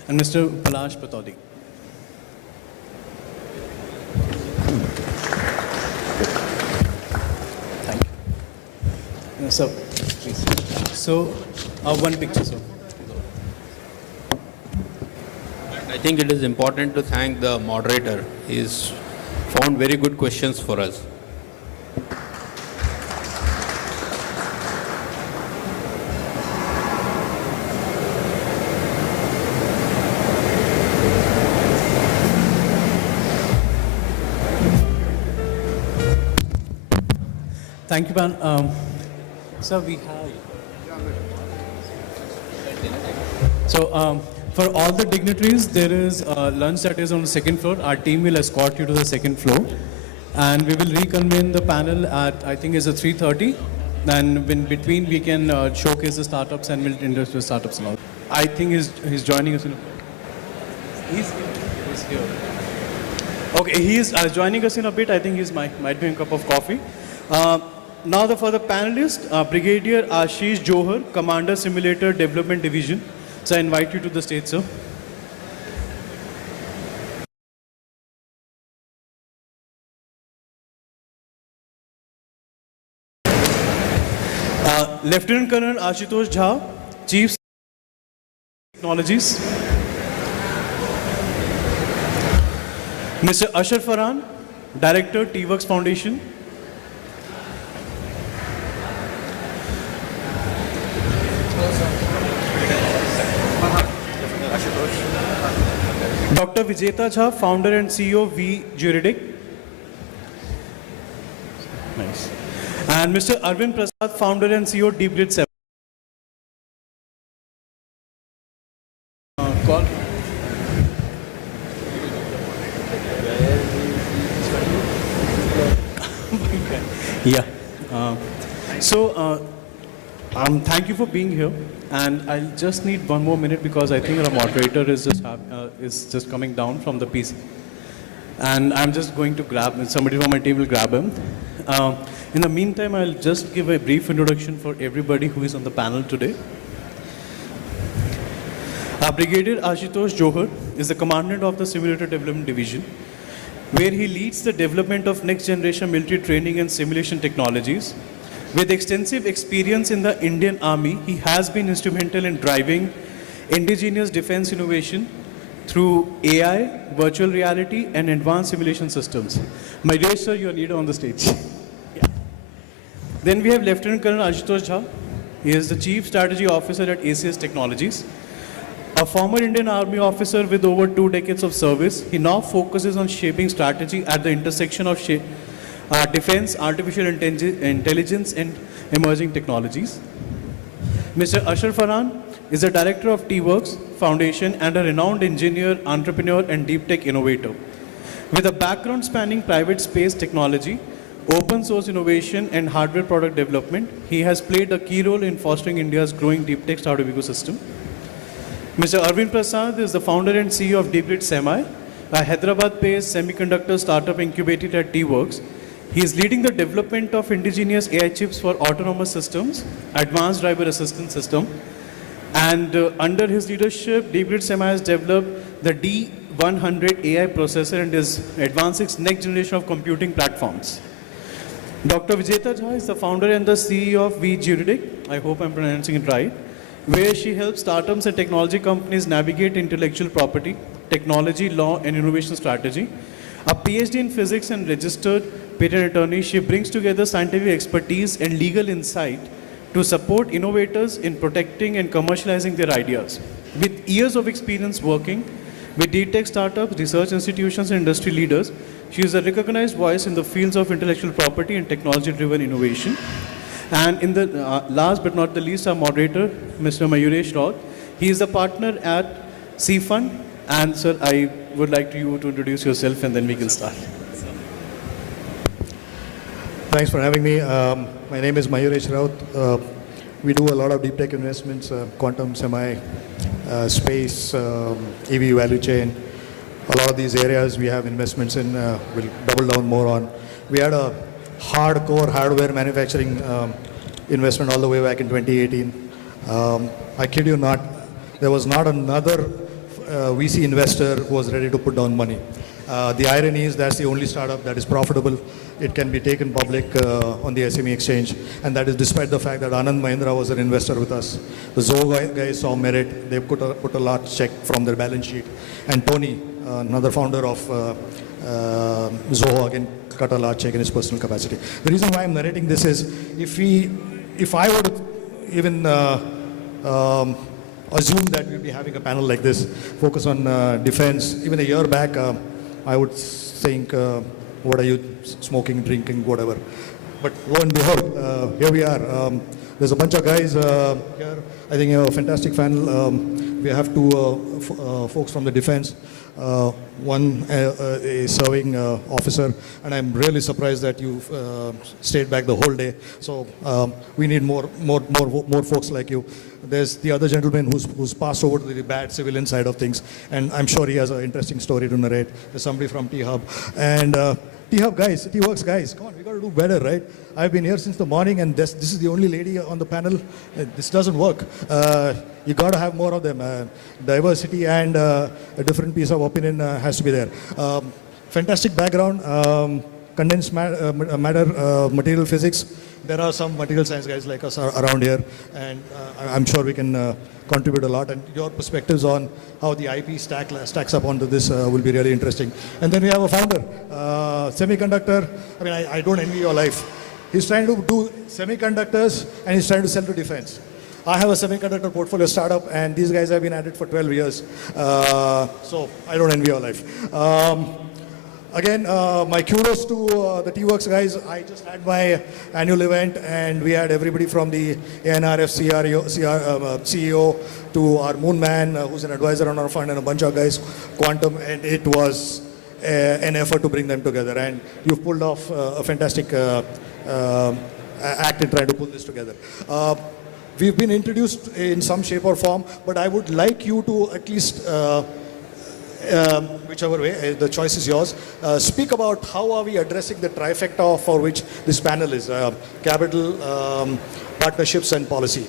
And Mr. Palash Patodi. Thank you. So, please. So, one picture, sir. I think it is important to thank the moderator. He's found very good questions for us. Thank you, man. So we have. So for all the dignitaries, there is lunch that is on the second floor. Our team will escort you to the second floor, and we will reconvene the panel at, I think it's at 3:30. And in between, we can showcase the startups and we'll introduce the startups and all. I think he's joining us. He's here. Okay, he is joining us in a bit. I think he's might be a cup of coffee. Now for the panelist, Brigadier Ashish Johar, Commander Simulator Development Division. So I invite you to the stage, sir. Lieutenant Colonel Ashutosh Jha, Chief Technologies. Mr. Ashar Farhan, Director, T-Works Foundation. Dr. Vijeta Jha, Founder and CEO, V Juridic. Nice. And Mr. Arvind Prasad, Founder and CEO, Deep Grid 7. Call. Yeah. Thank you for being here. And I'll just need one more minute because I think our moderator is just coming down from the PC. And I'm just going to grab, somebody from my team will grab him. In the meantime, I'll just give a brief introduction for everybody who is on the panel today. Brigadier Ashutosh Johar is the Commandant of the Simulator Development Division, where he leads the development of next-generation military training and simulation technologies. With extensive experience in the Indian Army, he has been instrumental in driving indigenous defense innovation through AI, virtual reality, and advanced simulation systems. My dear sir, you are needed on the stage. Yeah. Then we have Lieutenant Colonel Ashutosh Jha. He is the Chief Strategy Officer at ACS Technologies. A former Indian Army officer with over 2 decades of service, he now focuses on shaping strategy at the intersection of defense, artificial intelligence, and emerging technologies. Mr. Ashar Farhan is the Director of T-Works Foundation and a renowned engineer, entrepreneur, and deep tech innovator. With a background spanning private space technology, open source innovation, and hardware product development, he has played a key role in fostering India's growing deep tech startup ecosystem. Mr. Arvind Prasad is the founder and CEO of Deep Grid Semi, a Hyderabad-based semiconductor startup incubated at T-Works. He is leading the development of indigenous AI chips for autonomous systems, advanced driver assistance system, and under his leadership, Deep Grid Semi has developed the D100 AI processor and is advancing its next generation of computing platforms. Dr. Vijeta Jha is the founder and the CEO of V Juridic, I hope I'm pronouncing it right, where she helps startups and technology companies navigate intellectual property, technology, law, and innovation strategy. A PhD in physics and registered patent attorney, she brings together scientific expertise and legal insight to support innovators in protecting and commercializing their ideas. With years of experience working with deep tech startups, research institutions, and industry leaders, she is a recognized voice in the fields of intellectual property and technology-driven innovation. And in the last but not the least, our moderator, Mr. Mayuresh Roth. He is a partner at C-Fund. And sir, I would like you to introduce yourself and then we can start. Thanks for having me. My name is Mayuresh Roth. We do a lot of deep tech investments, quantum, semi, space, EV value chain. A lot of these areas we have investments in, we'll double down more on. We had a hardcore hardware manufacturing investment all the way back in 2018. I kid you not, there was not another VC investor who was ready to put down money. The irony is that's the only startup that is profitable. It can be taken public on the SME exchange, and that is despite the fact that Anand Mahindra was an investor with us. The Zoho guys saw merit. They put a large check from their balance sheet. And Tony, another founder of Zoho, again, cut a large check in his personal capacity. The reason why I'm narrating this is, if I were to even assume that we'll be having a panel like this, focus on defense, even a year back, I would think, what are you smoking, drinking, whatever. But lo and behold, here we are. There's a bunch of guys here. I think a fantastic panel. We have two folks from the defense. One a serving officer, and I'm really surprised that you stayed back the whole day. So we need more folks like you. There's the other gentleman who's passed over to the bad civilian side of things, and I'm sure he has an interesting story to narrate. There's somebody from T-Hub, and T-Hub guys, T-Works guys, come on, we got to do better, right? I've been here since the morning, and this is the only lady on the panel. This doesn't work. You got to have more of them. Diversity and a different piece of opinion has to be there. Fantastic background, condensed matter, material physics. There are some material science guys like us around here, and I'm sure we can contribute a lot, and your perspectives on how the IP stacks up onto this will be really interesting. And then we have a founder, semiconductor. I mean, I don't envy your life. He's trying to do semiconductors and he's trying to sell to defense. I have a semiconductor portfolio startup, and these guys have been at it for 12 years. So I don't envy your life. Again, my kudos to the T-Works guys. I just had my annual event, and we had everybody from the ANRF CEO to our Moon Man, who's an advisor on our fund, and a bunch of guys, Quantum, and it was an effort to bring them together. And you've pulled off a fantastic act in trying to pull this together. We've been introduced in some shape or form, but I would like you to at least, whichever way, the choice is yours, speak about how are we addressing the trifecta for which this panel is, capital, partnerships and policy.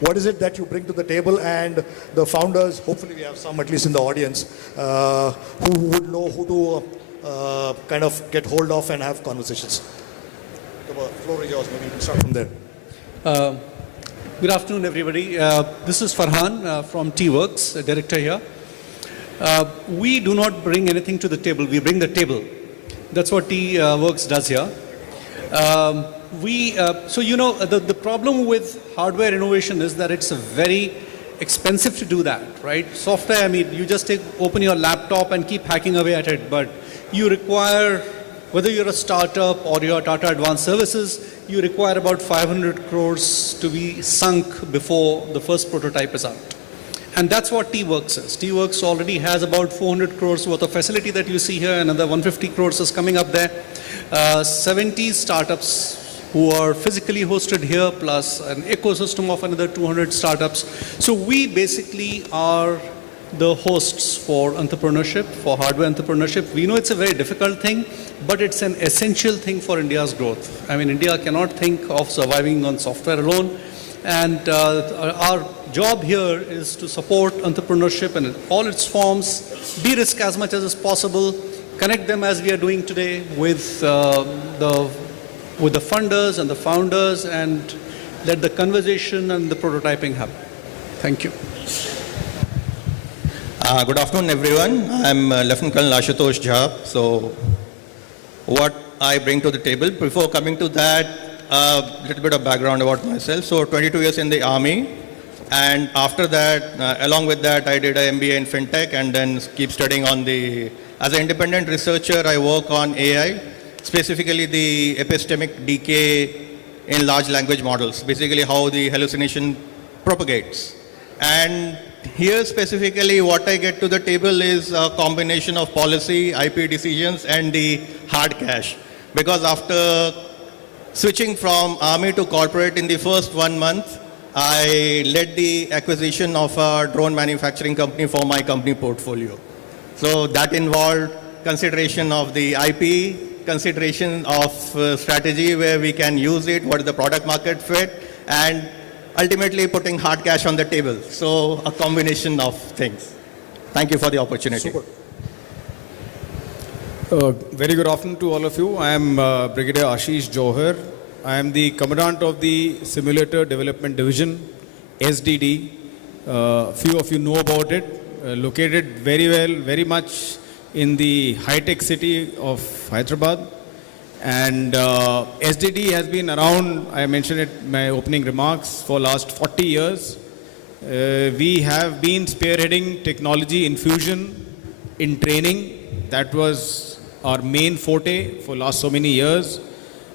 What is it that you bring to the table, and the founders, hopefully we have some at least in the audience, who would know who to kind of get hold of and have conversations. The floor is yours, maybe you can start from there. Good afternoon, everybody. This is Farhan from T-Works, director here. We do not bring anything to the table. We bring the table. That's what T-Works does here. So, you know, the problem with hardware innovation is that it's very expensive to do that, right? Software, I mean, you just open your laptop and keep hacking away at it, but you require, whether you're a startup or you're Tata Advanced Services, you require about 500 crores to be sunk before the first prototype is out. And that's what T-Works is. T-Works already has about 400 crores worth of facility that you see here, another 150 crores is coming up there. 70 startups who are physically hosted here, plus an ecosystem of another 200 startups. So we basically are the hosts for entrepreneurship, for hardware entrepreneurship. We know it's a very difficult thing, but it's an essential thing for India's growth. I mean, India cannot think of surviving on software alone. And our job here is to support entrepreneurship in all its forms, de-risk as much as is possible, connect them as we are doing today with the funders and the founders, and let the conversation and the prototyping happen. Thank you. Good afternoon, everyone. I'm Lieutenant Colonel Ashutosh Jha. So, what I bring to the table, before coming to that, a little bit of background about myself. So, 22 years in the Army, and after that, along with that, I did an MBA in FinTech, and then keep studying on as an independent researcher, I work on AI, specifically the epistemic decay in large language models, basically how the hallucination propagates. And here specifically what I get to the table is a combination of policy, IP decisions, and the hard cash. Because after switching from army to corporate in the first 1 month, I led the acquisition of a drone manufacturing company for my company portfolio. So that involved consideration of the IP, consideration of strategy where we can use it, what is the product market fit, and ultimately putting hard cash on the table. So a combination of things. Thank you for the opportunity. Super. Very good afternoon to all of you. I am Brigadier Ashish Johar. I am the Commandant of the Simulator Development Division, SDD. Few of you know about it. Located very much in the high-tech city of Hyderabad. And SDD has been around, I mentioned it in my opening remarks, for last 40 years. We have been spearheading technology infusion in training. That was our main forte for last so many years.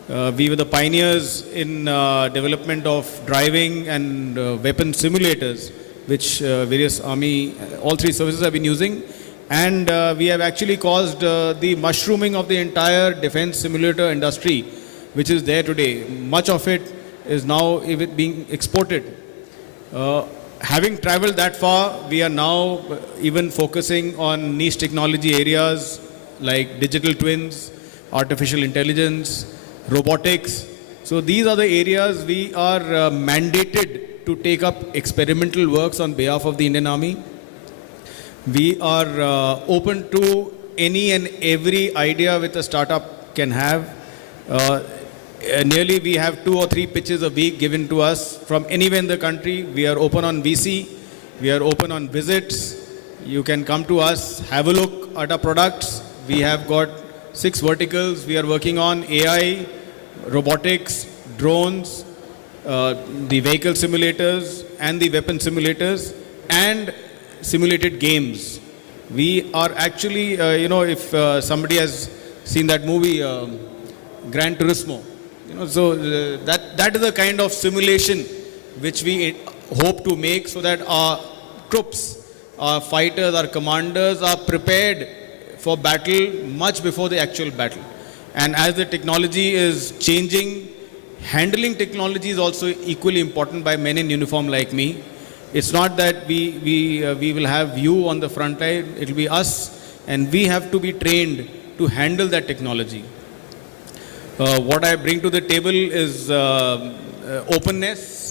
We were the pioneers in development of driving and weapon simulators, which various army, all three services have been using. And we have actually caused the mushrooming of the entire defense simulator industry, which is there today. Much of it is now being exported. Having traveled that far, we are now even focusing on niche technology areas like digital twins, artificial intelligence, robotics. So these are the areas we are mandated to take up experimental works on behalf of the Indian Army. We are open to any and every idea which a startup can have. Nearly we have 2 or 3 pitches a week given to us from anywhere in the country. We are open on VC. We are open on visits. You can come to us, have a look at our products. We have got 6 verticals. We are working on AI, robotics, drones, the vehicle simulators and the weapon simulators, and simulated games. We are actually, if somebody has seen that movie, Gran Turismo, that is the kind of simulation which we hope to make so that our troops, our fighters, our commanders are prepared for battle much before the actual battle. And as the technology is changing, handling technology is also equally important by men in uniform like me. It's not that we will have you on the front line, it will be us, and we have to be trained to handle that technology. What I bring to the table is openness.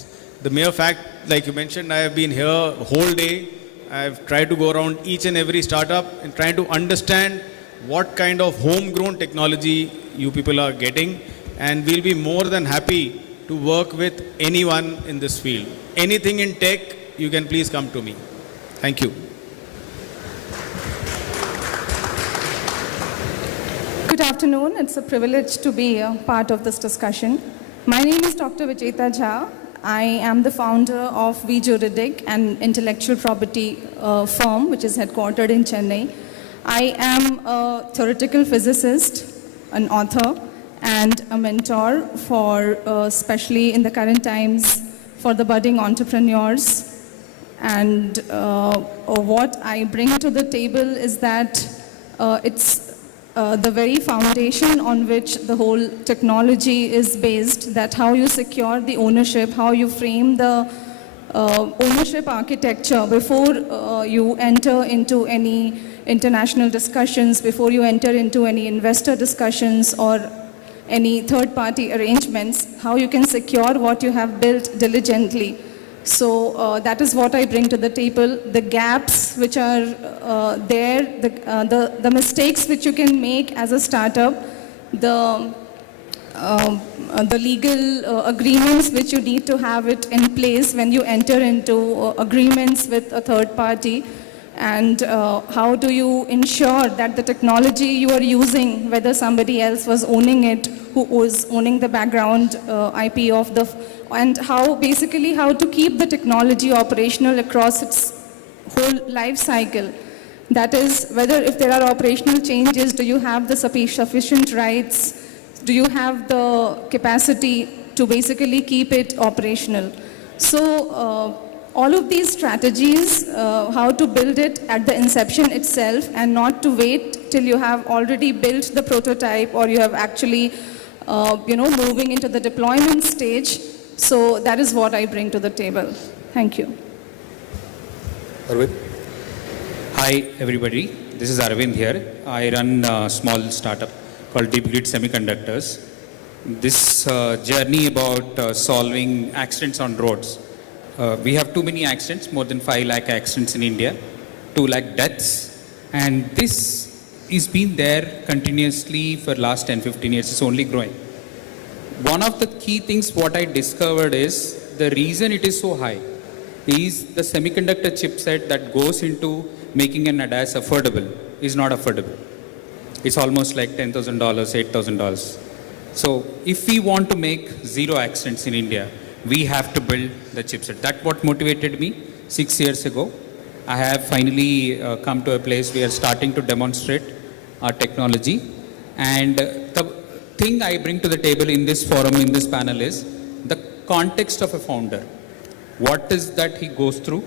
The mere fact, like you mentioned, I have been here whole day. I've tried to go around each and every startup and trying to understand what kind of homegrown technology you people are getting, and we'll be more than happy to work with anyone in this field. Anything in tech, you can please come to me. Thank you. Good afternoon. It's a privilege to be a part of this discussion. My name is Dr. Vijeta Jha. I am the founder of DRDO, an intellectual property firm which is headquartered in Chennai. I am a theoretical physicist, an author, and a mentor for, especially in the current times, for the budding entrepreneurs. And what I bring to the table is that it's the very foundation on which the whole technology is based, that how you secure the ownership, how you frame the ownership architecture before you enter into any international discussions, before you enter into any investor discussions or any third-party arrangements, how you can secure what you have built diligently. So that is what I bring to the table. The gaps which are there, the mistakes which you can make as a startup, the legal agreements which you need to have it in place when you enter into agreements with a third party, and how do you ensure that the technology you are using, whether somebody else was owning it, who was owning the background IP of the, and how basically how to keep the technology operational across its whole life cycle. That is, whether if there are operational changes, do you have the sufficient rights? Do you have the capacity to basically keep it operational? So all of these strategies, how to build it at the inception itself and not to wait till you have already built the prototype or you have actually, moving into the deployment stage. So that is what I bring to the table. Thank you. Arvind. Hi, everybody. This is Arvind here. I run a small startup called Deep Grid Semiconductors. This journey about solving accidents on roads. We have too many accidents, more than 5 lakh accidents in India, 2 lakh deaths. And this is been there continuously for last 10-15 years. It's only growing. One of the key things what I discovered is the reason it is so high is the semiconductor chipset that goes into making an ADAS affordable is not affordable. It's almost like $10,000, $8,000. So if we want to make 0 accidents in India, we have to build the chipset. That's what motivated me 6 years ago. I have finally come to a place where we are starting to demonstrate our technology. And the thing I bring to the table in this forum, in this panel, is the context of a founder. What is that he goes through?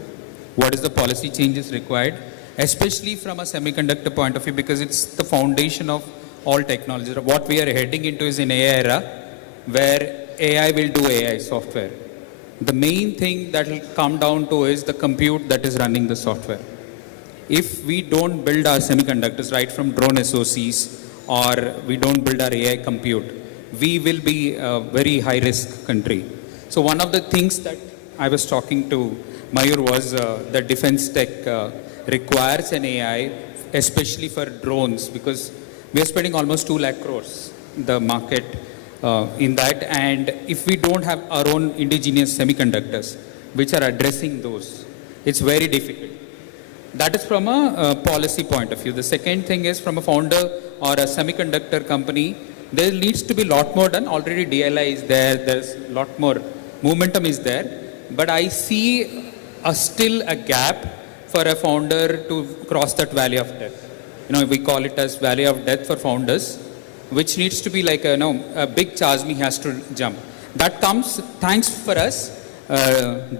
What is the policy changes required? Especially from a semiconductor point of view, because it's the foundation of all technology. What we are heading into is an AI era where AI will do AI software. The main thing that will come down to is the compute that is running the software. If we don't build our semiconductors right from drone SoCs, or we don't build our AI compute, we will be a very high risk country. So one of the things that I was talking to Mayur was the defense tech requires an AI, especially for drones, because we are spending almost 2 lakh crores in the market in that. And if we don't have our own indigenous semiconductors, which are addressing those, it's very difficult. That is from a policy point of view. The second thing is from a founder or a semiconductor company, there needs to be a lot more done. Already DLI is there, there's a lot more momentum is there, but I see still a gap for a founder to cross that valley of death. We call it as valley of death for founders, which needs to be like a big chasm he has to jump. That comes, thanks for us,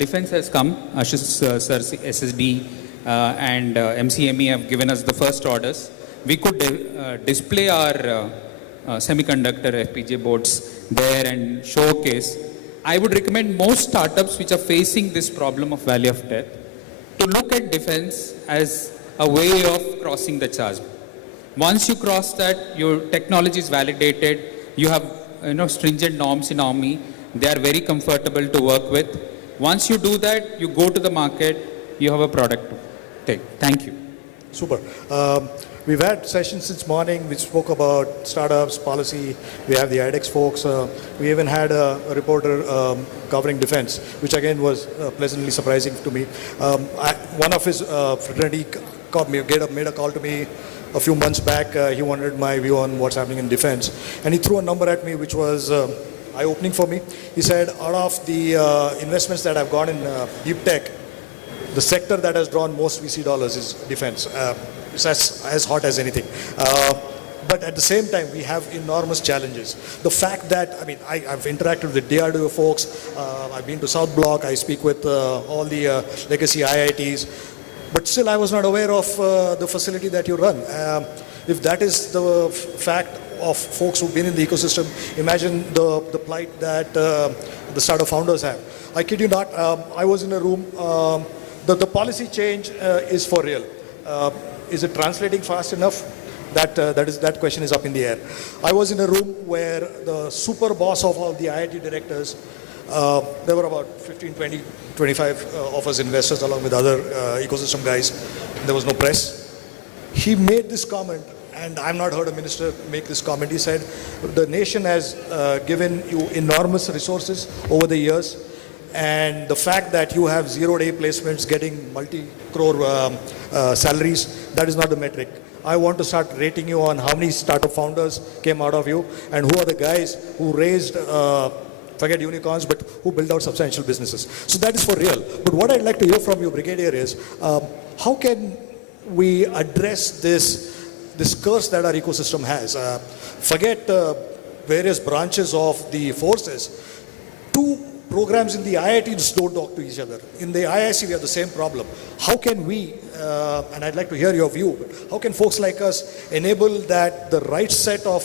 defense has come, Ashish sir, SSD and MCME have given us the first orders. We could display our semiconductor FPGA boards there and showcase. I would recommend most startups which are facing this problem of valley of death to look at defense as a way of crossing the chasm. Once you cross that, your technology is validated, you have stringent norms in Army, they are very comfortable to work with. Once you do that, you go to the market, you have a product to take. Thank you. Super. We've had sessions since morning which spoke about startups, policy. We have the IDEX folks. We even had a reporter covering defense, which again was pleasantly surprising to me. One of his fraternity made a call to me a few months back. He wanted my view on what's happening in defense. And he threw a number at me which was eye-opening for me. He said, out of the investments that have gone in deep tech, the sector that has drawn most VC dollars is defense. It's as hot as anything. But at the same time, we have enormous challenges. The fact that, I've interacted with DRDO folks, I've been to South Block, I speak with all the legacy IITs, but still I was not aware of the facility that you run. If that is the fact of folks who've been in the ecosystem, imagine the plight that the startup founders have. I kid you not, I was in a room, the policy change is for real. Is it translating fast enough? That question is up in the air. I was in a room where the super boss of all the IIT directors, there were about 15, 20, 25 of us investors along with other ecosystem guys. There was no press. He made this comment, and I've not heard a minister make this comment. He said, the nation has given you enormous resources over the years, and the fact that you have zero-day placements getting multi-crore salaries, that is not the metric. I want to start rating you on how many startup founders came out of you and who are the guys who raised, forget unicorns, but who built out substantial businesses. So that is for real. But what I'd like to hear from you, Brigadier, is how can we address this curse that our ecosystem has? Forget various branches of the forces. Two programs in the IITs don't talk to each other. In the IIC, we have the same problem. How can we, and I'd like to hear your view, but how can folks like us enable that the right set of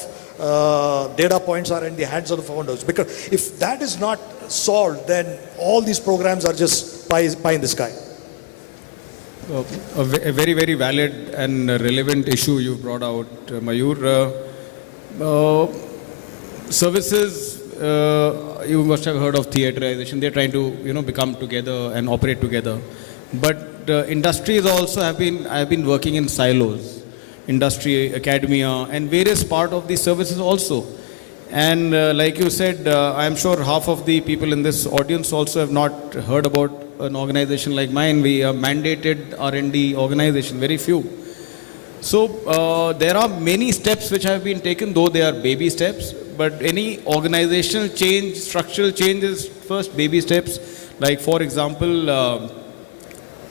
data points are in the hands of the founders? Because if that is not solved, then all these programs are just pie in the sky. A very, very valid and relevant issue you brought out, Mayur. Services, you must have heard of theaterization. They're trying to, become together and operate together. But industries also have been working in silos. Industry, academia, and various part of the services also. And like you said, I'm sure half of the people in this audience also have not heard about an organization like mine. We are mandated R&D organization, very few. So there are many steps which have been taken, though they are baby steps. But any organizational change, structural changes, first baby steps. Like for example,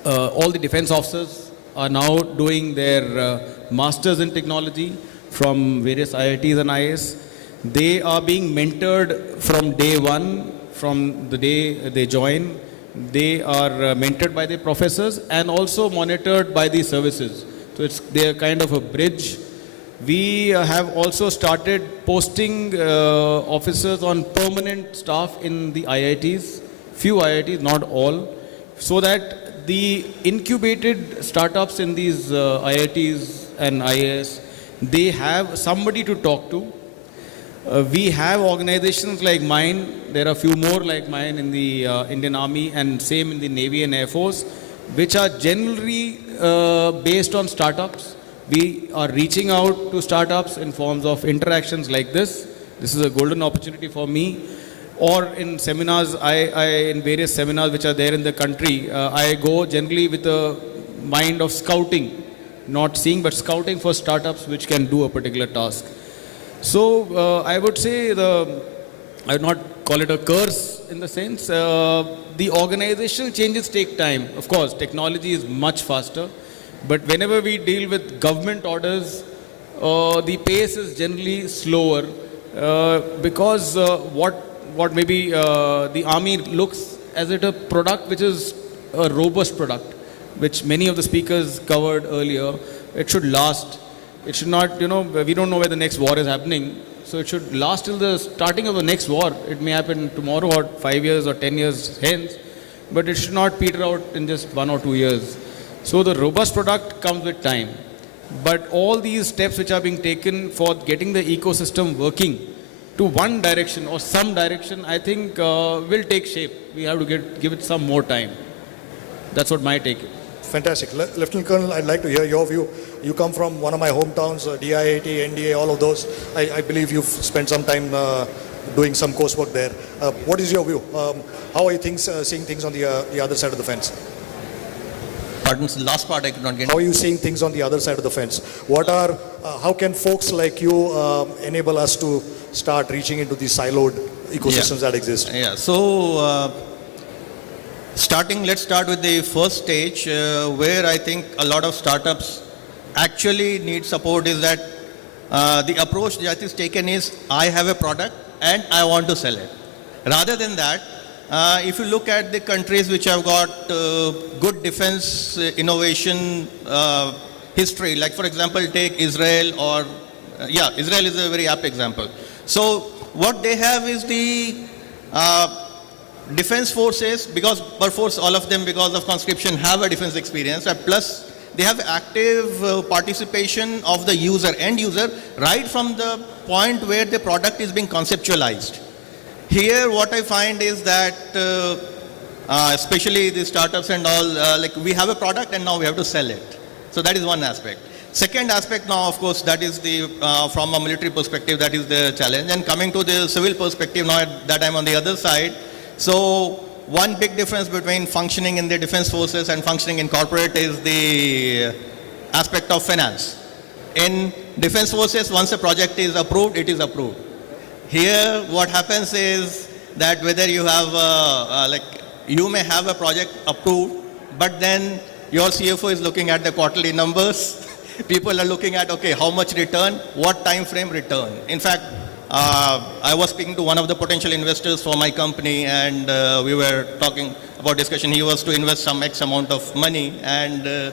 all the defense officers are now doing their masters in technology from various IITs and IIS. They are being mentored from day one, from the day they join. They are mentored by the professors and also monitored by the services. So they are kind of a bridge. We have also started posting officers on permanent staff in the IITs, few IITs, not all, so that the incubated startups in these IITs and IIS, they have somebody to talk to. We have organizations like mine, there are a few more like mine in the Indian Army and same in the Navy and Air Force, which are generally based on startups. We are reaching out to startups in forms of interactions like this. This is a golden opportunity for me. or in seminars, in various seminars which are there in the country, I go generally with a mind of scouting, not seeing, but scouting for startups which can do a particular task. So I would say I would not call it a curse in the sense, the organizational changes take time. Of course, technology is much faster, but whenever we deal with government orders, the pace is generally slower because what maybe the army looks as it a product which is a robust product, which many of the speakers covered earlier. It should last. It should not, we don't know where the next war is happening. So it should last till the starting of the next war. It may happen tomorrow or 5 years or 10 years hence, but it should not peter out in just 1 or 2 years. So the robust product comes with time. But all these steps which are being taken for getting the ecosystem working to one direction or some direction, I think will take shape. We have to give it some more time. That's what my take is. Fantastic. Lieutenant Colonel, I'd like to hear your view. You come from one of my hometowns, DIIT, NDA, all of those. I believe you've spent some time doing some coursework there. What is your view? How are you seeing things on the other side of the fence? Pardon, the last part I could not get. How are you seeing things on the other side of the fence? How can folks like you enable us to start reaching into these siloed ecosystems that exist? Yeah, so let's start with the first stage where I think a lot of startups actually need support is that the approach that is taken is I have a product and I want to sell it. Rather than that, if you look at the countries which have got good defense innovation history, like for example take Israel or, Israel is a very apt example. So what they have is the defense forces, because perforce all of them because of conscription have a defense experience, and plus they have active participation of the end user, right from the point where the product is being conceptualized. Here what I find is that, especially the startups and all, like we have a product and now we have to sell it. So that is one aspect. Second aspect now, of course, that is from a military perspective, that is the challenge. And coming to the civil perspective now that I'm on the other side, so one big difference between functioning in the defense forces and functioning in corporate is the aspect of finance. In defense forces, once a project is approved, it is approved. Here, what happens is that whether you have, you may have a project approved, but then your CFO is looking at the quarterly numbers. People are looking at, okay, how much return, what time frame return. In fact, I was speaking to one of the potential investors for my company, and we were talking about discussion. He was to invest some X amount of money, and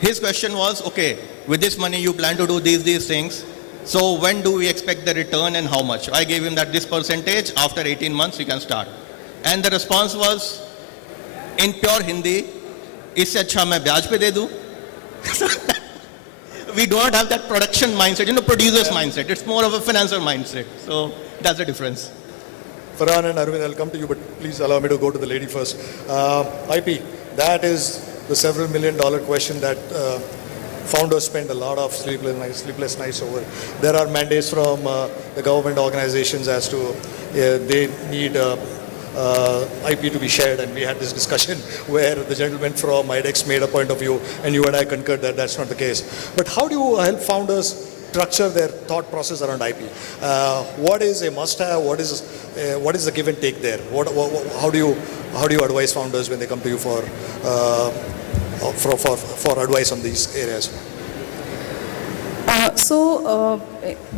his question was, okay, with this money you plan to do these things. So when do we expect the return and how much? I gave him that this percentage, after 18 months you can start. And the response was, in pure Hindi, isse acha main byaj pe de do. We don't have that production mindset, producer's mindset. It's more of a financer mindset. So that's the difference. Farhan and Arvind, I'll come to you, but please allow me to go to the lady first. IP, that is the several $million question that founders spend a lot of sleepless nights over. There are mandates from the government organizations as to they need IP to be shared, and we had this discussion where the gentleman from IDEX made a point of view, and you and I concurred that that's not the case. But how do you help founders structure their thought process around IP? What is a must-have? What is the give and take there? How do you advise founders when they come to you for advice on these areas?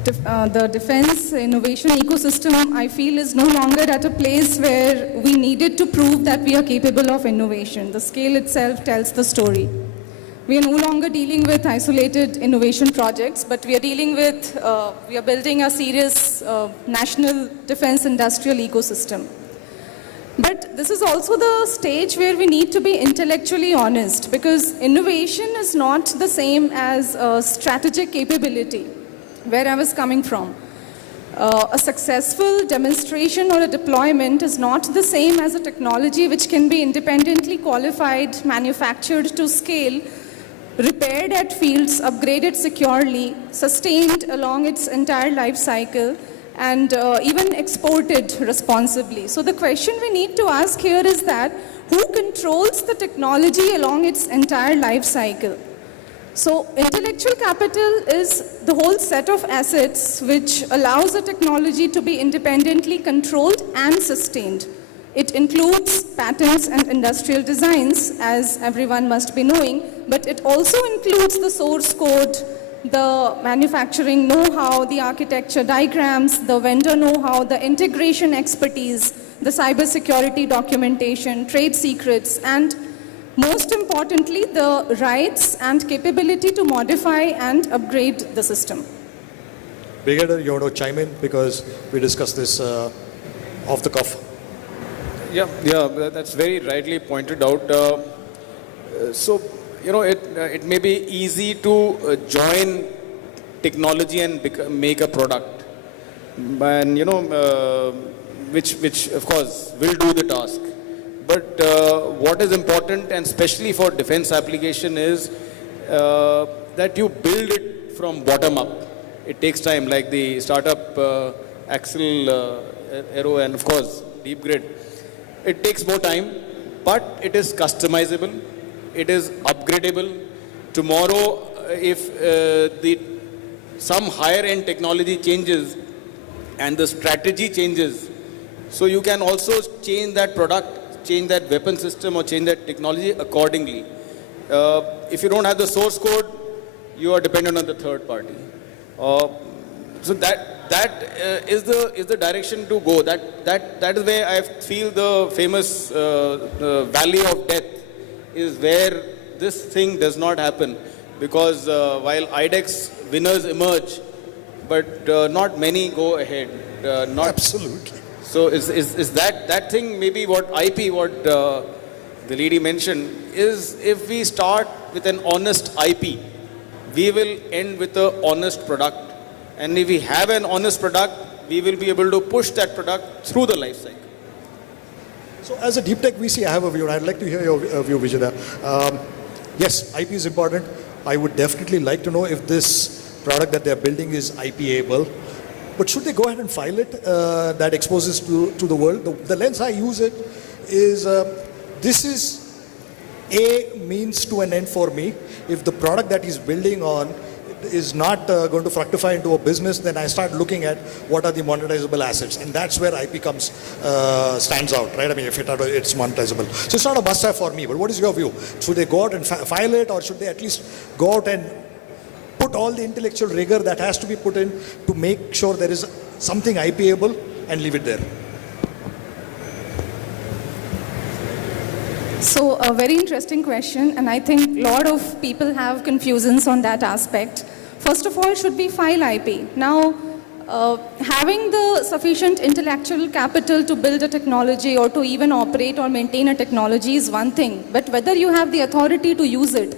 The defense innovation ecosystem, I feel, is no longer at a place where we needed to prove that we are capable of innovation. The scale itself tells the story. We are no longer dealing with isolated innovation projects, but we are dealing with, we are building a serious national defense industrial ecosystem. But this is also the stage where we need to be intellectually honest, because innovation is not the same as a strategic capability, where I was coming from. A successful demonstration or a deployment is not the same as a technology which can be independently qualified, manufactured to scale, repaired at fields, upgraded securely, sustained along its entire life cycle, and even exported responsibly. So the question we need to ask here is that who controls the technology along its entire life cycle? So intellectual capital is the whole set of assets which allows a technology to be independently controlled and sustained. It includes patents and industrial designs, as everyone must be knowing, but it also includes the source code, the manufacturing know-how, the architecture diagrams, the vendor know-how, the integration expertise, the cybersecurity documentation, trade secrets, and most importantly, the rights and capability to modify and upgrade the system. Brigadier, you want to chime in because we discussed this off the cuff. Yeah, that's very rightly pointed out. So, it may be easy to join technology and make a product, and which of course will do the task. But what is important, and especially for defense application, is that you build it from bottom up. It takes time, like the startup Axel Aero and of course Deep Grid. It takes more time, but it is customizable. It is upgradable. Tomorrow, if some higher end technology changes and the strategy changes, so you can also change that product, change that weapon system, or change that technology accordingly. If you don't have the source code, you are dependent on the third party. So that is the direction to go. That is where I feel the famous valley of death is where this thing does not happen, because while IDEX winners emerge, but not many go ahead. Absolutely. So is that thing maybe what IP, what the lady mentioned, is if we start with an honest IP, we will end with an honest product. And if we have an honest product, we will be able to push that product through the life cycle. So as a deep tech VC, I have a view. I'd like to hear your view, Vijay. Yes, IP is important. I would definitely like to know if this product that they're building is IP-able. But should they go ahead and file it? That exposes to the world. The lens I use it is, this is a means to an end for me. If the product that he's building on is not going to fructify into a business, then I start looking at what are the monetizable assets. And that's where IP stands out, right? I mean, if it's monetizable. So it's not a must-have for me, but what is your view? Should they go out and file it, or should they at least go out and put all the intellectual rigor that has to be put in to make sure there is something IP-able and leave it there? So a very interesting question, and I think a lot of people have confusions on that aspect. First of all, should we file IP? Now, having the sufficient intellectual capital to build a technology or to even operate or maintain a technology is one thing, but whether you have the authority to use it.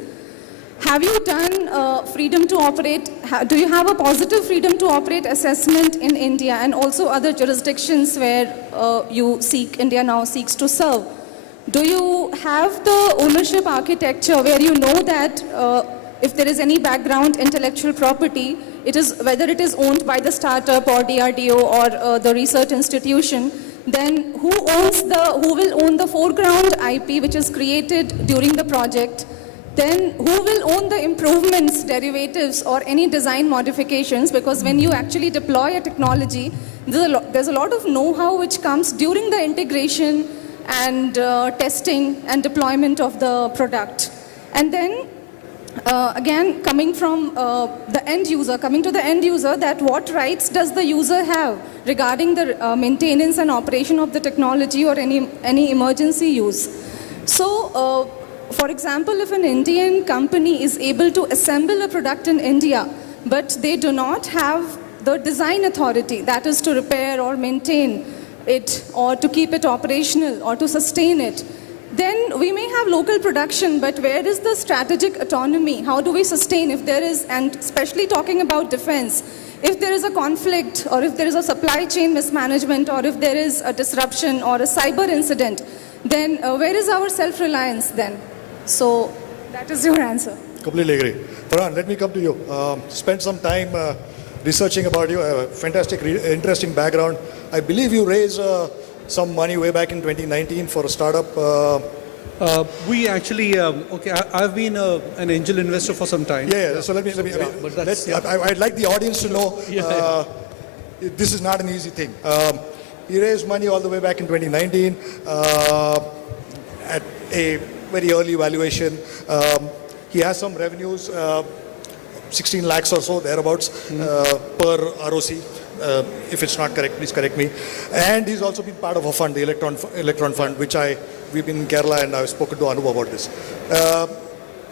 Have you done freedom to operate? Do you have a positive freedom to operate assessment in India and also other jurisdictions where India now seeks to serve? Do you have the ownership architecture where you know that if there is any background intellectual property, whether it is owned by the startup or DRDO or the research institution, then who will own the foreground IP which is created during the project? Then who will own the improvements, derivatives, or any design modifications? Because when you actually deploy a technology, there's a lot of know-how which comes during the integration and testing and deployment of the product. And then, again, coming to the end user, that what rights does the user have regarding the maintenance and operation of the technology or any emergency use? So, for example, if an Indian company is able to assemble a product in India, but they do not have the design authority, that is to repair or maintain it, or to keep it operational, or to sustain it, then we may have local production, but where is the strategic autonomy? How do we sustain if there is, and especially talking about defense, if there is a conflict, or if there is a supply chain mismanagement, or if there is a disruption or a cyber incident, then where is our self-reliance then? So that is your answer. Completely agree. Farhan, let me come to you. Spend some time researching about you. Fantastic, interesting background. I believe you raised some money way back in 2019 for a startup. We actually, I've been an angel investor for some time. Yeah. So I'd like the audience to know this is not an easy thing. He raised money all the way back in 2019 at a very early valuation. He has some revenues, 16 lakhs or so, thereabouts, per ROC. If it's not correct, please correct me. And he's also been part of a fund, the Electron Fund, which we've been in Kerala and I've spoken to Anup about this.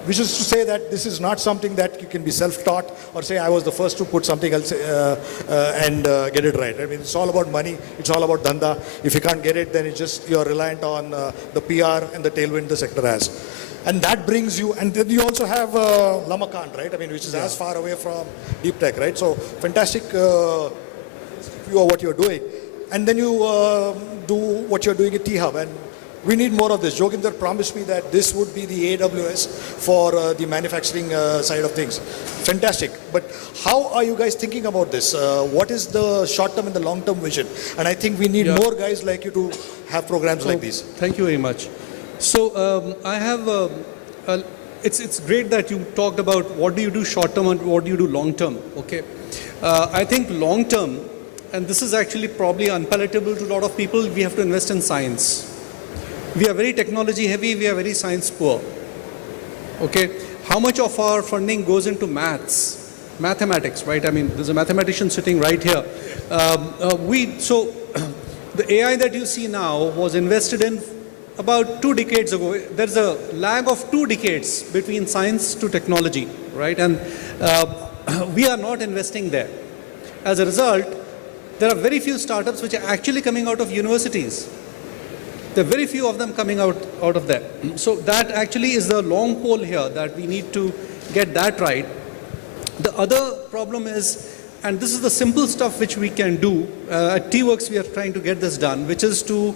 Which is to say that this is not something that you can be self-taught or say I was the first to put something else and get it right. I mean, it's all about money. It's all about dhanda. If you can't get it, then it's just you're reliant on the PR and the tailwind the sector has. And that brings you, and then you also have Lamakant, right? I mean, which is as far away from deep tech, right? So fantastic view of what you're doing. And then you do what you're doing at T-Hub. And we need more of this. Joginder promised me that this would be the AWS for the manufacturing side of things. Fantastic. But how are you guys thinking about this? What is the short-term and the long-term vision? And I think we need more guys like you to have programs like these. Thank you very much. So I have, it's great that you talked about what do you do short-term and what do you do long-term, okay? I think long-term, and this is actually probably unpalatable to a lot of people, we have to invest in science. We are very technology heavy, we are very science poor. Okay, how much of our funding goes into mathematics, right? I mean, there's a mathematician sitting right here. So the AI that you see now was invested in about 2 decades ago. There's a lag of 2 decades between science to technology, right? And we are not investing there. As a result, there are very few startups which are actually coming out of universities. There are very few of them coming out of there. So that actually is the long pole here that we need to get that right. The other problem is, and this is the simple stuff which we can do, at T-Works we are trying to get this done, which is to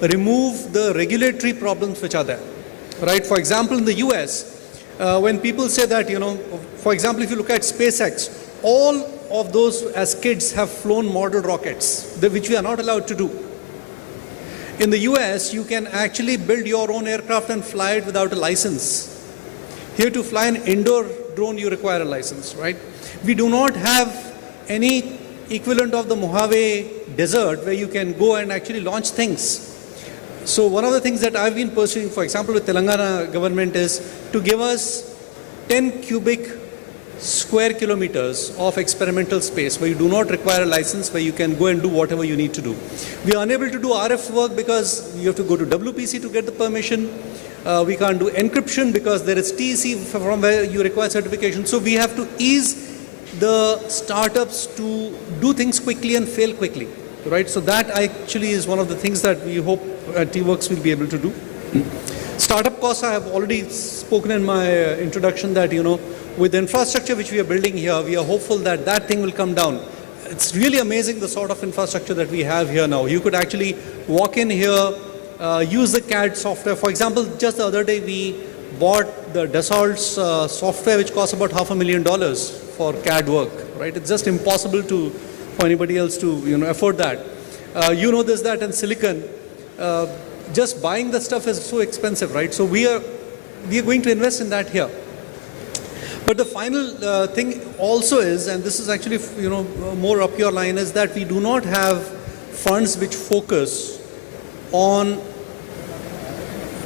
remove the regulatory problems which are there, right? For example, in the US, when people say that, for example, if you look at SpaceX, all of those as kids have flown model rockets, which we are not allowed to do. In the US, you can actually build your own aircraft and fly it without a license. Here to fly an indoor drone, you require a license, right? We do not have any equivalent of the Mojave Desert where you can go and actually launch things. So one of the things that I've been pursuing, for example, with Telangana government is to give us 10 cubic square kilometers of experimental space where you do not require a license, where you can go and do whatever you need to do. We are unable to do RF work because you have to go to WPC to get the permission. We can't do encryption because there is TEC from where you require certification. So we have to ease the startups to do things quickly and fail quickly, right? So that actually is one of the things that we hope T-Works will be able to do. Startup costs, I have already spoken in my introduction that, with the infrastructure which we are building here, we are hopeful that that thing will come down. It's really amazing the sort of infrastructure that we have here now. You could actually walk in here, use the CAD software. For example, just the other day we bought the Dassault's software which costs about $500,000 for CAD work, right? It's just impossible for anybody else to afford that. You know this, that in Silicon, just buying the stuff is so expensive, right? So we are going to invest in that here. But the final thing also is, and this is actually more up your line, is that we do not have funds which focus on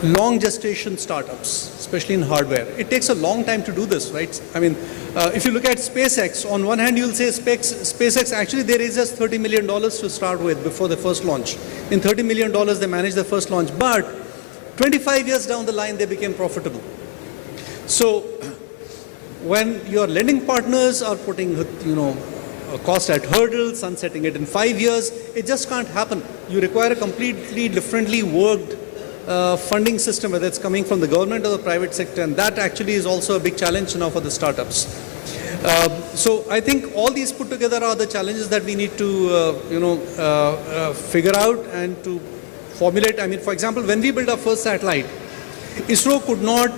long gestation startups, especially in hardware. It takes a long time to do this, right? I mean, if you look at SpaceX, on one hand you'll say SpaceX actually they raised us $30 million to start with before the first launch. In $30 million they managed the first launch, but 25 years down the line they became profitable. So when your lending partners are putting a cost at hurdles, sunsetting it in 5 years, it just can't happen. You require a completely differently worked funding system, whether it's coming from the government or the private sector, and that actually is also a big challenge now for the startups. So I think all these put together are the challenges that we need to figure out and to formulate. I mean, for example, when we built our first satellite, ISRO could not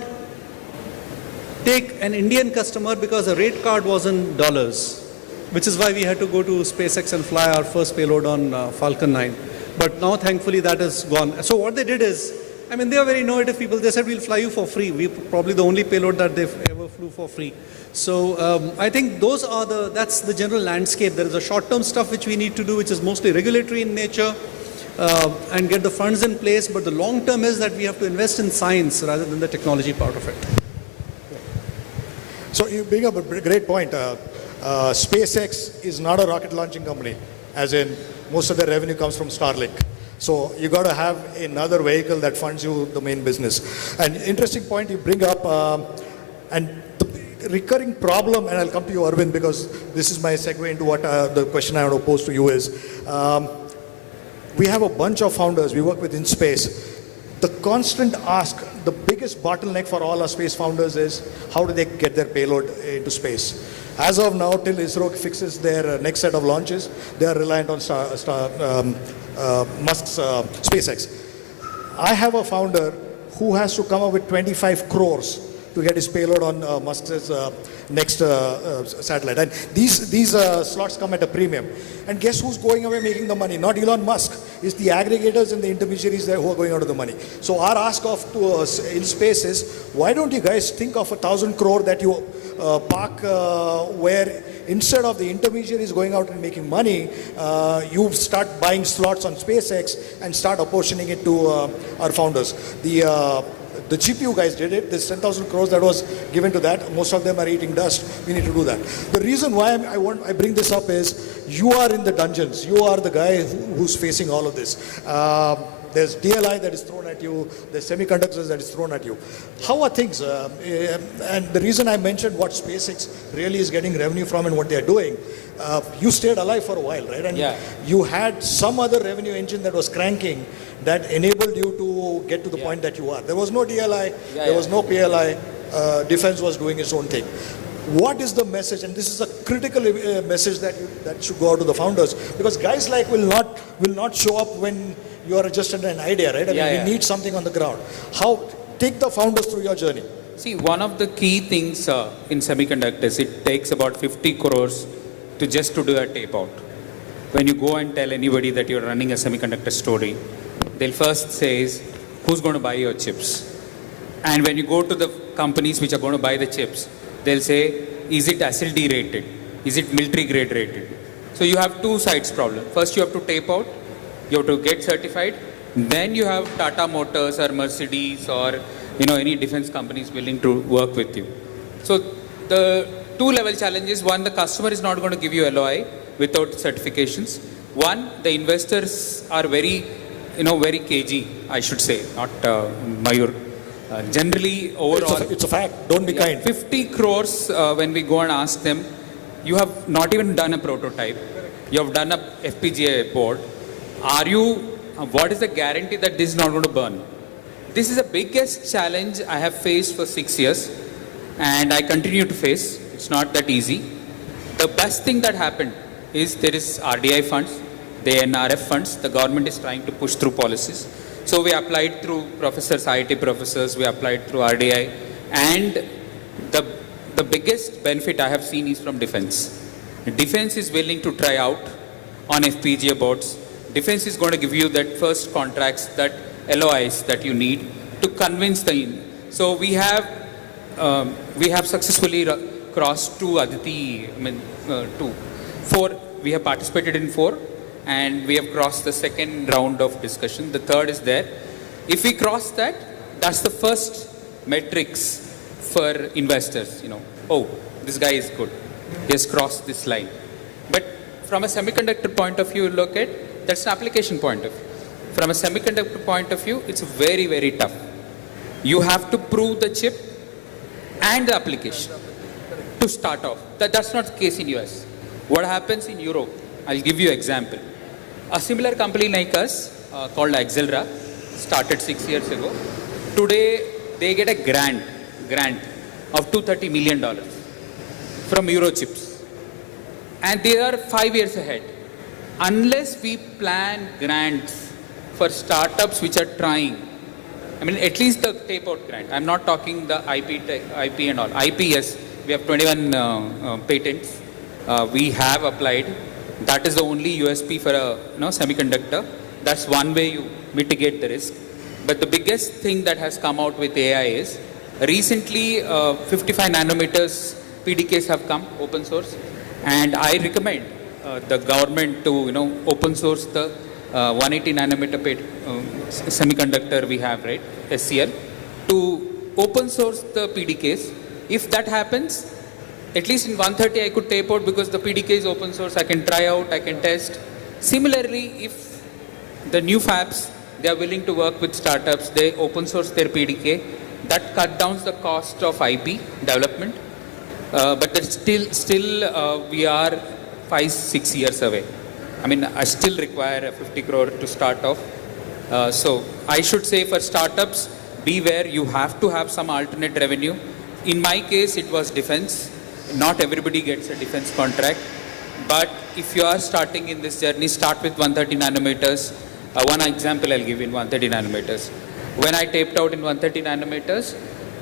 take an Indian customer because the rate card was in dollars. which is why we had to go to SpaceX and fly our first payload on Falcon 9. But now, thankfully, that is gone. So what they did is, I mean, they are very innovative people. They said, we'll fly you for free. We're probably the only payload that they've ever flew for free. So I think that's the general landscape. There is a short-term stuff which we need to do, which is mostly regulatory in nature, and get the funds in place. But the long term is that we have to invest in science rather than the technology part of it. So you bring up a great point. SpaceX is not a rocket launching company, as in most of their revenue comes from Starlink. So you got to have another vehicle that funds you the main business. An interesting point you bring up, and the recurring problem, and I'll come to you, Arvind, because this is my segue into what the question I want to pose to you is, we have a bunch of founders we work with in space. The constant ask, the biggest bottleneck for all our space founders is, how do they get their payload into space? As of now, till ISRO fixes their next set of launches, they are reliant on Musk's SpaceX. I have a founder who has to come up with 25 crores to get his payload on Musk's next satellite. And these slots come at a premium. And guess who's going away making the money? Not Elon Musk. It's the aggregators and the intermediaries there who are going out of the money. So our ask to us in space is, why don't you guys think of 1,000 crore that you park where instead of the intermediaries going out and making money, you start buying slots on SpaceX and start apportioning it to our founders. The GPU guys did it. There's 10,000 crores that was given to that. Most of them are eating dust. We need to do that. The reason why I bring this up is, you are in the dungeons. You are the guy who's facing all of this. There's DLI that is thrown at you. There's semiconductors that is thrown at you. How are things? And the reason I mentioned what SpaceX really is getting revenue from and what they're doing, you stayed alive for a while, right? And you had some other revenue engine that was cranking that enabled you to get to the point that you are. There was no DLI, there was no PLI, defense was doing its own thing. What is the message? And this is a critical message that should go out to the founders, because guys like will not show up when you are just an idea, right? I mean, we need something on the ground. Take the founders through your journey. See, one of the key things in semiconductors, it takes about 50 crores to do a tape out. When you go and tell anybody that you're running a semiconductor story, they'll first say, who's going to buy your chips? And when you go to the companies which are going to buy the chips, they'll say, is it SLD rated? Is it military grade rated? So you have two sides problem. First, you have to tape out. You have to get certified. Then you have Tata Motors or Mercedes or any defense companies willing to work with you. So the two-level challenge is, one, the customer is not going to give you LOI without certifications. One, the investors are very cagey, I should say, not Mayur. Generally, overall, it's a fact. Don't be kind. 50 crores when we go and ask them, you have not even done a prototype. You have done a FPGA board. What is the guarantee that this is not going to burn? This is the biggest challenge I have faced for 6 years, and I continue to face. It's not that easy. The best thing that happened is there is RDI funds, the NRF funds. The government is trying to push through policies. So we applied through professors, IIT professors, we applied through RDI, and the biggest benefit I have seen is from defense. Defense is willing to try out on FPGA boards. Defense is going to give you that first contracts, that LOIs that you need to convince So we have successfully crossed two, Aditi, four. We have participated in 4. And we have crossed the second round of discussion. The third is there. If we cross that, that's the first metrics for investors. Oh, this guy is good. He has crossed this line. But from a semiconductor point of view, look at, that's an application point of view. From a semiconductor point of view, it's very, very tough. You have to prove the chip and the application to start off. That's not the case in US. What happens in Europe? I'll give you an example. A similar company like us, called Accelera, started 6 years ago. Today, they get a grant of $230 million from Eurochips. And they are 5 years ahead. Unless we plan grants for startups which are trying, at least the tape-out grant. I'm not talking the IP and all. IP, yes, we have 21 patents. we have applied. That is the only USP for a semiconductor. That's one way you mitigate the risk. But the biggest thing that has come out with AI is recently 55 nanometers PDKs have come open source, and I recommend the government to open source the 180 nanometer semiconductor we have, right, SCL, to open source the PDKs. If that happens, at least in 130 I could tape out because the PDK is open source. I can try out, I can test. Similarly, if the new fabs, they are willing to work with startups, they open source their PDK, that cut down the cost of IP development. But that's still we are 5-6 years away. I mean, I still require a 50 crore to start off. So I should say for startups, beware, you have to have some alternate revenue. In my case, it was defense. Not everybody gets a defense contract. But if you are starting in this journey, start with 130 nanometers. One example I'll give in 130 nanometers. When I taped out in 130 nanometers,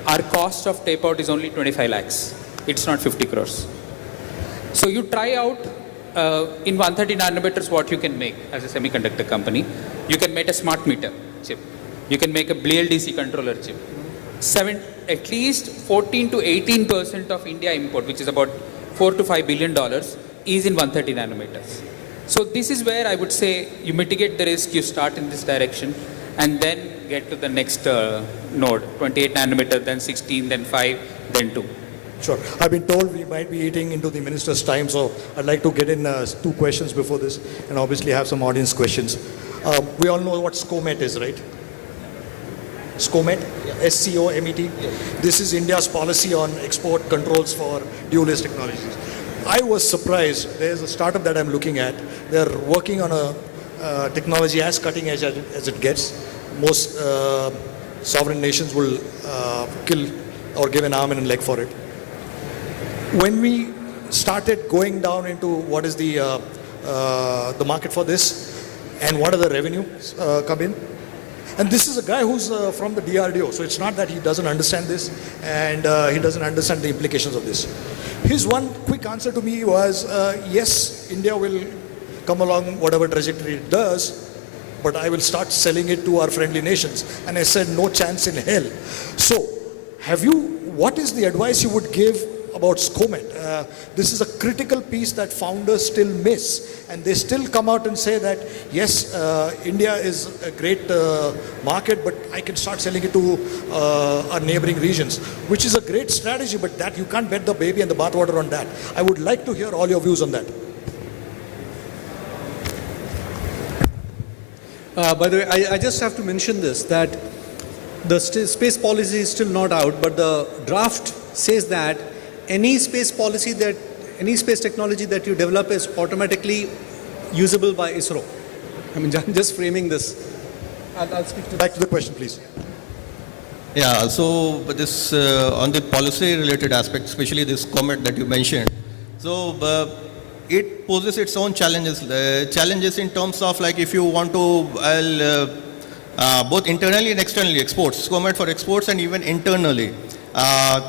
our cost of tape out is only 25 lakhs. It's not 50 crores. So you try out in 130 nanometers what you can make as a semiconductor company. You can make a smart meter chip. You can make a BLDC controller chip. At least 14 to 18% of India import, which is about $4 to $5 billion, is in 130 nanometers. So this is where I would say you mitigate the risk, you start in this direction, and then get to the next node, 28 nanometer, then 16, then 5, then 2. Sure. I've been told we might be eating into the minister's time, so I'd like to get in 2 questions before this, and obviously have some audience questions. We all know what SCOMET is, right? SCOMET, SCOMET. This is India's policy on export controls for dual-use technologies. I was surprised. There's a startup that I'm looking at. They're working on a technology as cutting edge as it gets. Most sovereign nations will kill or give an arm and a leg for it. When we started going down into what is the market for this and what are the revenues come in, and this is a guy who's from the DRDO, so it's not that he doesn't understand this and he doesn't understand the implications of this. His one quick answer to me was, yes, India will come along whatever trajectory it does, but I will start selling it to our friendly nations. And I said, no chance in hell. So, what is the advice you would give about SCOMET? This is a critical piece that founders still miss, and they still come out and say that, yes, India is a great market, but I can start selling it to our neighboring regions, which is a great strategy, but that you can't bet the baby and the bathwater on that. I would like to hear all your views on that. By the way, I just have to mention this, that the space policy is still not out, but the draft says that any space policy any space technology that you develop is automatically usable by ISRO. I mean, I'm just framing this. I'll speak to back to the question, please. Yeah, so this on the policy related aspect, especially this COMET that you mentioned. So it poses its own challenges. Challenges in terms of, like, if you want to both internally and externally exports, COMET for exports and even internally.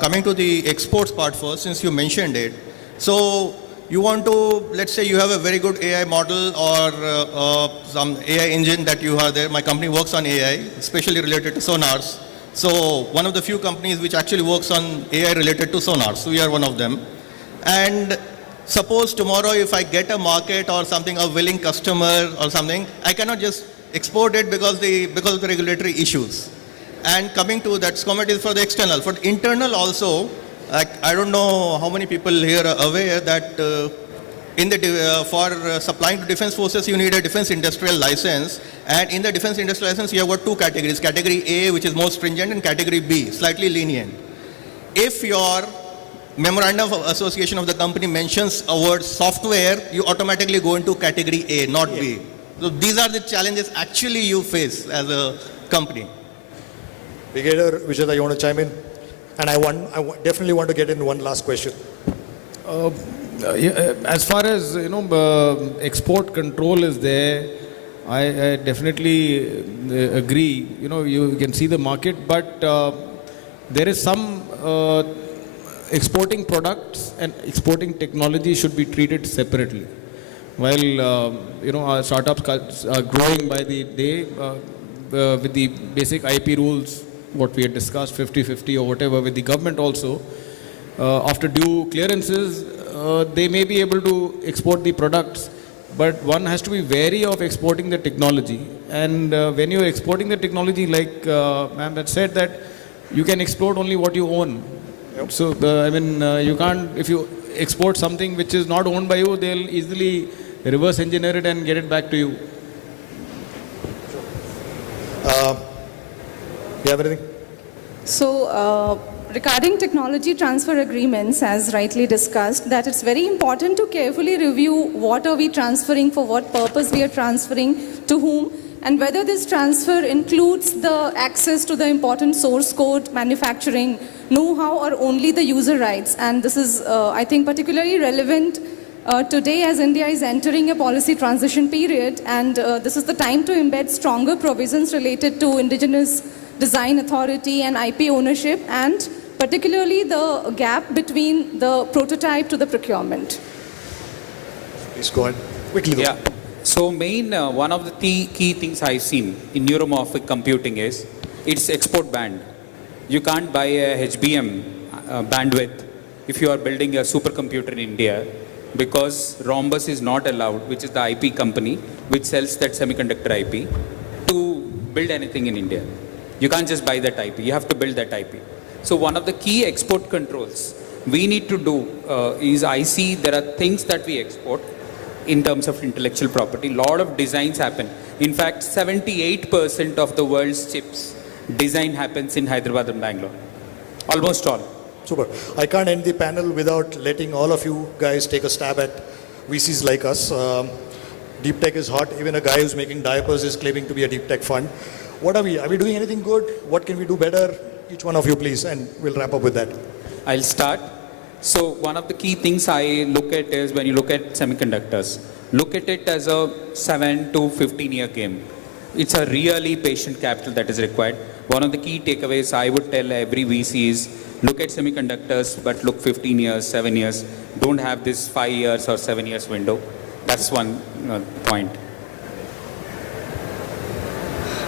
Coming to the exports part first, since you mentioned it. So you want to, let's say you have a very good AI model or some AI engine that you have there. My company works on AI, especially related to sonars. So one of the few companies which actually works on AI related to sonars. So we are one of them. And suppose tomorrow if I get a market or something, a willing customer or something, I cannot just export it because of the regulatory issues. And coming to that, SCOMET is for the external. For the internal also, I don't know how many people here are aware that for supplying to defense forces, you need a defense industrial license. And in the defense industrial license, you have got 2 categories. Category A, which is more stringent, and Category B, slightly lenient. If your memorandum of association of the company mentions a word software, you automatically go into Category A, not B. So these are the challenges actually you face as a company. Brigadier Vijay, you want to chime in? And I definitely want to get in one last question. As far as export control is there, I definitely agree. You can see the market, but there is some exporting products and exporting technology should be treated separately. While our startups are growing by the day with the basic IP rules, what we had discussed, 50-50 or whatever, with the government also, after due clearances, they may be able to export the products, but one has to be wary of exporting the technology. And when you're exporting the technology, like ma'am had said, that you can export only what you own. Yep. So, you can't, if you export something which is not owned by you, they'll easily reverse engineer it and get it back to you. You have anything? So, regarding technology transfer agreements, as rightly discussed, that it's very important to carefully review what are we transferring, for what purpose we are transferring, to whom, and whether this transfer includes the access to the important source code, manufacturing, know-how, or only the user rights. And this is, I think, particularly relevant today as India is entering a policy transition period, and this is the time to embed stronger provisions related to indigenous design authority and IP ownership, and particularly the gap between the prototype to the procurement. Please go ahead. Quickly though. Yeah. So one of the key things I've seen in neuromorphic computing is it's export band. You can't buy a HBM bandwidth if you are building a supercomputer in India, because Rhombus is not allowed, which is the IP company which sells that semiconductor IP, to build anything in India. You can't just buy that IP, you have to build that IP. So one of the key export controls we need to do is, I see there are things that we export in terms of intellectual property. A lot of designs happen. In fact, 78% of the world's chips design happens in Hyderabad and Bangalore. Almost all. Super. I can't end the panel without letting all of you guys take a stab at VCs like us. Deep tech is hot. Even a guy who's making diapers is claiming to be a deep tech fund. What are we? Are we doing anything good? What can we do better? Each one of you, please, and we'll wrap up with that. I'll start. So one of the key things I look at is, when you look at semiconductors, look at it as a 7 to 15 year game. It's a really patient capital that is required. One of the key takeaways I would tell every VC is, look at semiconductors, but look 15 years, 7 years. Don't have this 5 years or 7 years window. That's one point.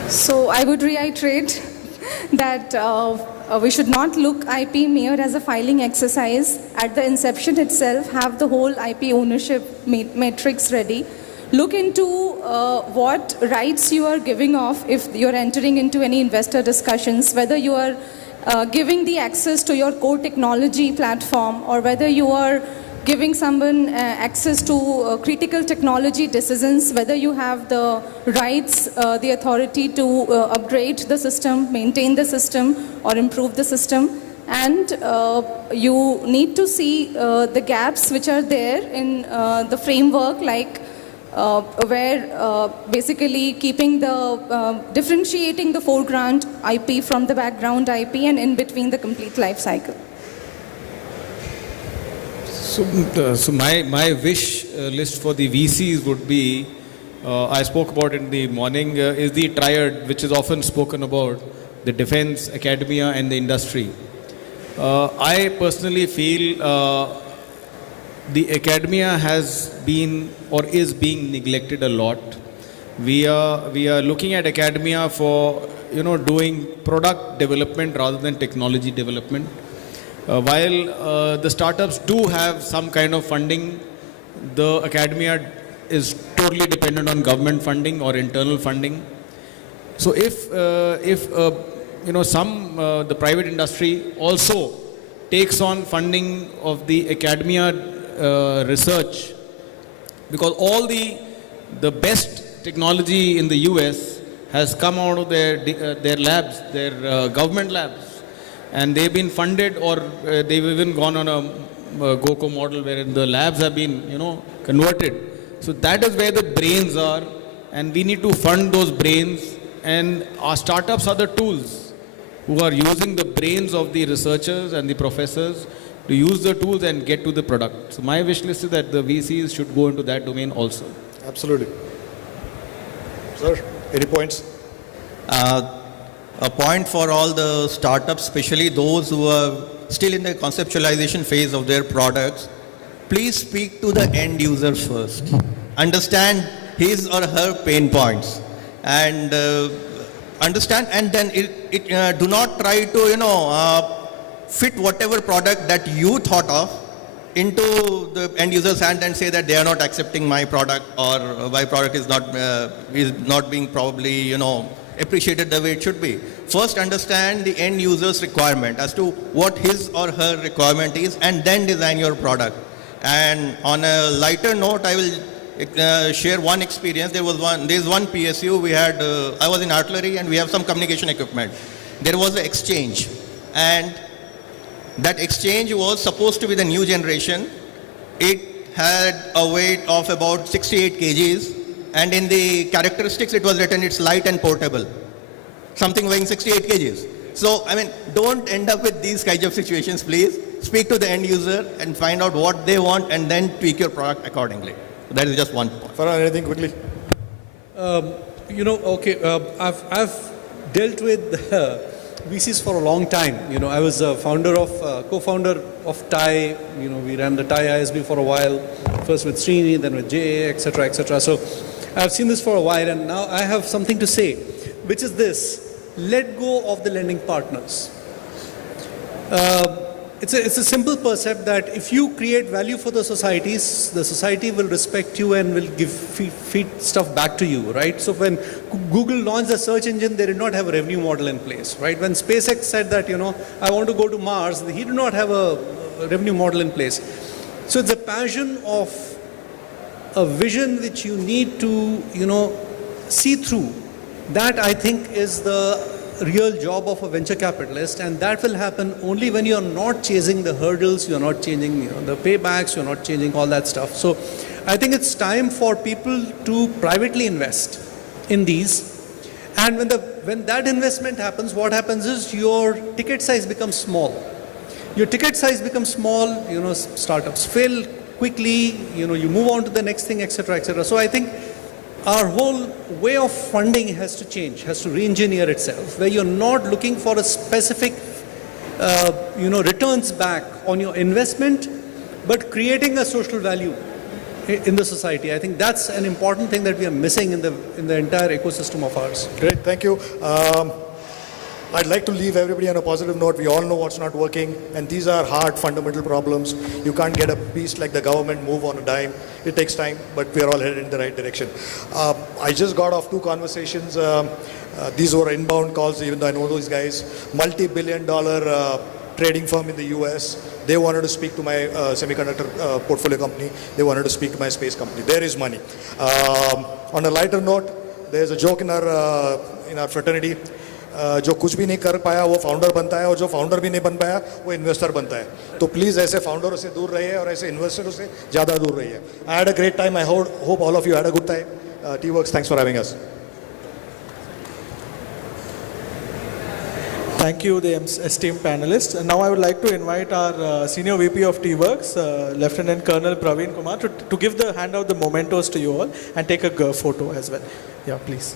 So I would reiterate that we should not look IP mere as a filing exercise. At the inception itself, have the whole IP ownership matrix ready. Look into what rights you are giving off if you're entering into any investor discussions, whether you are giving the access to your core technology platform, or whether you are giving someone access to critical technology decisions, whether you have the rights, the authority to upgrade the system, maintain the system, or improve the system. And you need to see the gaps which are there in the framework, like where basically keeping the, differentiating the foreground IP from the background IP, and in between the complete life cycle. So my wish list for the VCs would be, I spoke about in the morning, is the triad which is often spoken about, the defense, academia and the industry. I personally feel the academia has been or is being neglected a lot. We are looking at academia for doing product development rather than technology development. While the startups do have some kind of funding, the academia is totally dependent on government funding or internal funding. So if the private industry also takes on funding of the academia research, because all the best technology in the US has come out of their labs, their government labs. And they've been funded, or they've even gone on a GoCo model where the labs have been, converted. So that is where the brains are, and we need to fund those brains. And our startups are the tools who are using the brains of the researchers and the professors to use the tools and get to the product. So my wish list is that the VCs should go into that domain also. Absolutely. Sir, any points? A point for all the startups, especially those who are still in the conceptualization phase of their products, please speak to the end users first. Understand his or her pain points and understand, and then do not try to, fit whatever product that you thought of into the end user's hand and say that they are not accepting my product, or my product is not being probably, appreciated the way it should be. First understand the end user's requirement as to what his or her requirement is, and then design your product. And on a lighter note, I will share one experience. There's one PSU we had, I was in artillery and we have some communication equipment. There was an exchange, and that exchange was supposed to be the new generation. It had a weight of about 68 kgs, and in the characteristics it was written it's light and portable. Something weighing 68 kgs. So, don't end up with these kinds of situations, please. Speak to the end user and find out what they want, and then tweak your product accordingly. So that is just one point. Farhan, anything quickly? I've dealt with VCs for a long time. I was a co-founder of TIE. We ran the TIE ISB for a while, first with Srini, then with JA, etc., etc. So I've seen this for a while, and now I have something to say, which is this: let go of the lending partners. It's a simple concept that if you create value for the society will respect you and will feed stuff back to you, right? So when Google launched the search engine, they did not have a revenue model in place, right? When SpaceX said that, I want to go to Mars, he did not have a revenue model in place. So it's a passion of a vision which you need to, see through. That, I think, is the real job of a venture capitalist, and that will happen only when you're not chasing the hurdles, you're not changing the paybacks, you're not changing all that stuff. So I think it's time for people to privately invest in these, and when that investment happens, what happens is your ticket size becomes small. Your ticket size becomes small, startups fail quickly, you move on to the next thing, etc., etc. So I think our whole way of funding has to change, has to re-engineer itself, where you're not looking for a specific, returns back on your investment, but creating a social value in the society. I think that's an important thing that we are missing in the entire ecosystem of ours. Great, thank you. I'd like to leave everybody on a positive note. We all know what's not working, and these are hard fundamental problems. You can't get a beast like the government move on a dime. It takes time, but we're all headed in the right direction. I just got off 2 conversations. These were inbound calls, even though I know those guys. Multi-billion-dollar trading firm in the US. They wanted to speak to my semiconductor portfolio company. They wanted to speak to my space company. There is money. On a lighter note, there's a joke in our fraternity. जो कुछ भी नहीं कर पाया वो founder बनता है, और जो फाउंडर भी नहीं बन पाया वो इन्वेस्टर बनता है. तो प्लीज़ ऐसे फाउंडरों से दूर रहिए और ऐसे इन्वेस्टरों से ज़्यादा दूर रहिए. I had a great time. I hope all of you had a good time. T-Works, thanks for having us. Thank you, the esteemed panelists. And now I would like to invite our Senior VP of T-Works, Lieutenant Colonel Praveen Kumar, to give the handout the mementos to you all and take a photo as well. Yeah, please.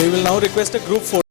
We will now request a group photo.